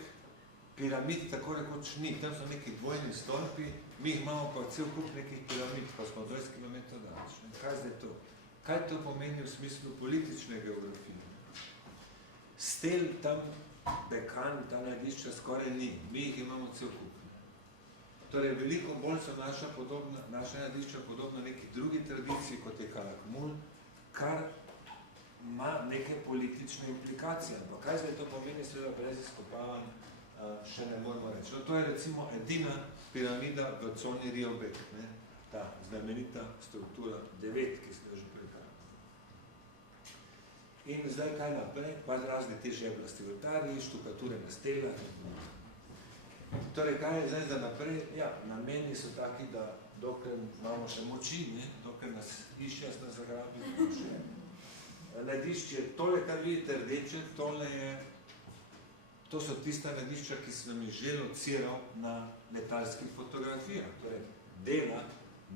piramid tako rekoč ni. Tam so neki dvojni stolpi, mi jih imamo pa cel kup nekih piramid, pa smo 20 km daleč. Kaj zdaj to? Kaj to pomeni v smislu politične geografije? Stel tam, Bekan, ta najdišča skoraj ni. Mi jih imamo cel kup. Torej, veliko bolj so naša najdišča podobna neki drugi tradiciji, kot je Kalakmul, kar ima neke politične implikacije. Ampak kaj zdaj to pomeni, seveda brez izkopavanj, še ne moramo reči. To je recimo edina piramida v coni Riobek, ta znamenita struktura 9, ki smo že prekali. In zdaj kaj naprej? Pa razni te žeblasti vrtarji, štukature na stelah. Torej, kaj je zdaj za naprej? Ja, nameni so taki, da dokler imamo še moči, dokler nas išče, nas zagrabili še. Najdišče, tole, kar vidite rdeče, to so tista najdišča, ki se nam je že lociral na letalskih fotografijah. Torej, dela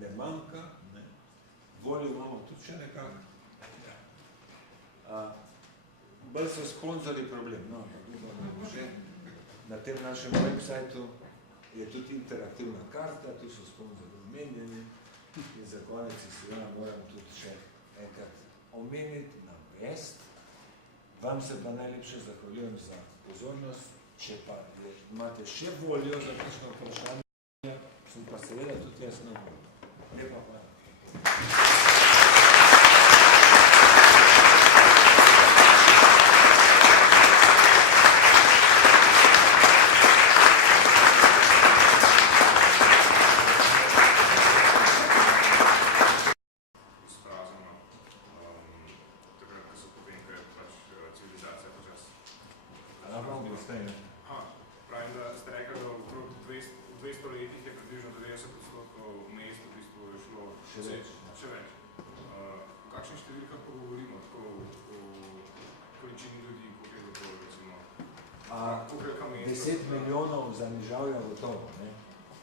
ne manjka, voljo imamo tudi še nekako. Bolj so sponzori problem. No, na tem našem websajtu je tudi interaktivna karta, tu so sponzori omenjeni in za konec seveda moram tudi še enkrat omeniti na vest. Vam se pa najlepše zahvaljujem za pozornost. Če pa imate še voljo za kakšno vprašanje, sem pa seveda tudi jaz na voljo. Lepa hvala.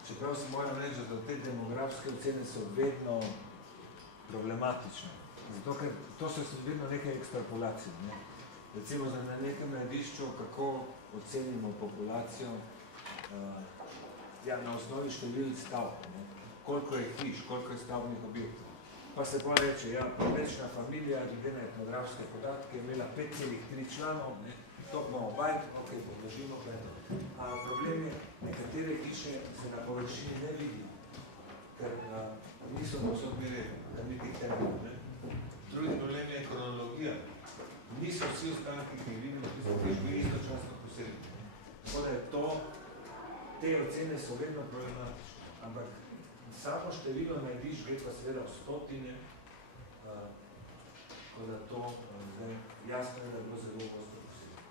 Čeprav se moram reči, da te demografske ocene so vedno problematične. Zato, ker to so vedno neke ekstrapolacije. Recimo, na nekem najdišču, kako ocenimo populacijo na osnovi števil stavb. Koliko je hiš, koliko je stavbnih objektov. Pa se pa reče, ja, povečna familija, glede na etnografske podatke, je imela 5,3 članov, ne, to imamo bajt, ok, podložimo, a problem je, nekatere hiše se na površini ne vidi, ker niso posodmeri, ker niti temelj, ne. Drugi problem je kronologija. Niso vsi ostanki, ki vidimo, ki so bili istočasno poseliti. Tako da je to, te ocene so vedno problematične, ampak samo število najdiš, gre pa seveda v stotine, tako da to zdaj jasno je, da je bilo zelo gosto poseliti.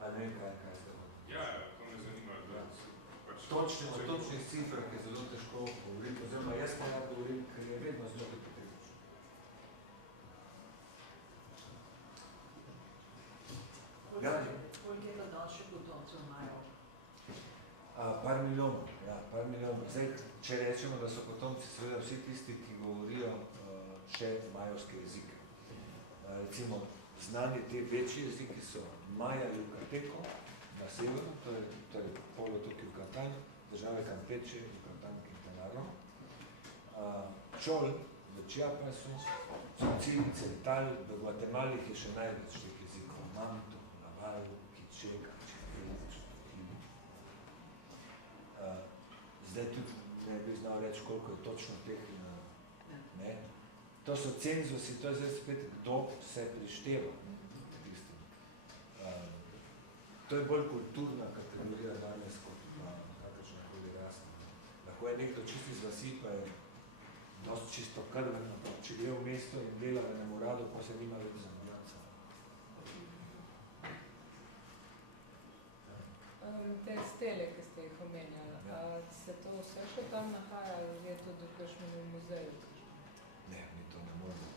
Ali ne vem, kaj zdaj bo. Ja, to me zanima, da se pač... O točnih cifrah je zelo težko govoriti, oziroma jaz pa rad govorim, ker je vedno zelo hipotetично. Koliko je pa daljše potomcev imajo? Par milijonov, ja, par milijonov. Zdaj, če rečemo, da so potomci seveda vsi tisti, ki govorijo še majovske jezike. Recimo, znani te večji jeziki so Maja Jukateko na severu, torej polotok Jukatan, države Campeche, Jukatan, Quintana Roo, Čol v Chiapasu, Tzotzil, Cental, v Guatemali je še največ teh jezikov, Manto, Navajo, Kičega, zdaj tudi ne bi znal reči, koliko je točno teh, ne. To so cenzusi, to je zdaj spet, kdo se prišteva. To je bolj kulturna kategorija danes, kot pa kakršnakoli rasna. Lahko je nekdo čisto iz vasi, pa je dosti čisto krven, če gre v mesto in dela v enem uradu, pa se nima več za mljanca. Te stele, ki ste jih omenjali, se to vse še tam nahaja ali je to do kakšnemu muzeju? Ne, mi to ne moramo.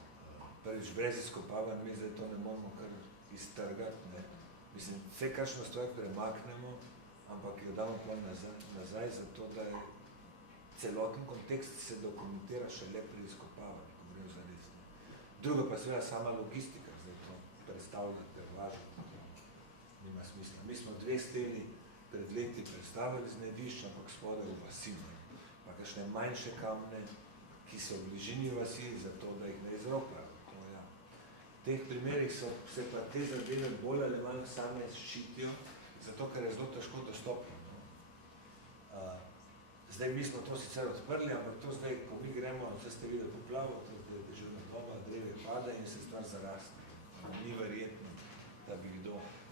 Prvič, brez izkopavanj mi zdaj to ne moramo kar iztrgati, ne. Mislim, vse kakšno stvar premaknemo, ampak jo damo pa nazaj, zato da je celoten kontekst se dokumentira šele pri izkopavanju, ko gre za res. Drugo pa seveda sama logistika, zdaj to predstavljate, važno, nima smisla. Mi smo 2 steli pred leti predstavili z najdišča, ampak spodaj v vasi, pa kakšne manjše kamne, ki so v bližini vasi, zato da jih ne izropajo. Ja. V teh primerih so se pa te zadeve bolj ali manj same ščitijo, zato ker je zelo težko dostopno. Zdaj mi smo to sicer odprli, ampak to zdaj, ko mi gremo, zdaj ste videli poplavo, to je dežurna doba, dreve pada in se stvar zaraste. Ni verjetno, da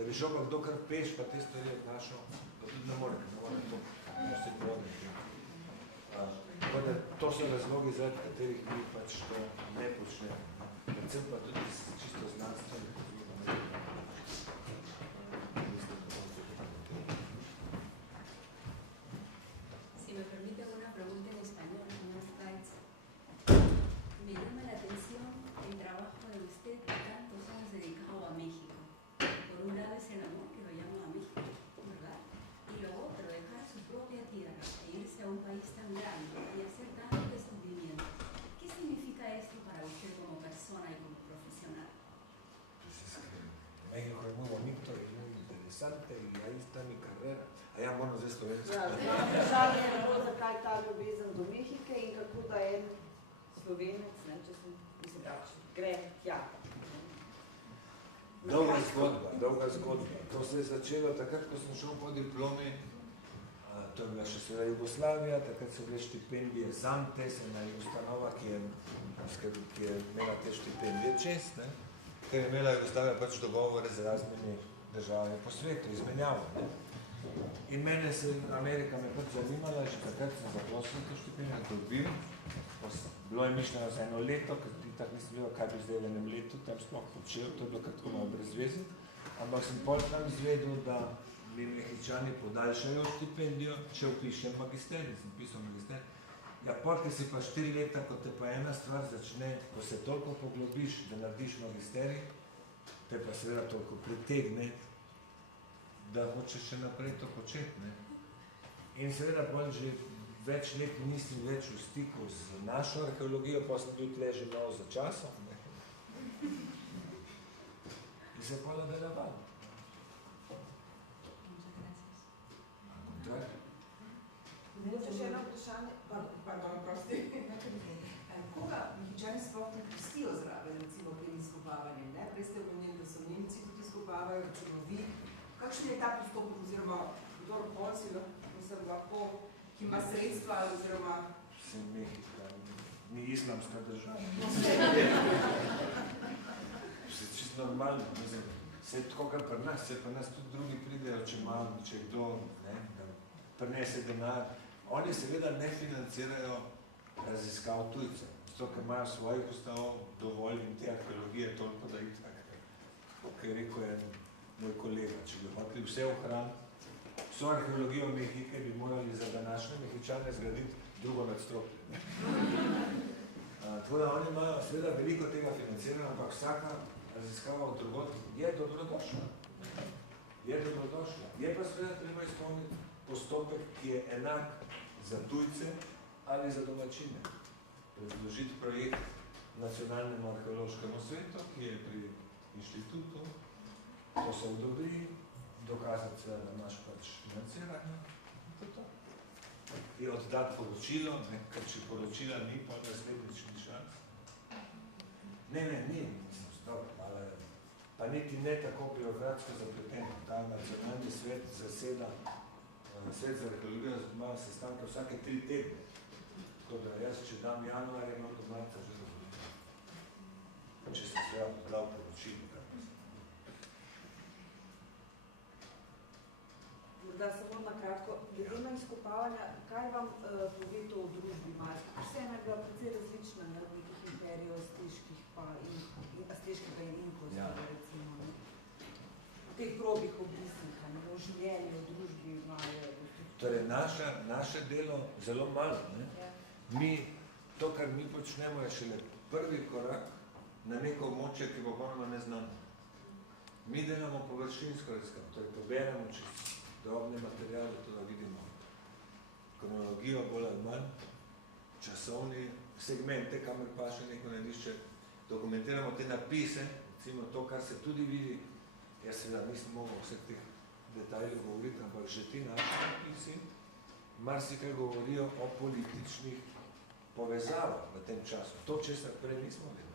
bi šel pa kdo kar peš, pa te stvari odnašal, pa tudi ne more to nositi vode. Tako da to so razlogi, zaradi katerih mi pač to ne počnemo. Predvsem pa tudi čisto znanstveno. Si me permite una pregunta en español, señor Stites. Me llama la atención el trabajo de usted que tantos años dedicado a México. Por un lado es el amor que lo llama a México, ¿verdad? Y lo otro, dejar su propia tierra e irse a un país tan grande y hacer tantos descubrimientos. ¿Qué significa esto para usted como persona y como profesional? Pues es que México es muy bonito y muy interesante y ahí está mi carrera. Allá monos de esto, ¿ves? Ja, vprašanje je bilo, zakaj ta ljubezen do Mehike in kako da en Slovenec, ne, če se mislim, pač gre tja. Dolga zgodba. To se je začelo takrat, ko sem šel po diplomi, to je bila še seveda Jugoslavija, takrat so bile štipendije Zamtes, ena ustanova, ki je imela te štipendije čez, ne, ker je imela Jugoslavija pač dogovore z raznimi državami po svetu, izmenjavo, ne. In mene se Amerika me pač zanimala, že takrat sem zaprosil to štipendijo, dobil. Bilo je mišljeno za 1 leto, ker tako nisem vedel, kaj bi zdaj v 1 letu tam sploh počel, to je bilo kratko malo brez veze. Ampak sem pol tam izvedel, da mi Mehičani podaljšajo štipendijo, če vpišem magisterij, sem pisal magisterij. Ja, pol, ker si pa 4 leta, ko te pa ena stvar začne, ko se toliko poglobiš, da narediš magisterij, te pa seveda toliko pritegne, da hočeš še naprej to početi, ne. In seveda pol že več let nisem več v stiku z našo arheologijo, pa sem bil tle že malo za časom, ne. In se pa nadaljevalo. Mogoče še eno vprašanje, pardon, prosti. Koga Mehičani sploh ne pustijo zraven, recimo pri izkopavanjem? Ne? Prej ste omenili, da so Nemci tudi izkopavajo, recimo vi. Kakšen je ta postopek oziroma kdor si lahko, ki ima sredstva oziroma... Sem Mehika, ni islamska država. Se čisto normalno, mislim. Se tako kar pri nas, se pri nas tudi drugi pridejo, če malo, če kdo, ne, da prinese denar. Oni seveda ne financirajo raziskav tujcev, zato ker imajo svojih ustavov dovolj in te arheologije toliko, da jih tako, kot je rekel en moj kolega, če bi hoteli vse ohraniti, vso arheologijo Mehike bi morali za današnje Mehičane zgraditi drugo nadstropje. Tako da oni imajo seveda veliko tega financiranja, ampak vsaka raziskava od drugot je dobrodošla. Je dobrodošla. Je pa seveda treba izpolniti postopek, ki je enak za tujce ali za domačine. Predložiti projekt Nacionalnemu arheološkemu svetu, ki je pri inštitutu, to se odobri, dokazati se, da imaš pač financiranje, to je to. In oddati poročilo, ne, ker če poročila ni, pa naslednjič ni šans. Ne, nisem stop, pa niti ne tako birokratsko zapleten. Ta nacionalni svet zaseda, svet za arheologijo ima sestanke vsake 3 tedne. Tako da jaz, če dam januarja, imam do marca že dovoljenje. Če se sve dal poročilo. Da samo na kratko, glede na izkopavanja, kaj vam pove to o družbi Malta? Vseeno je bila precej različna, ne, od nekih imperijev, azteških pa in Inkosov, recimo. Ne. V teh grobih obrisih, ne, o življenju, o družbi Malta. Torej, naše delo zelo malo, ne? Ja. Mi, to, kar mi počnemo, je šele prvi korak na neko območje, ki bo popolnoma neznano. Mi delamo površinsko raziskavo, torej poberemo čez drobne materiale, to da vidimo kronologijo bolj ali manj, časovni segmente, kamer pa še neko najdišče, dokumentiramo te napise, recimo to, kar se tudi vidi, jaz seveda nisem mogel vseh teh detajljev govoriti, ampak že ti naši napisi marsikaj govorijo o političnih povezavah v tem času. To, česar prej nismo vedeli.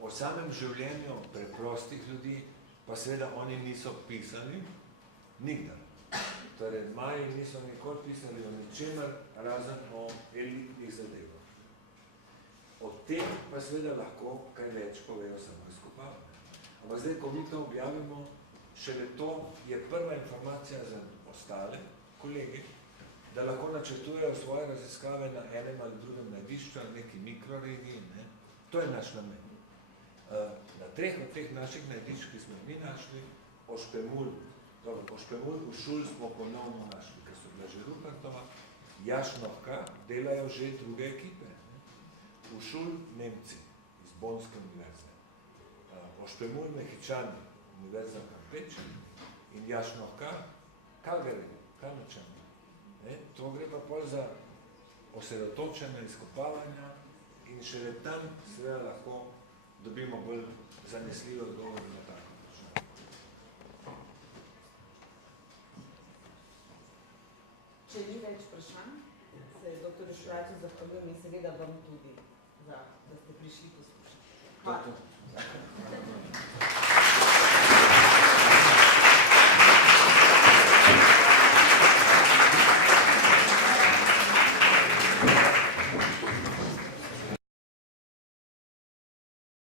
O samem življenju preprostih ljudi, pa seveda oni niso pisali, nikdar. Torej, Maji niso nikoli pisali o ničemer, razen o elitnih zadevah. O tem pa seveda lahko kaj več povejo samo izkopavanje. Ampak zdaj, ko mi to objavimo, šele to je prva informacija za ostale kolegi, da lahko načrtujejo svoje raziskave na enem ali drugem najdišču, neki mikroregiji. Ne? To je naš namen. Na 3 od teh naših najdišč, ki smo mi našli, Ošpemul, Ošpemul v Šul smo ponovno našli, ker so bila že Rupertova, Jašnovka delajo že druge ekipe. Ne? V Šul Nemci iz Bonske univerze, Ošpemul Mehičani, univerza Kampeč in Jašnovka, Calgary, Kanadčani. To gre pa pol za osredotočene izkopavanja in šele tam seveda lahko dobimo bolj zanesljivo odgovor na tako vprašanje. Če ni več vprašanj, se dr. Šprajcu zahvaljujem in seveda vam tudi, da ste prišli poslušati. Hvala.